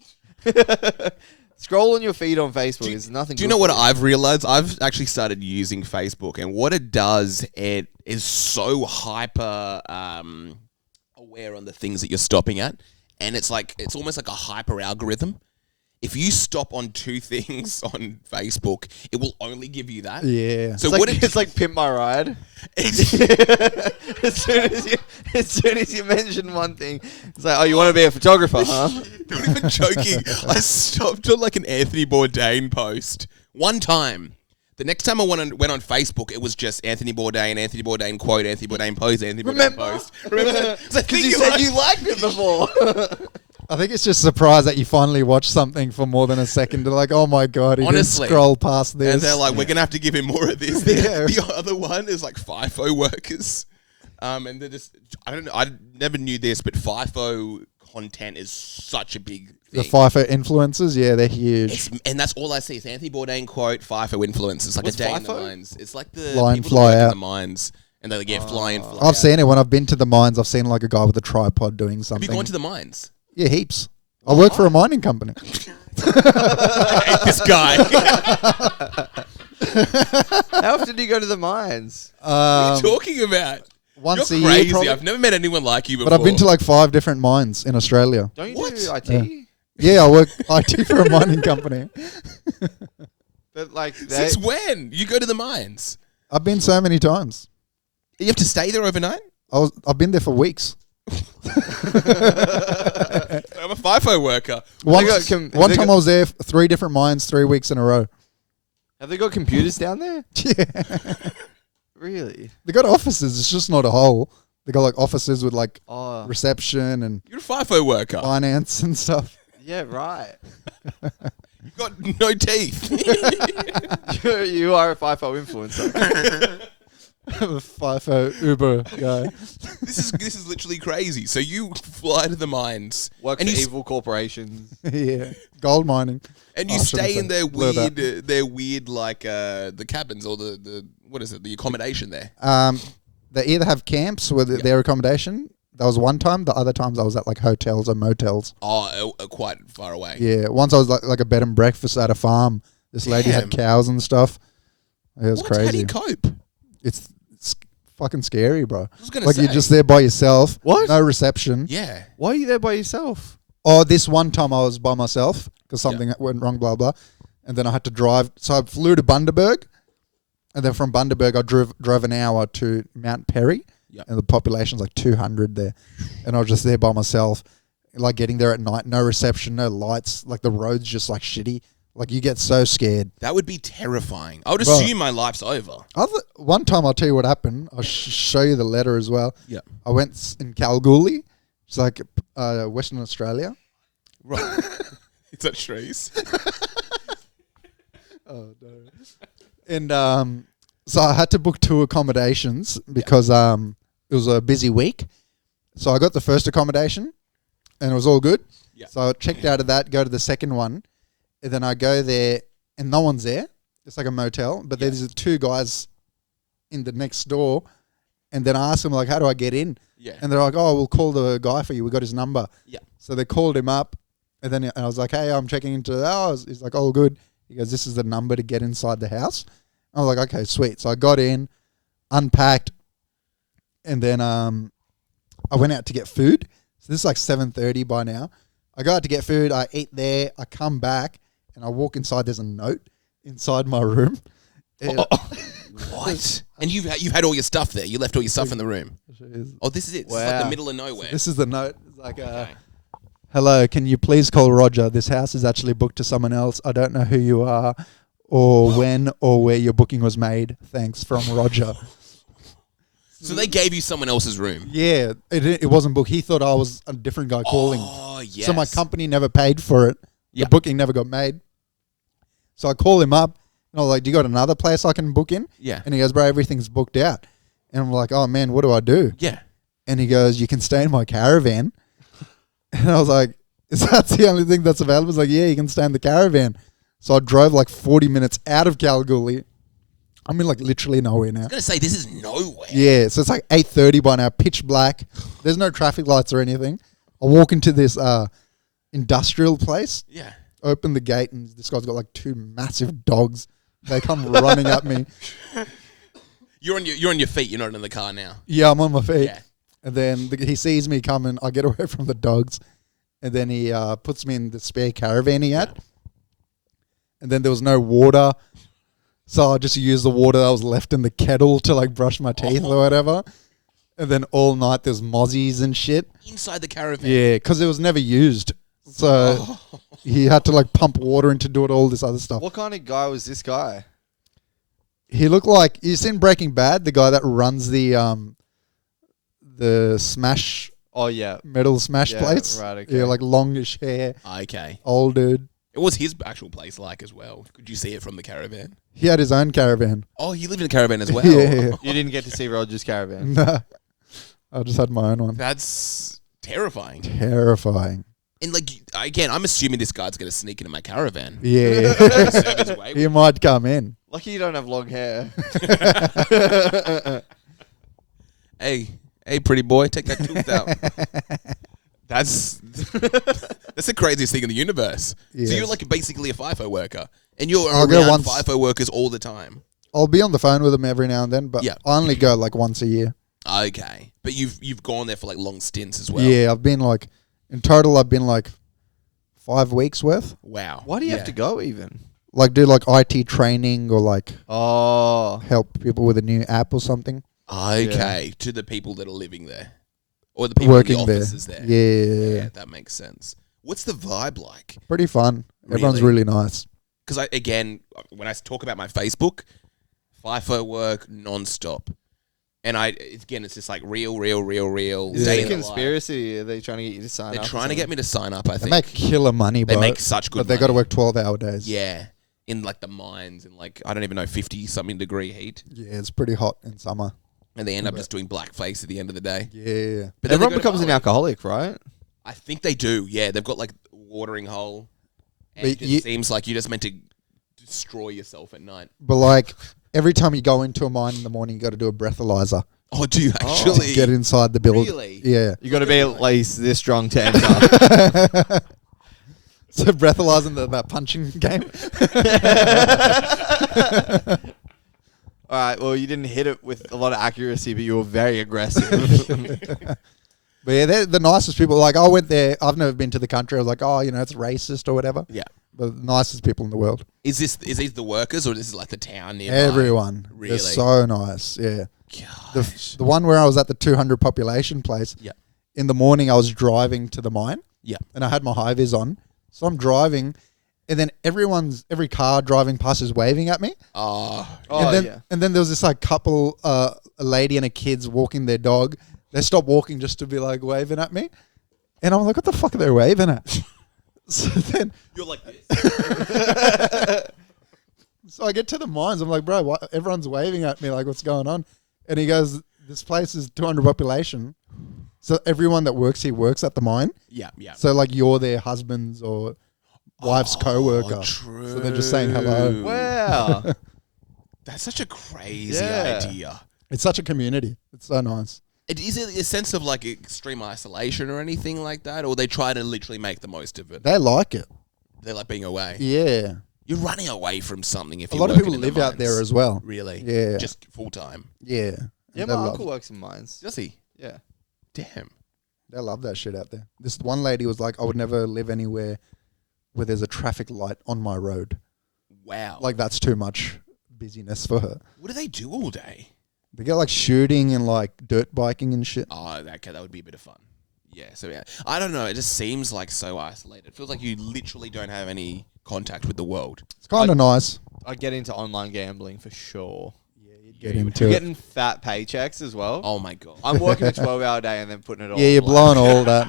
Scroll on your feed on Facebook. There's nothing. Do you good know what for I've realized? I've actually started using Facebook, and what it does, it is so hyper aware on the things that you're stopping at, and it's almost like a hyper algorithm. If you stop on 2 things on Facebook, it will only give you that. Yeah. So It's what like, it it's like Pimp My Ride. as soon as you mention one thing, it's like, oh, you want to be a photographer, huh? Not even joking. I stopped on like an Anthony Bourdain post one time. The next time I went on Facebook, it was just Anthony Bourdain quote, Anthony Bourdain pose, Anthony Bourdain post. Remember that? Because you said you liked it before. I think it's just surprised that you finally watched something for more than a second. They're like, oh my God, he Honestly. didn't scroll past this. And they're like, we're going to have to give him more of this. Yeah. The other one is like FIFO workers. And they're just, I never knew this, but FIFO content is such a big thing. The FIFO influencers, yeah, they're huge. And that's all I see. It's Anthony Bourdain quote, FIFO influencers. Like What's a day in FIFO? the mines. It's like the Fly in, people fly that work in out. the mines. And they get fly in, fly I've out. seen it when I've been to the mines. I've seen like a guy with a tripod doing Have something. you gone to the mines? Yeah, heaps. I work for a mining company. I hate this guy. How often do you go to the mines? What are you talking about? Once You're a year, crazy. probably. I've never met anyone like you before. But I've been to like 5 different mines in Australia. Don't you What? do IT? Yeah. Yeah, I work IT for a mining company. But like, Since when? You go to the mines. I've been so many times. You have to stay there overnight? I've been there for weeks. I'm a FIFO worker. One got time I was there 3 different mines 3 weeks in a row. have they got computers down there? Yeah. Really? They got offices. It's just not a hole. They got like offices with like Oh, reception and You're a FIFO worker. finance and stuff. yeah, right. You've got no teeth. You are a FIFO influencer. FIFO Uber guy. This is literally crazy. So you fly to the mines Work and for you evil corporations. Yeah. Gold mining. and you I shouldn't stay say in their blur that. weird like the cabins or the what is it, the accommodation there. They either have camps with their accommodation. That was one time. The other times I was at like hotels or motels. Oh, quite far away. Yeah. Once I was like a bed and breakfast at a farm. This lady had Damn. cows and stuff. It was How do crazy. you cope? It's fucking scary, bro. I was gonna Like say. you're just there by yourself. What? No reception. Yeah. Why are you there by yourself? Oh, this one time I was by myself because something went wrong, blah, blah. And then I had to drive. So I flew to Bundaberg. And then from Bundaberg, I drove an hour to Mount Perry. Yep. And the population's like 200 there. And I was just there by myself, like getting there at night. No reception, no lights. Like the road's just like shitty. Like you get so scared. That would be terrifying. I would Bro. assume my life's over. One time, I'll tell you what happened. I'll show you the letter as well. Yeah. I went in Kalgoorlie. It's like Western Australia. Right. Is that trees? Oh no! And so I had to book 2 accommodations because it was a busy week. So I got the first accommodation, and it was all good. Yeah. So I checked out of that, go to the second one, and then I go there, and no one's there. It's like a motel, but there's 2 guys in the next door, and then I asked them like, "How do I get in?" Yeah. And they're like, "Oh, we'll call the guy for you. We got his number." Yeah. So they called him up, and then I was like, "Hey, I'm checking into the house." He's like, "Oh, good." He goes, "This is the number to get inside the house." I was like, "Okay, sweet." So I got in, unpacked, and then I went out to get food. So this is like 7:30 by now. I go out to get food. I eat there. I come back, and I walk inside. There's a note inside my room. What? And you've had all your stuff there. You left all your stuff in the room. Oh, this is it. This is like the Wow. middle of nowhere. This is the note. It's like, Okay. "Hello, can you please call Roger? This house is actually booked to someone else. I don't know who you are or when or where your booking was made. Thanks, from Roger." So they gave you someone else's room. Yeah, it wasn't booked. He thought I was a different guy calling. Oh, yes. So my company never paid for it. Yeah. The booking never got made. So I call him up, and I was like, "Do you got another place I can book in?" Yeah. And he goes, "Bro, everything's booked out." And I'm like, "Oh, man, what do I do?" Yeah. And he goes, "You can stay in my caravan." And I was like, "Is that the only thing that's available?" He's like, "Yeah, you can stay in the caravan." So I drove like 40 minutes out of Kalgoorlie. I'm in like literally nowhere now. I was going to say, this is nowhere. Yeah, so it's like 8:30 by now, pitch black. There's no traffic lights or anything. I walk into this industrial place, Yeah. open the gate, and this guy's got like 2 massive dogs. They come running at me. You're on your feet. You're not in the car now. Yeah, I'm on my feet. Yeah. And then he sees me coming. I get away from the dogs. And then he puts me in the spare caravan he had. And then there was no water. So I just used the water that was left in the kettle to like brush my teeth or whatever. And then all night there's mozzies and shit. Inside the caravan. Yeah, because it was never used. So he had to like pump water in to do it, all this other stuff. What kind of guy was this guy? He looked like, you seen Breaking Bad, the guy that runs the smash, Oh, yeah. metal smash Yeah, plates. right, okay. Yeah, like longish hair, Okay. old dude. It was his actual place like as well. Could you see it from the caravan? He had his own caravan. Oh, he lived in a caravan as well. Yeah. You didn't get to see Roger's caravan. Nah, I just had my own one. That's terrifying. Terrifying. And like again, I'm assuming this guy's gonna sneak into my caravan. Yeah. Serve his way. He might come in. Lucky you don't have long hair. Hey, pretty boy, take that tooth out. That's the craziest thing in the universe. Yes. So you're like basically a FIFO worker, and you're I'll go around once. FIFO workers all the time. I'll be on the phone with him every now and then, but Yeah. I only go like once a year. Okay, but you've gone there for like long stints as well. Yeah, I've been like, in total, I've been like 5 weeks worth. Wow. Why do you have to go even? Like do like IT training or like Oh. help people with a new app or something. Okay, to the people that are living there, or the people Working in the there. offices there. Yeah. That makes sense. What's the vibe like? Pretty fun. Everyone's really nice. Because when I talk about my Facebook, FIFO work non-stop. And it's just like real. Is day it in a the conspiracy? Are they trying to get you to sign life. up? They're trying to get me to sign up, I They think. make killer money, They bro. make such good But they money. got to work 12-hour days. Yeah. In like the mines in like, I don't even know, 50-something degree heat. Yeah, it's pretty hot in summer. And they end up just doing blackface at the end of the day. Yeah. But then they Everyone go to becomes an Bali. alcoholic, right? I think they do. Yeah, they've got like a watering hole. And But it just seems like you're just meant to destroy yourself at night. But like every time you go into a mine in the morning, you got to do a breathalyzer Oh, do you actually? to get inside the building. Really? Yeah. You got to be at least this strong to enter. So breathalyzing that punching game. All right. Well, you didn't hit it with a lot of accuracy, but you were very aggressive. But yeah, they're the nicest people. Like I went there. I've never been to the country. I was like, oh, it's racist or whatever. Yeah. But the nicest people in the world. Is these the workers or this is like the town nearby? Everyone. Really? They're so nice. Yeah. Gosh. The one where I was at the 200 population place. Yeah. In the morning, I was driving to the mine. Yeah. And I had my high vis on. So I'm driving, and then every car driving past is waving at me. Oh, And then there was this like couple, a lady and a kid's walking their dog. They stopped walking just to be like waving at me. And I'm like, what the fuck are they waving at? So then you're like this. so I get to the mines. I'm like, bro, everyone's waving at me. Like, what's going on? And he goes, this place is 200 population. So everyone that works here works at the mine. Yeah. So like you're their husband's or wife's co-worker. True. So they're just saying hello. Wow. That's such a crazy Yeah. idea. It's such a community. It's so nice. Is it a sense of like extreme isolation or anything like that, or they try to literally make the most of it? They like it. They like being away. Yeah. You're running away from something if A you lot of people live out there as well. Really? Yeah. Just full time. Yeah. Yeah, They my love uncle it. works in mines. Does he? Yeah. Damn. They love that shit out there. This one lady was like, I would never live anywhere where there's a traffic light on my road. Wow. Like, that's too much busyness for her. What do they do all day? They get like shooting and like dirt biking and shit. Oh, okay, that would be a bit of fun. Yeah, so yeah. I don't know, it just seems like so isolated. It feels like you literally don't have any contact with the world. It's kind of nice. I'd get into online gambling for sure. Get You're into it. getting fat paychecks as well. Oh my god. I'm working a 12-hour day and then putting it all. Yeah, you're online. blowing all that.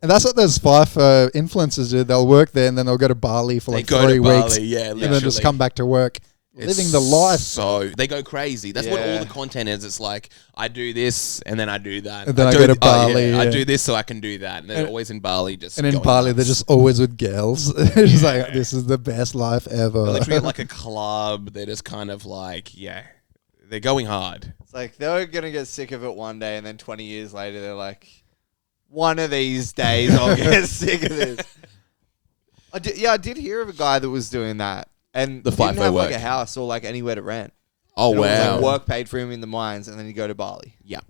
And that's what those FIFO influencers do. They'll work there and then they'll go to Bali for They like go 3 to weeks. Bali, yeah, And then just literally. come back to work. It's Living the life. So they go crazy. That's what all Yeah. the content is. It's like I do this and then I do that. And then I go to Bali, I yeah. do this so I can do that. And they're And- always in Bali just And in going Bali, nuts. they're just always with girls. It's just like, this is the best life ever. They're literally at like a club. They're just kind of like, yeah. They're going hard. It's like they're gonna get sick of it one day, and then 20 years later, they're like, "One of these days, I'll get sick of this." I did hear of a guy that was doing that, and The didn't FIFO have like work. a house or like anywhere to rent. Oh, And it was, wow. like, work paid for him in the mines, and then he'd go to Bali. Yeah.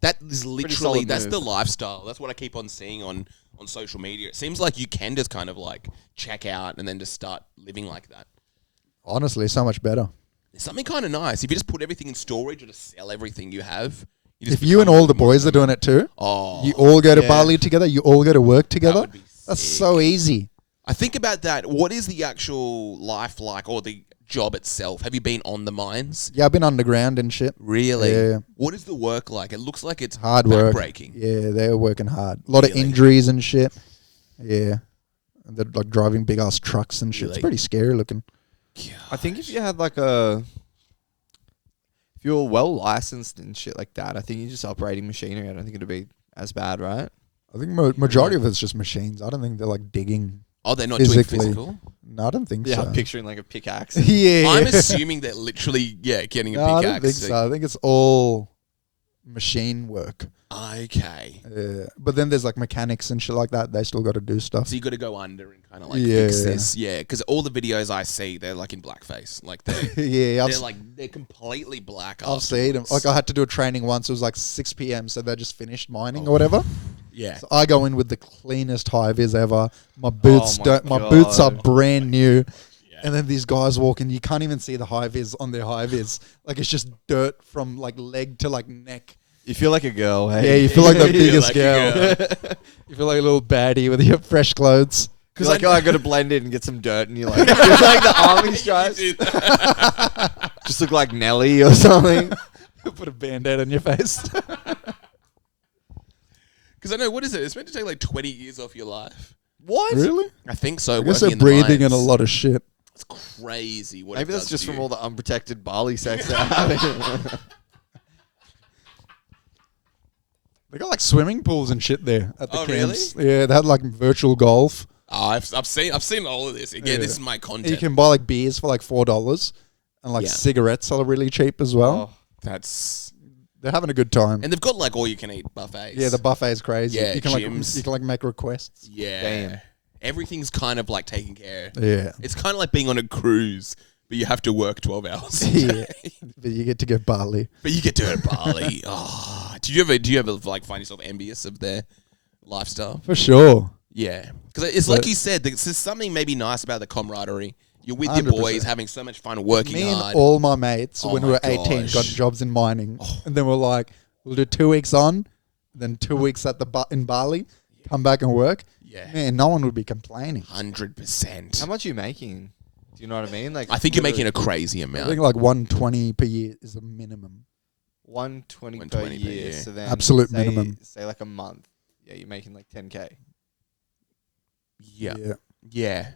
That is literally, solid that's move. the lifestyle. That's what I keep on seeing on social media. It seems like you can just kind of like check out and then just start living like that. Honestly, so much better. There's something kind of nice. If you just put everything in storage or just sell everything you have. You If just you and become all the more boys are doing it too, Oh, you all go to yeah. Bali together, you all go to work that together. would be That's sick. so easy. I think about that. What is the actual life like or the job itself? Have you been on the mines? Yeah, I've been underground and shit. Really? Yeah. What is the work like? It looks like it's Hard work. backbreaking. Yeah, they're working hard. A lot of Really? injuries and shit. Yeah. And they're like driving big ass trucks and shit. Really? It's pretty scary looking. I think if you had like if you were well licensed and shit like that, I think you're just operating machinery. I don't think it'd be as bad, right? I think majority of it's just machines. I don't think they're like digging. Oh, they're not physically. doing physical? No, I don't think Yeah, so. I'm picturing like a pickaxe. Yeah. I'm assuming they're literally, getting a No, I pickaxe. don't think so. I think it's all machine work. Okay. Yeah. But then there's like mechanics and shit like that. They still got to do stuff. So you got to go under and kind of like Yeah, fix yeah. this. Yeah, because all the videos I see, they're like in blackface. Like they're, Yeah, they're completely black. I've seen them. Like I had to do a training once. It was like 6 p.m. So they just finished mining or whatever. Yeah. So I go in with the cleanest high vis ever. My boots my don't. My boots are God. brand new. Yeah. And then these guys walk in. You can't even see the high vis on their high vis. Like it's just dirt from like leg to like neck. You feel like a girl, hey? Yeah, you feel like the You feel biggest like a girl. You feel like a little baddie with your fresh clothes. Because like, I got to blend in and get some dirt, and you're like, it's like the army stripes. Just look like Nelly or something. Put a band-aid on your face. Because I know, what is it? It's meant to take like 20 years off your life. What? Really? I think so. I guess working they're in the breathing in a mines. lot of shit. It's crazy. What Maybe it that's does just to from you. all the unprotected barley sex they're having. They got like swimming pools and shit there at the Oh, camps. Yeah, they had like virtual golf. Oh, I've seen all of this. Again, Yeah. this is my And you content. can buy like beers for like $4, and like Yeah. cigarettes are really cheap as well. Oh, That's They're having a good time. and they've got like all you can eat buffets. Yeah, the buffet is crazy. Yeah, you can gyms. like make requests. yeah. Damn. Everything's kind of like taken care of. Yeah. It's kind of like being on a cruise, but you have to work 12 hours. a Yeah. day. But you get to go Bali. But you get to go to Bali. Oh, do you ever like find yourself envious of their lifestyle? For sure. Yeah, because it's like But- you said. There's something maybe nice about the camaraderie. You're with your 100%. boys, having so much fun, working Me and hard. all my mates, Oh when we my were 18, got gosh. jobs in mining. Oh. And then we're like, we'll do 2 weeks on, then 2 weeks at in Bali, come back and work. Yeah, Man, no one would be complaining. 100%. how much are you making? Do you know what I mean? Like, I think you're making a crazy I amount. think like 120 per year is the minimum. 120 per 120 per year. year. So then Absolute say, minimum. Say like a month. Yeah, you're making like 10K. Yeah.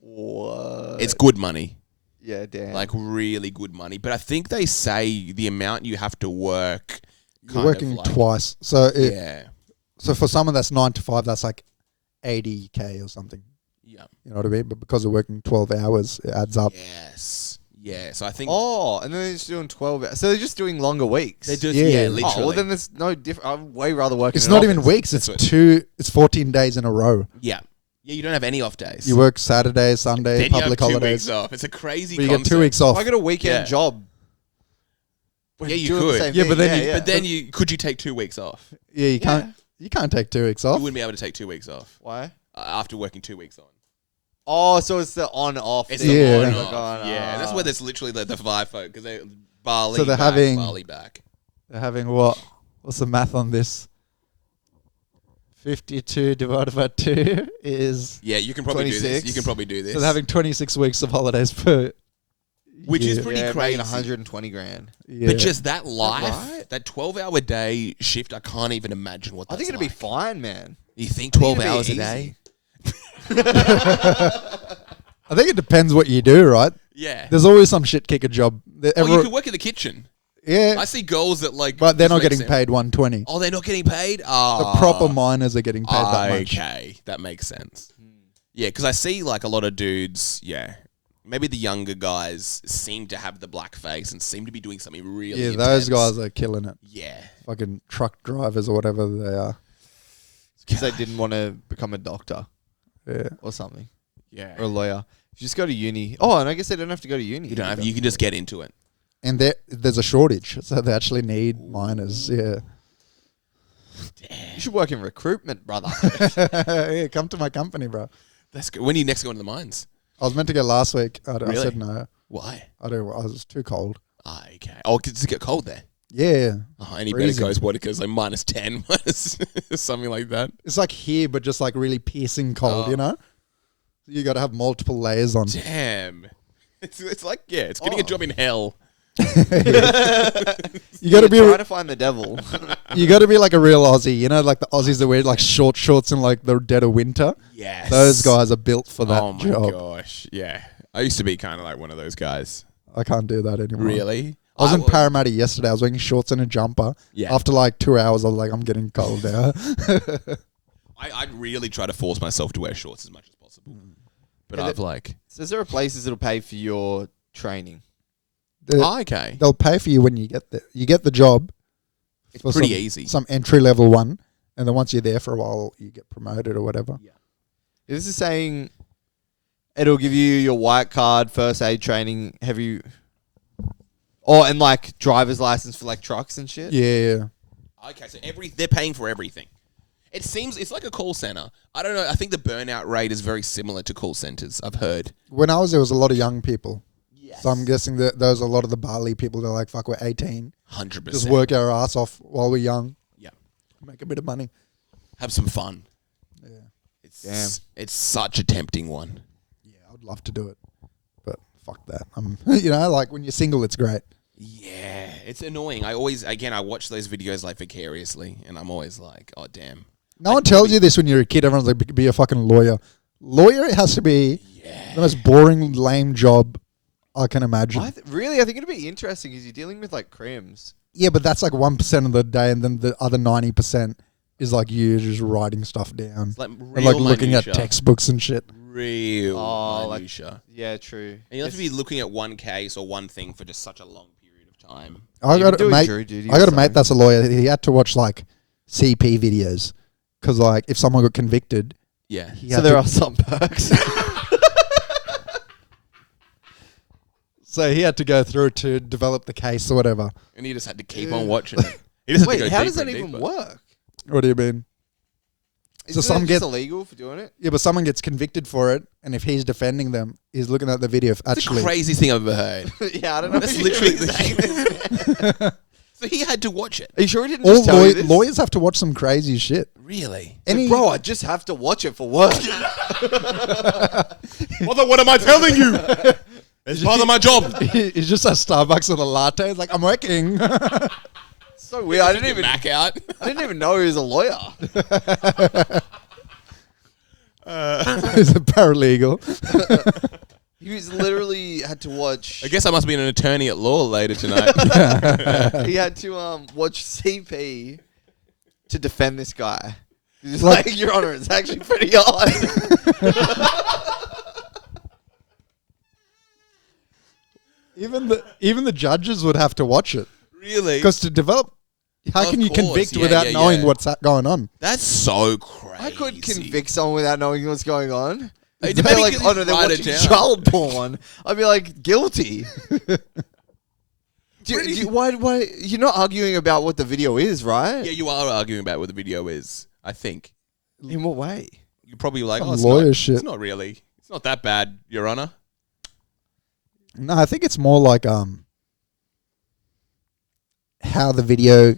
What? It's good money, Yeah, damn. like really good money. But I think they say the amount you have to work. You're kind working of like, twice. So Yeah, so for someone that's 9 to 5, that's like 80K or something. yeah. You know what I mean? But because they're working 12 hours, it adds up. Yes, yeah. So I think oh, and then they're just doing 12 hours. So they're just doing longer weeks. they do. Yeah. Yeah, Oh, literally. Oh, well, then there's no different. I'd way rather work It's in an not even office. weeks. It's That's what- it's 14 days in a row. Yeah. You don't have any off days. You work Saturday, Sunday, then public you have 2 holidays. weeks off. It's a crazy But you concept. get 2 weeks off. I got a weekend Yeah. job. Yeah, you Doing the could. same Yeah, thing. but then But then could you take 2 weeks off? Yeah, you can't take 2 weeks off. You wouldn't be able to take 2 weeks off Why? after working 2 weeks on. Oh, so it's the on-off. It's thing. Yeah. the on Like off. on, Yeah, that's where there's literally the FIFO because they Bali. So they're back, having- Bali back. They're having what? What's the math on this? 52 divided by 2 is... Yeah, you can probably do this. 26. You can probably do this. So they're having 26 weeks of holidays per Which is year. pretty yeah, crazy. making 120 grand. Yeah. But just that life, right? that 12-hour day shift, I can't even imagine what I that's think it'd like. be fine, man. You think I 12 think it'd be hours a easy. day? I think it depends what you do, right? Yeah. There's always some shit kicker job. Or you could work in the kitchen. Yeah, I see girls that like... but they're just not make getting sense. paid 120. Oh, they're not getting paid? The proper miners are getting paid that much. Okay, that makes sense. Yeah, because I see like a lot of dudes, maybe the younger guys seem to have the black face and seem to be doing something really Yeah, intense. those guys are killing it. Yeah. Fucking truck drivers or whatever they are. Because they didn't want to become a doctor Yeah. or something. Yeah. Or a lawyer. You just go to uni. Oh, and I guess they don't have to go to uni. You don't have, you can just get into it. And there's a shortage, so they actually need miners. Yeah. You should work in recruitment, brother. Yeah, come to my company, bro. That's good. When are you next going to the mines? I was meant to go last week. I Really? said no. Why? I was too cold. Okay. Oh, because it get cold there. Yeah. Oh, any Freezing. better goes what? It goes like minus 10, minus something like that. It's like here, but just like really piercing cold, Oh. you know? You got to have multiple layers on. Damn. It's like, it's getting a Oh. job in hell. You got to be trying to find the devil. you got to be like a real Aussie, you know, like the Aussies that wear like short shorts in like the dead of winter. Yes. Those guys are built for that Oh my job. gosh. Yeah. I used to be kind of like one of those guys. I can't do that anymore. Really? I was in Parramatta yesterday. I was wearing shorts and a jumper. Yeah. After like 2 hours, I was like, I'm getting cold now. I really try to force myself to wear shorts as much as possible. But I've So is there places that'll pay for your training? okay. They'll pay for you when you get there. You get the job. It's pretty easy. Some entry level one, and then once you're there for a while, you get promoted or whatever. Yeah. This is saying it'll give you your white card, first aid training. Have you? And like driver's license for like trucks and shit. Yeah. Okay, so they're paying for everything. It seems it's like a call center. I don't know. I think the burnout rate is very similar to call centers. I've heard. When I was there was a lot of young people. Yes. So I'm guessing that those are a lot of the Bali people. They're like, fuck, we're 18. 100%. Just work our ass off while we're young. Yeah. Make a bit of money. Have some fun. Yeah. It's such a tempting one. Yeah, I would love to do it. But fuck that. Like when you're single, it's great. Yeah, it's annoying. I watch those videos like vicariously, and I'm always like, oh, damn. No one tells you this when you're a kid. Everyone's like, be a fucking lawyer. Lawyer has to be the most boring, lame job I can imagine. I think it'd be interesting because you're dealing with like crims. Yeah, but that's like 1% of the day, and then the other 90% is like you just writing stuff down. It's like and like looking at textbooks and shit. Real minutia. Yeah, true. And you have to be looking at one case or one thing for just such a long period of time. I got a mate that's a lawyer. He had to watch like CP videos because like if someone got convicted, yeah. So there are some perks. So he had to go through to develop the case or whatever. And he just had to keep on watching it. He just had to go how does deeper that and even deeper. work? What do you mean? Isn't some it get just illegal for doing it? Yeah, but someone gets convicted for it, and if he's defending them, he's looking at the video. That's the craziest thing I've ever heard. Yeah, I don't know. That's literally So he had to watch it. Are you sure he didn't just tell you this? Lawyers have to watch some crazy shit. Really? Bro, I just have to watch it for work. What am I telling you? It's part of my job. He's just at Starbucks with a latte. It's like, I'm working. So weird. I didn't even know he was a lawyer. He's a paralegal. He was literally had to watch. I guess I must be an attorney at law later tonight. He had to watch CP to defend this guy. He's like, Your Honor, it's actually pretty odd. Even the judges would have to watch it. Really? Because to develop, how can you convict without knowing what's going on? That's so crazy. I could convict someone without knowing what's going on. Hey, They're like, oh no, they're watching child porn. I'd be like, guilty. Why? You're not arguing about what the video is, right? Yeah, you are arguing about what the video is, I think. In what way? You're probably like, Some lawyer shit. It's not really. It's not that bad, Your Honor. No, I think it's more like how the video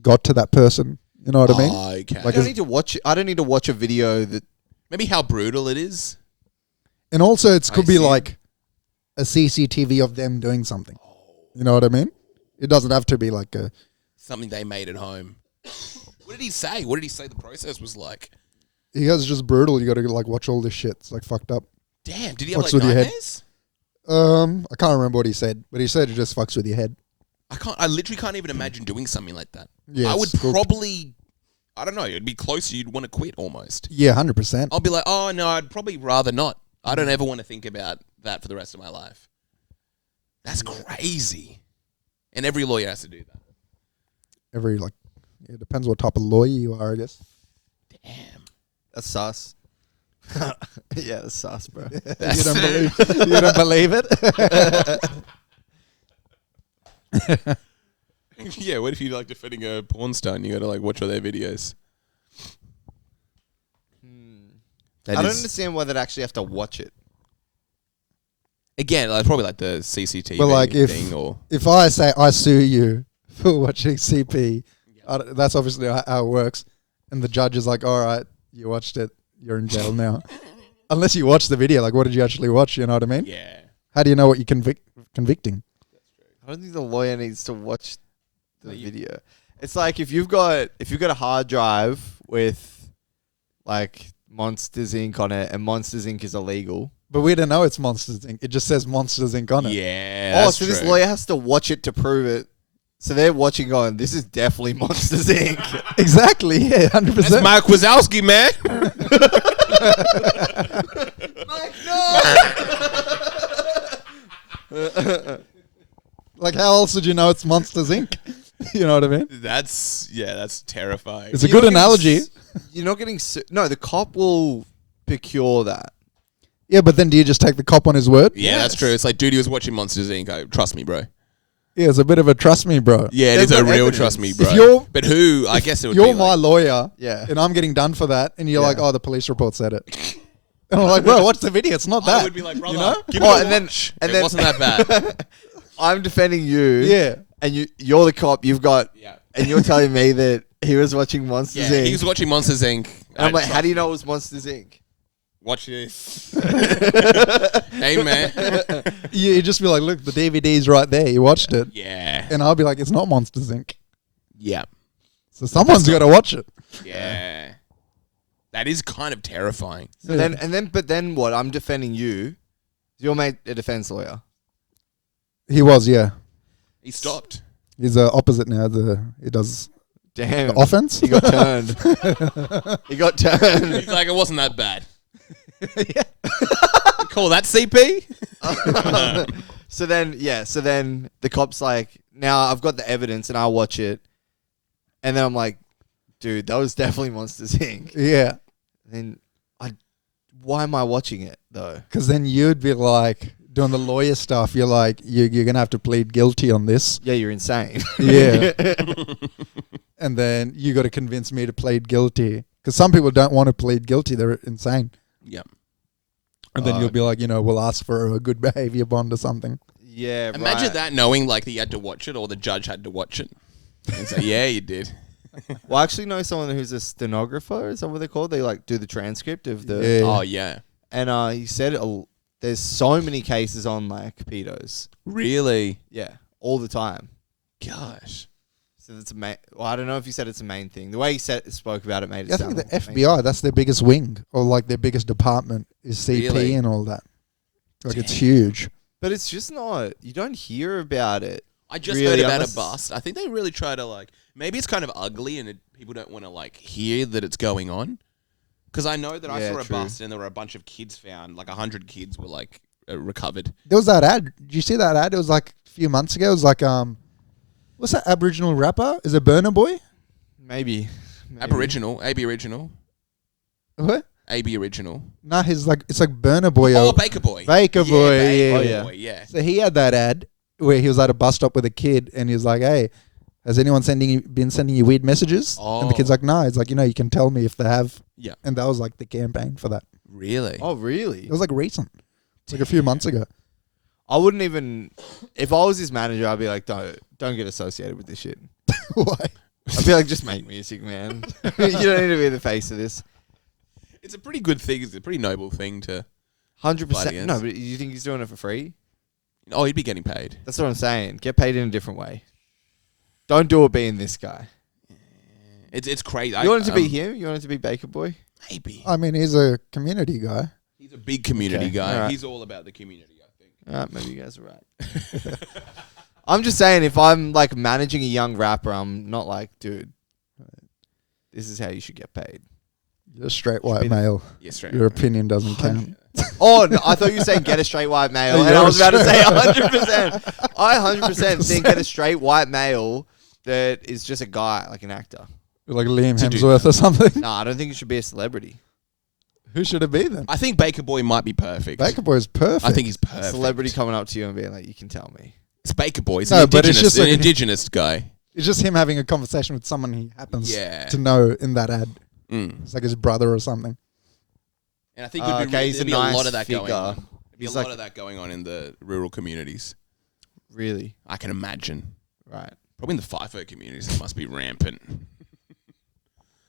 got to that person. You know what I mean? Okay. Like I don't need to watch. I don't need to watch a video that. Maybe how brutal it is. And also, it could be like a CCTV of them doing something. You know what I mean? It doesn't have to be like something they made at home. What did he say? What did he say the process was like? He goes, just brutal. You got to like watch all this shit. It's like fucked up. Damn. Did he have Fucks like with your head. nightmares? I can't remember what he said, but he said it just fucks with your head. I literally can't even imagine doing something like that. Yeah, I would probably, I don't know, it'd be closer. You'd want to quit almost. Yeah, 100%. I'll be like, oh no, I'd probably rather not. I don't ever want to think about that for the rest of my life. That's crazy. And every lawyer has to do that. It depends what type of lawyer you are, I guess. Damn. That's sus. Yeah, that's sus, bro. You don't believe it? Yeah, what if you like defending a porn star and you gotta like watch all their videos? I don't understand why they'd actually have to watch it. Again, like, probably like the CCTV But like thing if I say I sue you for watching CP, that's obviously how it works. And the judge is like, all right, you watched it. You're in jail now. Unless you watch the video, like what did you actually watch? You know what I mean? Yeah. How do you know what you're convicting? I don't think the lawyer needs to watch the video. It's like if you've got a hard drive with like Monsters Inc. on it, and Monsters Inc. is illegal. But we don't know it's Monsters Inc. It just says Monsters Inc. on it. Yeah. So this lawyer has to watch it to prove it. So they're watching going, this is definitely Monsters Inc. Exactly. Yeah, 100%. That's Mike Wazowski, man. Mike, no. Like, how else would you know it's Monsters Inc? You know what I mean? That's terrifying. It's a good analogy. You're not getting... No, the cop will procure that. Yeah, but then do you just take the cop on his word? Yeah, that's true. It's like, dude, he was watching Monsters Inc. Trust me, bro. Yeah, it's a bit of a trust me, bro. Yeah, it They've is a got real evidence. trust me, bro. If you're- but who? I guess it would You're be my like, lawyer, Yeah. and I'm getting done for that, and you're Yeah. like, oh, the police report said it. And I'm like, bro, watch the video. It's not that. I would be like, brother, you know? give Oh, it a and then- watch. and It then- wasn't that bad. I'm defending you. Yeah. And you're the cop. You've got... Yeah. And you're telling me that he was watching Monsters Yeah, Inc. he was watching Monsters Inc. And I'm like, how do you know it was Monsters Inc? Watch this. Hey, man. You just be like, look, the DVD's right there. You watched it. Yeah. And I'll be like, it's not Monsters Inc. Yeah. So someone's got to watch it. Yeah. That is kind of terrifying. So but then what? I'm defending you. Your mate a defense lawyer. He was, yeah. He stopped. He's opposite now. He does Damn. the offense. He got turned. He got turned. He's like, it wasn't that bad. Call that CP? So then the cop's like, now I've got the evidence and I'll watch it. And then I'm like, dude, that was definitely Monsters Inc. Yeah. Then why am I watching it though? Because then you'd be like, doing the lawyer stuff, you're like, you're going to have to plead guilty on this. Yeah, you're insane. Yeah. And then you got to convince me to plead guilty. Because some people don't want to plead guilty. They're insane. Yeah. And then you'll be like, we'll ask for a good behavior bond or something. Yeah, Imagine right. that knowing like that you had to watch it or the judge had to watch it. And say, yeah, you did. Well, I actually know someone who's a stenographer. Is that what they're called? They like do the transcript of the... Yeah. Oh, yeah. And he said there's so many cases on like pedos. Really? Yeah, all the time. Gosh. So that's a main... Well, I don't know if he said it's a main thing. The way he spoke about it made it I sound think the like a main FBI, that's their biggest wing, or like their biggest department is CP Really? and all that. Like it's huge. But it's just not... You don't hear about it. I just Really, heard about unless- a bust. I think they really try to like... Maybe it's kind of ugly and people don't want to like hear that it's going on. Because I know that I Yeah, saw a true. bust and there were a bunch of kids found. Like 100 kids were like recovered. There was that ad. Did you see that ad? It was like a few months ago. It was like, what's that Aboriginal rapper? Is it Burna Boy? Maybe. Aboriginal. AB Original. What? AB Original. Nah, it's like Burna Boy. Oh, or Baker Boy. Baker Boy. Baker Oh, yeah. Boy, yeah. So he had that ad where he was at a bus stop with a kid and he was like, hey, has anyone been sending you weird messages? And the kid's Oh. like, no. It's like, you can tell me if they have. Yeah. And that was like the campaign for that. Really? Oh, really? It was like recent. It's like a few months ago. I wouldn't even... If I was his manager, I'd be like, don't get associated with this shit. Why? I'd be like, just make music, man. You don't need to be the face of this. It's a pretty good thing. It's a pretty noble thing to... 100%. No, but you think he's doing it for free? Oh, he'd be getting paid. That's what I'm saying. Get paid in a different way. Don't do it being this guy. It's crazy. You want it to be him? You want it to be Baker Boy? Maybe. I mean, he's a community guy. He's a big community Okay, guy. alright. He's all about the community, I think. Alright, maybe you guys are right. I'm just saying, if I'm like managing a young rapper, I'm not like, dude, this is how you should get paid. You're a straight be white the- male. Yeah, straight. Your opinion doesn't count. Oh, no, I thought you were saying get a straight white male, and You're I was about to say straight- 100%. I 100% think get a straight white male that is just a guy, like an actor. Like Liam To do Hemsworth or something. Nah, I don't think it should be a celebrity. Who should it be then? I think Baker Boy might be perfect. Baker Boy's perfect. I think he's A perfect. celebrity coming up to you and being like, you can tell me. It's Baker Boy. He's No, an but it's indigenous, just like- an indigenous guy. It's just him having a conversation with someone he happens Yeah. to know in that ad. Mm. It's like his brother or something. And I think there'd be, Okay, he's there'd a be a lot nice of that going figure. on. There'd be He's a lot like- of that going on in the rural communities. Really? I can imagine. Right. Probably in the FIFO communities, it must be rampant.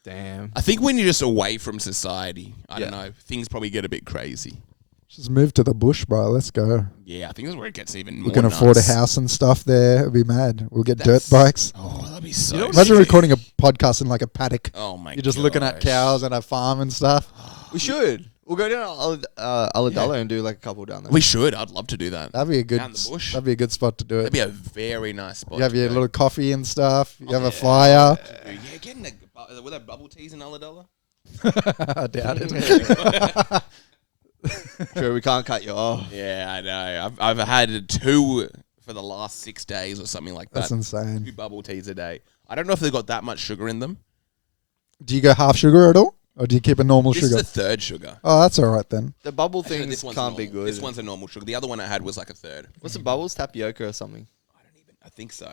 Damn. I think when you're just away from society, I don't Yeah. know, things probably get a bit crazy. Just move to the bush, bro. Let's go. Yeah, I think that's where it gets even more We can afford a nuts. house and stuff there. It'd be mad. We'll get That's- dirt bikes. Oh, that'd be so Imagine sick. recording a podcast in like a paddock. Oh my god. You're just looking at cows and a farm and stuff. We should. We'll go down Ulladulla and do like a couple down there. We should. I'd love to do that. That'd be a good. Down the bush. That'd be a good spot to do it. That'd be a very nice spot. You have to your go. little coffee and stuff. You have a fire. Yeah, getting were there bubble teas in Ulladulla? I doubt it. True, we can't cut you off. Yeah, I know. I've had 2 for the last 6 days or something like that. That's insane. 2 bubble teas a day. I don't know if they've got that much sugar in them. Do you go half sugar at all? Or do you keep a normal This sugar? is a third sugar. Oh, that's all right then. The bubble Actually, things this one's can't be normal. good. This one's a normal sugar. The other one I had was like a third. What's the bubbles? Tapioca or something? I think so.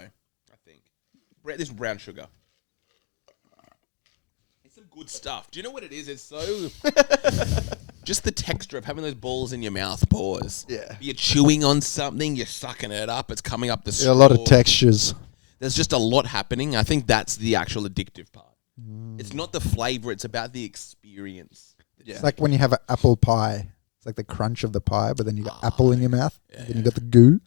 This brown sugar. It's some good stuff. Do you know what it is? It's so... just the texture of having those balls in your mouth, pause. Yeah. You're chewing on something, you're sucking it up, it's coming up the straw. Yeah, a lot of textures. There's just a lot happening. I think that's the actual addictive part. It's not the flavor, it's about the experience. Yeah. It's like when you have an apple pie. It's like the crunch of the pie, but then you got apple in your mouth. Then you got the goo.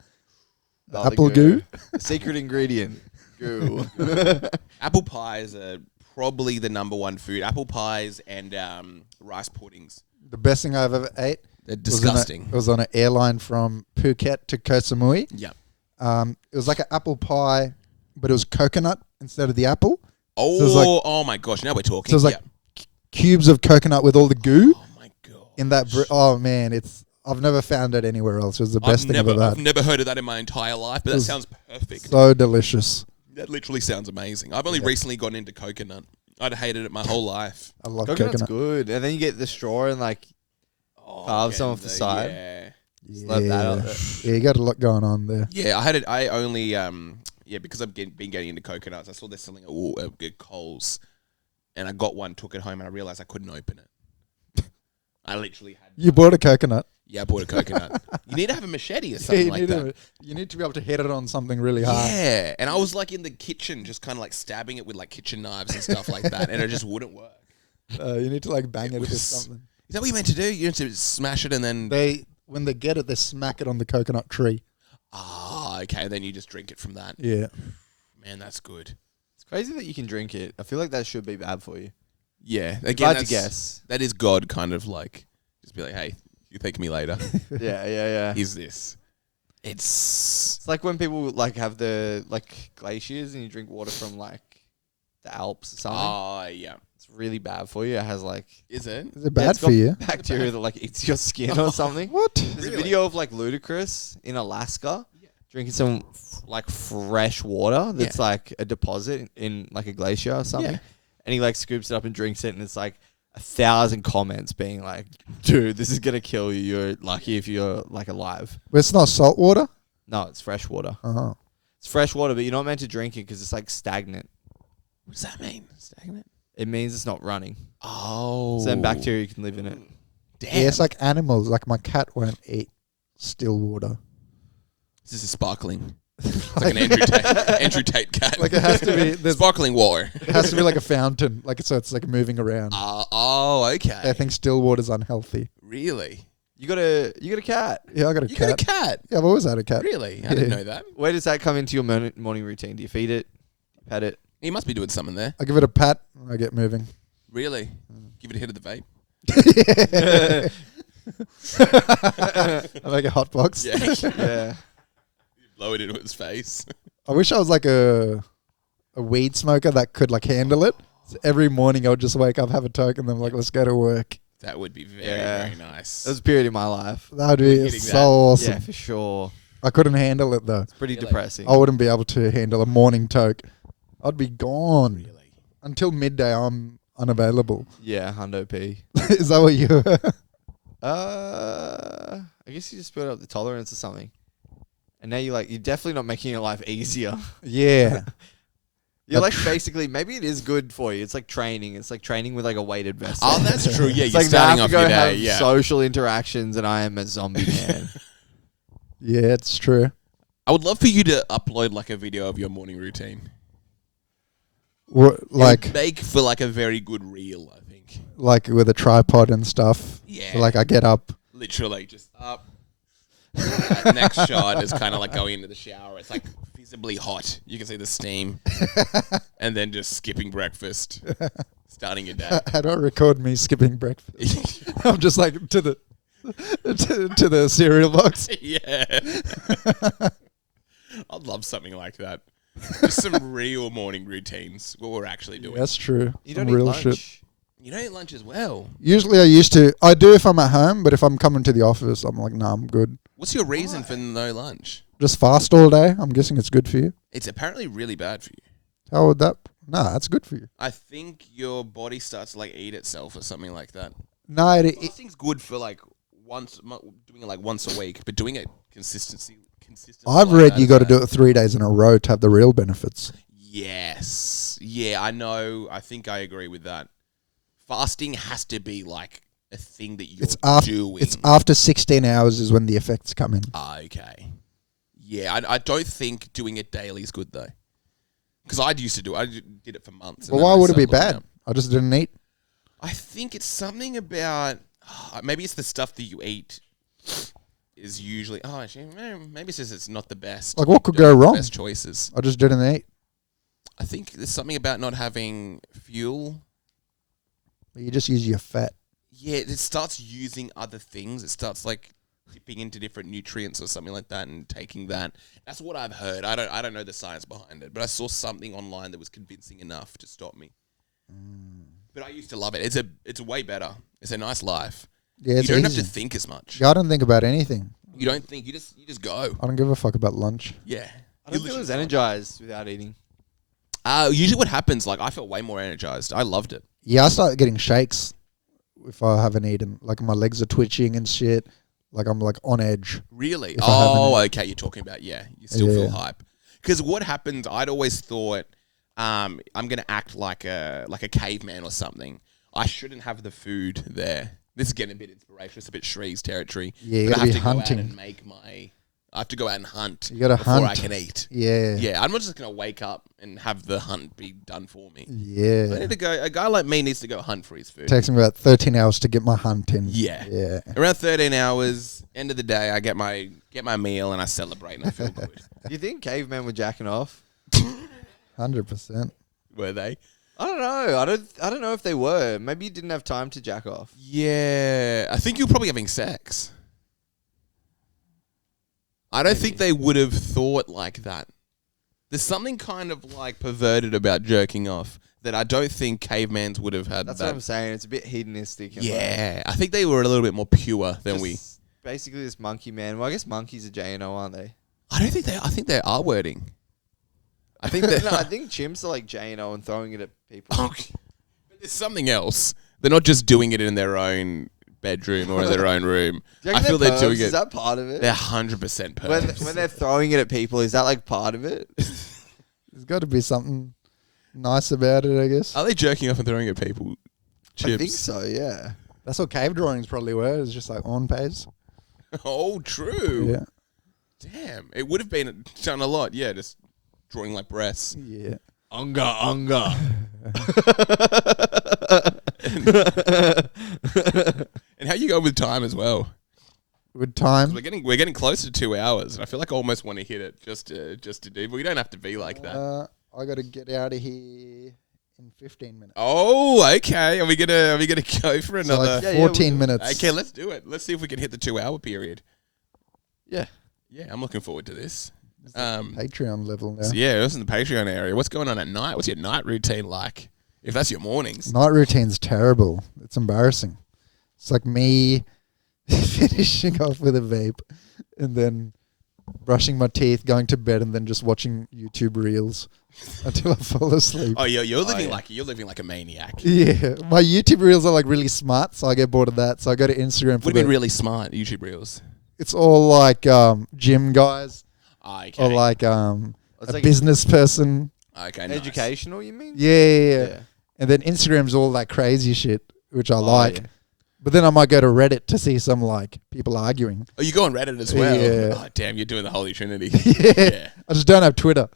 The Oh, apple goo. Secret ingredient. Goo. Apple pies are probably the number one food. Apple pies and rice puddings. The best thing I've ever ate. They're disgusting. It was on an airline from Phuket to Koh Samui. Yeah. It was like an apple pie, but it was coconut instead of the apple. Oh, So it was like- oh my gosh! Now we're talking. So it was like cubes of coconut with all the goo oh my god! in that. Oh man, I've never found it anywhere else. It was the best thing I've ever I've had. never heard of that in my entire life, but that sounds perfect. So delicious. That literally sounds amazing. I've only recently gotten into coconut. I'd hated it my whole life. I love Coconut's coconut. good. And then you get the straw and like carve some off the side. Yeah. Slap that out Yeah. there. Yeah, you got a lot going on there. Yeah, I had it. I only because I've been getting into coconuts. I saw they're selling at Coles, and I got one, took it home, and I realized I couldn't open it. I literally had. You bought a coconut. Yeah, I bought a coconut. You need to have a machete or something like that. You need to be able to hit it on something really hard. Yeah, and I was like in the kitchen, just kind of like stabbing it with like kitchen knives and stuff like that, and it just wouldn't work. You need to like bang it with was- something. Is that what you meant to do? You need to smash it and then. When they get it, they smack it on the coconut tree. Ah, okay. Then you just drink it from that. Yeah. Man, that's good. It's crazy that you can drink it. I feel like that should be bad for you. Yeah, If again, I had to that's- guess. That is God kind of like, just be like, hey, you thank me later. Yeah. Is this? It's It's like when people like have the like glaciers and you drink water from like the Alps or something. oh yeah. It's really bad for you. It has like Is it? Is it bad it's for got you? bacteria that like eats your skin or something. What? There's Really? a video of like Ludacris in Alaska drinking some like fresh water that's like a deposit in like a glacier or something. Yeah. And he like scoops it up and drinks it, and it's like 1,000 comments being like, dude, this is gonna kill you. You're lucky if you're like alive. But it's not salt water? No, it's fresh water. Uh-huh. It's fresh water, but you're not meant to drink it because it's like stagnant. What does that mean? Stagnant? It means it's not running. Oh. So then bacteria can live in it. Damn. Yeah, it's like animals. Like my cat won't eat still water. This is sparkling. It's like an Andrew Tate cat. Like it has to be. There's sparkling water. It has to be like a fountain. Like so it's like moving around. Oh, okay. They think still water's unhealthy. Really? You got a cat. Yeah, I got a You cat. got a cat? Yeah, I've always had a cat. Really? I didn't know that. Where does that come into your morning routine? Do you feed it? Pet it? He must be doing something there. I give it a pat. I get moving. Really? Give it a hit of the vape. I make a hot box. Yeah. Yeah. Blow it into his face. I wish I was like a weed smoker that could like handle it. So every morning I would just wake up, have a toke, and then like, let's go to work. That would be very, Yeah. very nice. That was a period in my life. That would be Getting so that. awesome. Yeah, for sure. I couldn't handle it though. It's pretty Really? depressing. I wouldn't be able to handle a morning toke. I'd be gone. Really? Until midday, I'm unavailable. Yeah, Hundo P. Is that what you I guess you just build up the tolerance or something. And now you're definitely not making your life easier. Yeah. You're like basically, maybe it is good for you. It's like training. It's like training with like a weighted vest. Oh, that's true. Yeah, It's you're like now I starting have off to go your day. have Yeah. social interactions and I am a zombie man. Yeah, it's true. I would love for you to upload like a video of your morning routine. What, It like would make for like a very good reel, I think. like with a tripod and stuff. Yeah. So like I get up. Literally just up. Next shot is kind of like going into the shower. It's like visibly hot. You can see the steam. And then just skipping breakfast. starting your day. How do I record me skipping breakfast? I'm just like to the cereal box. Yeah. I'd love something like that. Just some real morning routines. What we're actually doing. That's true. You Some don't eat real lunch. shit. You don't eat lunch as well. Usually I used to. I do if I'm at home, but if I'm coming to the office, I'm like, nah, I'm good. What's your reason for no lunch? Just fast all day. I'm guessing it's good for you. It's apparently really bad for you. How would that? Nah, that's good for you. I think your body starts to like eat itself or something like that. No, it Fasting's good for like doing it like once a week, but doing it consistently. I've like read that you is got to bad. do it 3 days in a row to have the real benefits. Yes. Yeah, I know. I think I agree with that. Fasting has to be like a thing that you're doing. It's after 16 hours is when the effects come in. Okay. Yeah, I don't think doing it daily is good though. Because I used to do it. I did it for months. Well, why would it be bad? I just didn't eat. I think it's something about maybe it's the stuff that you eat is usually actually maybe it's just it's not the best. Like what could You don't go have the wrong? Best choices. I just didn't eat. I think there's something about not having fuel. You just use your fat. Yeah, it starts using other things. It starts like dipping into different nutrients or something like that and taking that. That's what I've heard. I don't know the science behind it, but I saw something online that was convincing enough to stop me. But I used to love it. It's way better. It's a nice life. Yeah, You it's don't easy. have to think as much. Yeah, I don't think about anything. You don't think. You just go. I don't give a fuck about lunch. Yeah. I don't feel as energized without eating. Usually what happens, like I felt way more energized. I loved it. Yeah, I start getting shakes if I haven't eaten. Like my legs are twitching and shit. Like I'm like on edge. Really? If I haven't Okay. You're talking about, you still feel hype. Because what happens, I'd always thought I'm going to act like a caveman or something. I shouldn't have the food there. This is getting a bit inspirational. It's a bit Shree's territory. Yeah, you But gotta be Go out hunting. and I have to go out and hunt You gotta before I hunt. can eat. Yeah. Yeah, I'm not just going to wake up and have the hunt be done for me. I Yeah. need to go. A guy like me needs to go hunt for his food. Takes me about 13 hours to get my hunt in. Yeah. Yeah. Around 13 hours, end of the day, I get my meal and I celebrate and I feel good. Do you think cavemen were jacking off? 100%. Were they? I don't know. I don't know if they were. Maybe you didn't have time to jack off. Yeah. I think you're probably having sex. I don't think they would have thought like that. There's something kind of like perverted about jerking off that I don't think cavemans would have had. That's what I'm saying. It's a bit hedonistic. And Yeah. I think they were a little bit more pure than we. Basically, this monkey man. Well, I guess monkeys are J&O, aren't they? I don't think they. I think they are wording. I think that. No, I think chimps are like J&O and throwing it at people. Okay. But there's something else. They're not just doing it in their own bedroom or in their own room. Do you I reckon feel they're doing pervs? it. Is that part of it? They're 100% pervs. when they're throwing it at people, is that like part of it? There's got to be something nice about it, I guess. Are they jerking off and throwing at people? Chips. I think so. Yeah. That's what cave drawings probably were. It's just like on page. Oh, true. Yeah. Damn. It would have been done a lot. Yeah, just drawing like breasts. Yeah. Unga. And how you go with time as well? With 'Cause time. we're getting close to 2 hours, and I feel like I almost want to hit it just to do. But we don't have to be like that. I got to get out of here in 15 minutes. Oh, okay. Are we gonna go for So another? like Yeah, 14 minutes. Okay, let's do it. Let's see if we can hit the 2 hour period. Yeah. Yeah, I'm looking forward to this. Patreon level now. So yeah, this is the Patreon area. What's going on at night? What's your night routine like? If that's your mornings. Night routine's terrible. It's embarrassing. It's like me finishing off with a vape and then brushing my teeth, going to bed, and then just watching YouTube reels until I fall asleep. Oh, you're living like a maniac. Yeah, my YouTube reels are like really smart, so I get bored of that. So I go to Instagram for Would have been really smart YouTube reels. It's all like gym guys Okay. or like It's a like business person. Okay. Nice. educational, you mean? Yeah. And then Instagram's all that crazy shit, which I like. yeah. But then I might go to Reddit to see some like people arguing. Oh, you go on Reddit as well. Yeah. Oh, damn, you're doing the Holy Trinity. Yeah. I just don't have Twitter.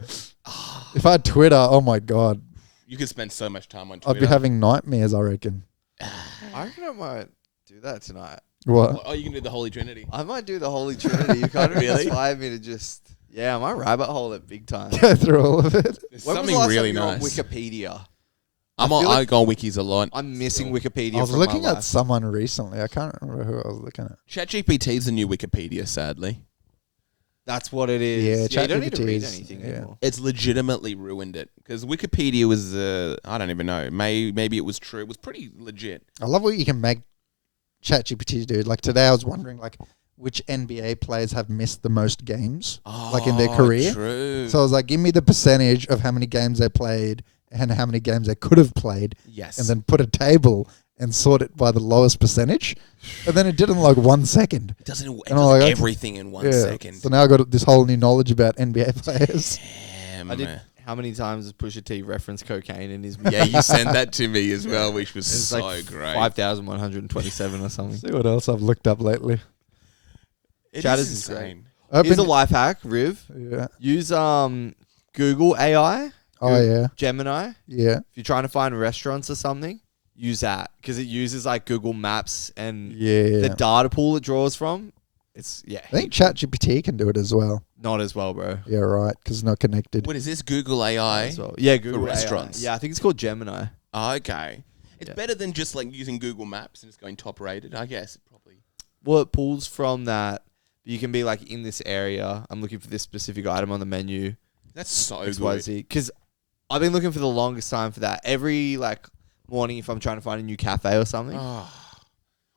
If I had Twitter, oh my God, You could spend so much time on Twitter. I'd be having nightmares, I reckon. I reckon I might do that tonight. What? Oh, you can do the Holy Trinity. I might do the Holy Trinity. You kind of Really? inspired me to just, I might rabbit hole it big time. Go through all of it. There's When was the something last really time you were on nice. Wikipedia? I go on wikis a lot. I'm missing Wikipedia. I was from looking my at life. someone recently. I can't remember who I was looking at. ChatGPT is the new Wikipedia, sadly. That's what it is. Yeah, you don't need to read ChatGPT is- anything yeah. anymore. It's legitimately ruined it because Wikipedia was, I don't even know. Maybe it was true. It was pretty legit. I love what you can make ChatGPT do. Like today, I was wondering like which NBA players have missed the most games, like in their career. True. So I was like, give me the percentage of how many games they played and how many games they could have played, yes. and then put a table and sort it by the lowest percentage. And then it did in like 1 second. It does I'm like, everything in 1 second. So now I got this whole new knowledge about NBA players. Damn. I did. How many times has Pusha T referenced cocaine in his? Yeah, you sent that to me as well, which was It's so like great. 5,127 or something. See what else I've looked up lately. It Chatters is is great. insane. Here's a life hack, Riv. Yeah. Use Google AI. Oh yeah. Gemini. Yeah. If you're trying to find restaurants or something, use that because it uses like Google Maps and Yeah. the data pool it draws from. It's I think ChatGPT can do it as well. not as well, bro. Yeah, right. Because it's not connected. What is this? Google AI? As well. Yeah, Google AI. restaurants. Yeah, I think it's called Gemini. Okay. It's Yeah. better than just like using Google Maps and just going top rated, I guess. Probably. Well, it pulls from that. You can be like in this area. I'm looking for this specific item on the menu. That's so good. XYZ. Because I've been looking for the longest time for that. Every like morning, if I'm trying to find a new cafe or something, Oh,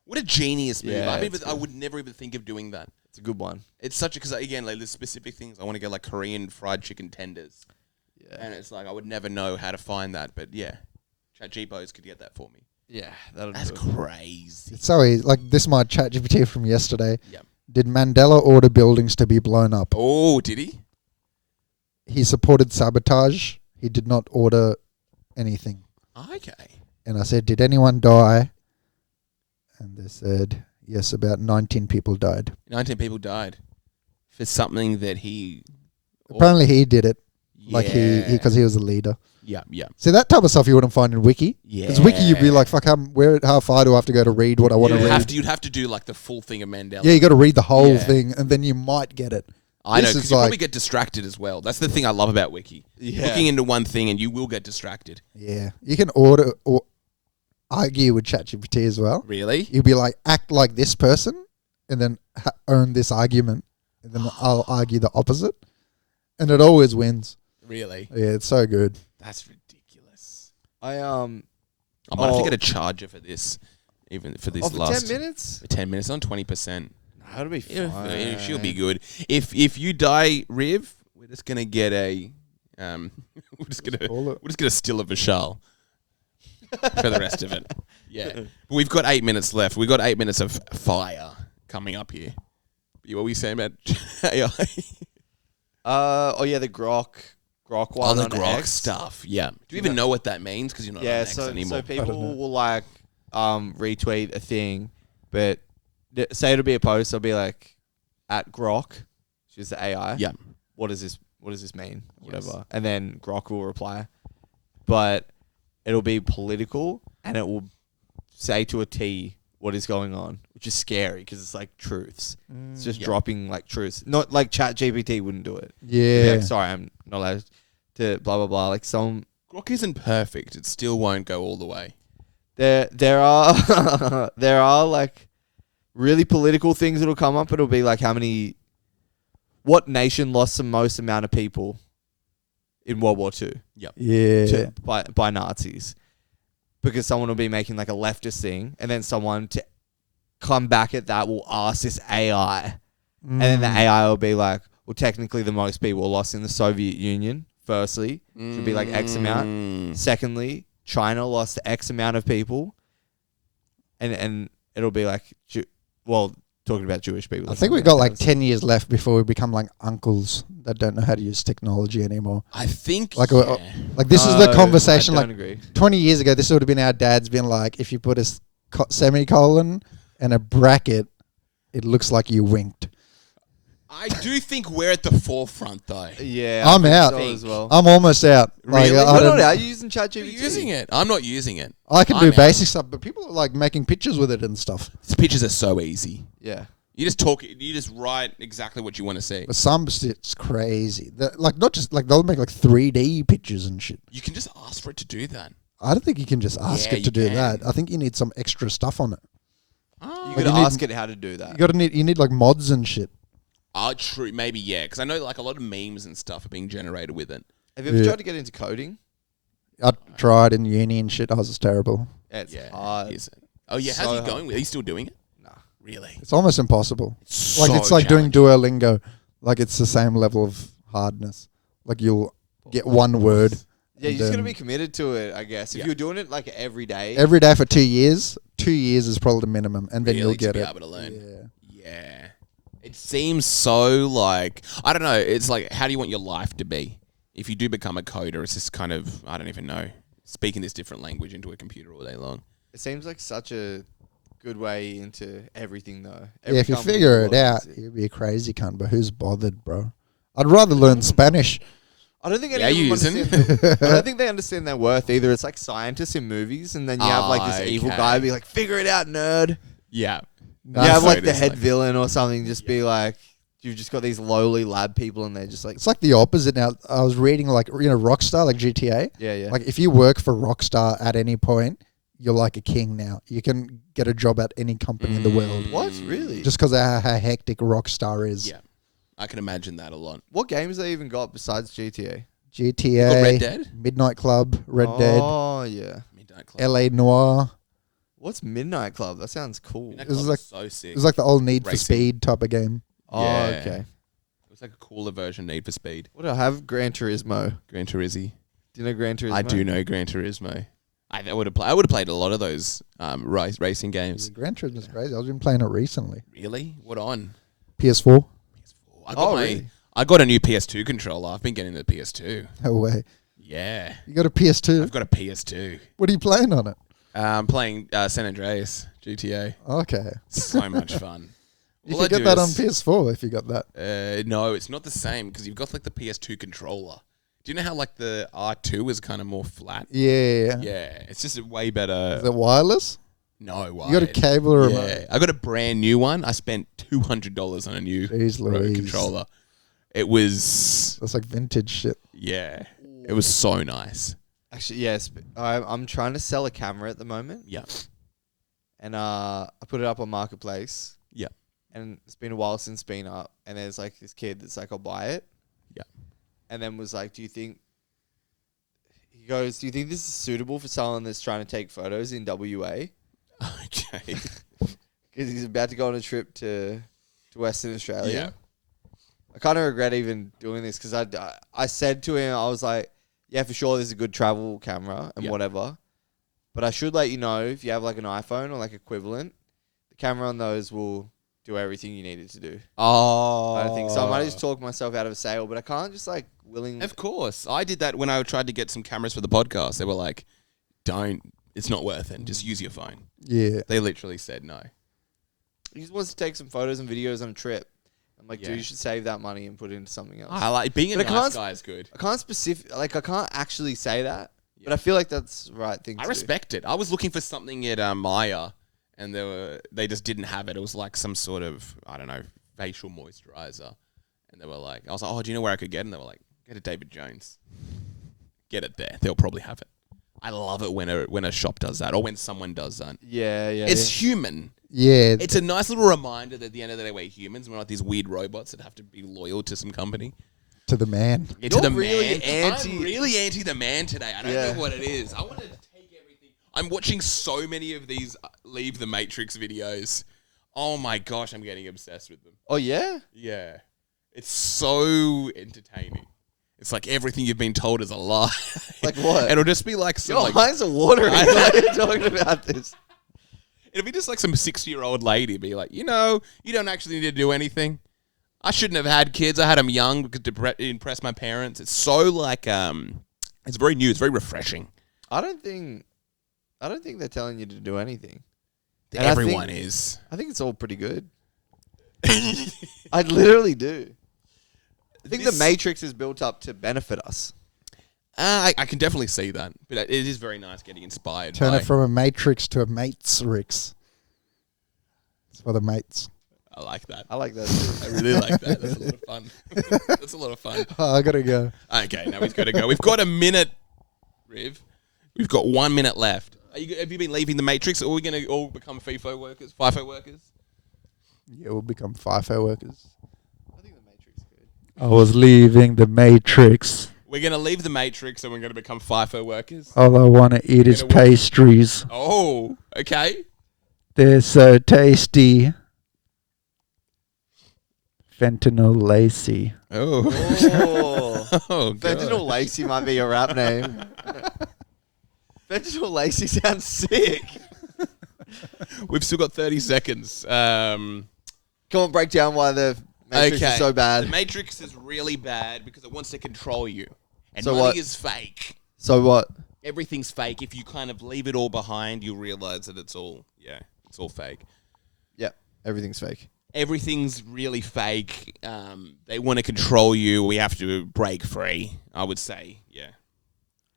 what a genius move. Yeah, I it's would never even think of doing that. it's a good one. It's such a, because again, like there's specific things. I want to get like Korean fried chicken tenders. Yeah, And it's like, I would never know how to find that. But yeah, ChatGPT could get that for me. yeah, that'll That's do it. crazy. It's so easy. Like this is my ChatGPT from yesterday. Yep. Did Mandela order buildings to be blown up? Oh, did he? He supported sabotage. He did not order anything. Okay. And I said, did anyone die? And they said, yes, about 19 people died. 19 people died for something that he... Apparently he did it. Like Yeah. because he was a leader. Yeah, yeah. See, that type of stuff you wouldn't find in Wiki. Yeah. Because Wiki, you'd be like, fuck, how far do I have to go to read what I want to read? You'd have to do like the full thing of Mandela. Yeah, you got to read the whole Yeah. thing, and then you might get it. I know, This because is you like- probably get distracted as well. That's the thing I love about Wiki. Yeah. Looking into one thing and you will get distracted. Yeah. You can order or argue with ChatGPT as well. Really? You'll be like, act like this person, and then own this argument, and then I'll argue the opposite, and it always wins. Really? Yeah, it's so good. That's ridiculous. I I might have Oh. to get a charger for this, even for this for last 10 minutes. 10 minutes on 20%. That'll be fine. She'll be good. If you die, Riv, we're just gonna get a we're just gonna steal a Vishal for the rest of it. Yeah, but we've got 8 minutes left. We've got 8 minutes of fire coming up here. What were you saying about AI? Oh yeah, the Grock one. Oh, the on Grock X. stuff. Yeah. Do you even know what that means? Because you're not on Yeah, X anymore. so people will like retweet a thing, but say it'll be a post. It'll be like at Grock, which is the AI. Yeah. What does this mean? Yes. Whatever. And then Grock will reply, but it'll be political and it will say to a T what is going on, which is scary because it's like truths. It's just Yeah. dropping like truths. Not like ChatGPT wouldn't do it. It'd be Yeah. like, sorry, I'm not allowed to blah blah blah. Like some Grock isn't perfect. It still won't go all the way. there are there are like really political things that'll come up. It'll be like what nation lost the most amount of people in World War II Yeah. by Nazis? Because someone will be making like a leftist thing, and then someone to come back at that will ask this AI, and then the AI will be like, well, technically the most people lost in the Soviet Union. Firstly, should be like X amount. Secondly, China lost X amount of people, and it'll be like, talking about Jewish people. I think we've got like 10 years left before we become like uncles that don't know how to use technology anymore. I think Like this is the conversation. I Like don't agree. 20 years ago, this would have been our dads being like, if you put a semicolon and a bracket, it looks like you winked. I do think we're at the forefront though. Yeah, I'm I think out. so as well. I'm almost out. Really? You're I, not don't- out. You're using You're ChatGPT. using it. I'm not using it. I can I'm do out. basic stuff, but people are like making pictures with it and stuff. These pictures are so easy. Yeah. You just talk. You just write exactly what you want to see. But some it's crazy. Like not just like they'll make like 3D pictures and shit. You can just ask for it to do that. I don't think you can just ask Yeah, it to you do can. that. I think you need some extra stuff on it. You Oh, gotta ask it how to do that. You need like mods and shit. True. Maybe, yeah. Because I know like a lot of memes and stuff are being generated with it. Have you ever tried to get into coding? I tried in uni and shit. I was terrible. Yeah, it's hard. Is it? Oh, yeah. So How's he hard. going? Are you still doing it? Nah. Really? It's almost impossible. So Like it's like doing challenging. Duolingo. Like it's the same level of hardness. Like you'll get one word. Yeah, and you just gotta then be committed to it, I guess. If Yeah. you're doing it like every day. every day for 2 years. 2 years is probably the minimum, and then Really, you'll to get be it. able to learn. Yeah. Yeah. It seems so like, I don't know. It's like, how do you want your life to be? If you do become a coder, it's just kind of, I don't even know, speaking this different language into a computer all day long. It seems like such a good way into everything, though. Yeah, if you company figure it loves out, you'd be a crazy cunt. But who's bothered, bro? I'd rather learn Spanish. I don't think Yeah, any you of them using? understand. I don't think they understand their worth either. It's like scientists in movies, and then you have like this evil guy Okay. be like, "Figure it out, nerd." Yeah. You have like it the is head like- villain or something, just be like, you've just got these lowly lab people, and they're just like, It's like the opposite now. I was reading like Rockstar, like GTA. yeah. Like if you work for Rockstar at any point, you're like a king now. You can get a job at any company in the world What? Really? just because of how hectic Rockstar is. Yeah. I can imagine that a lot. What games they even got besides GTA? GTA, Red Dead? Midnight Club, Red Dead, Oh yeah. Midnight Club. LA Noir. What's Midnight Club? That sounds cool. Midnight This is Club like- so sick. It was like the old Need for Racing. Speed type of game. Oh, Yeah. okay. It was like a cooler version of Need for Speed. What do I have? Gran Turismo. Gran Turismo. Do you know Gran Turismo? I do know Gran Turismo. I would have played a lot of those racing games. Gran Turismo's crazy. I've been playing it recently. Really? What on? PS4. I got really? I got a new PS2 controller. I've been getting the PS2. No way. Yeah. You got a PS2? I've got a PS2. What are you playing on it? I'm playing San Andreas GTA. Okay. So much fun. You All I can do get that on is- PS4 if you got that. No, it's not the same because you've got like the PS2 controller. Do you know how like the R2 is kind of more flat? Yeah. Yeah, it's just a way better. Is it wireless? No, You got a cable or remote? Yeah, I got a brand new one. I spent $200 on a new Jeez Louise. controller. It was, That's like vintage shit. yeah, it was so nice. Actually, yes. I'm trying to sell a camera at the moment, Yeah, and I put it up on Marketplace. Yeah. And it's been a while since it's been up, and there's like this kid that's like, I'll buy it. Yeah. And then was like, do you think this is suitable for someone that's trying to take photos in WA? okay. Because he's about to go on a trip to Western Australia. Yeah. I kind of regret even doing this because I said to him, I was like, yeah, for sure, this is a good travel camera and Yeah. whatever. But I should let you know if you have like an iPhone or like equivalent, the camera on those will do everything you need it to do. Oh, I don't think so. I might just talk myself out of a sale, but I can't just like willingly. Of course, I did that when I tried to get some cameras for the podcast. They were like, "Don't, it's not worth it. Just use your phone." Yeah. They literally said no. He just wants to take some photos and videos on a trip. I'm like, Yeah. dude, you should save that money and put it into something else. I like being a But I nice can't- guy is good. I can't actually say that, but I feel like that's the right thing I to respect it. I was looking for something at Maya, and they just didn't have it. It was like some sort of, I don't know, facial moisturizer, and they were like, I was like, oh, do you know where I could get it? And they were like, get it David Jones. Get it there. They'll probably have it. I love it when a shop does that, or when someone does that. do. Yeah. It's human. Yeah. It's a nice little reminder that at the end of the day, we're humans. We're not these weird robots that have to be loyal to some company. to the man. Yeah, to You're the really man. anti- I'm really anti the man today. I don't Yeah. know what it is. I want to take everything. I'm watching so many of these Leave the Matrix videos. Oh my gosh, I'm getting obsessed with them. Oh yeah. Yeah. It's so entertaining. It's like everything you've been told is a lie. Like what? And it'll just be like some Your like, eyes are watering. I know. Why are you talking about this? it'll be just like some 60-year-old lady be like, you don't actually need to do anything. I shouldn't have had kids. I had them young because to impress my parents. It's so like, it's very new. It's very refreshing. I don't think they're telling you to do anything. And Everyone is. I think it's all pretty good. I literally do. I think the Matrix is built up to benefit us. I can definitely see that. But it is very nice getting inspired. Turn by, it from a matrix to a mates Rix. It's for the mates. I like that. I like that too. I really like that. That's a lot of fun. That's a lot of fun. Oh, I gotta go. Okay, now we've got to go. We've got a minute, Riv. We've got 1 minute left. Have you been leaving the Matrix? Or are we going to all become FIFO workers? Yeah, we'll become FIFO workers. I think the Matrix is good. I was leaving the Matrix. We're going to leave the Matrix and we're going to become FIFO workers. All I want to eat is pastries. Oh, okay. They're so tasty. Fentanyl Lacey. Oh. Oh, Fentanyl Lacey might be a rap name. Fentanyl Lacey sounds sick. We've still got 30 seconds. Come on, break down why the Matrix is so bad. The Matrix is really bad because it wants to control you. And So money what? is fake. So what? Everything's fake. If you kind of leave it all behind, you'll realize that it's all fake. Yeah, everything's fake. Everything's really fake. They want to control you. We have to break free, I would say. Yeah.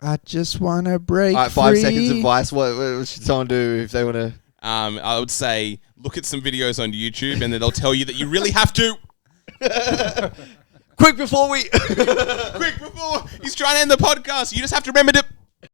I just want to break All right, 5 seconds advice. What should someone do if they want to? I would say look at some videos on YouTube and then they'll tell you that you really have to. Quick before he's trying to end the podcast. You just have to remember to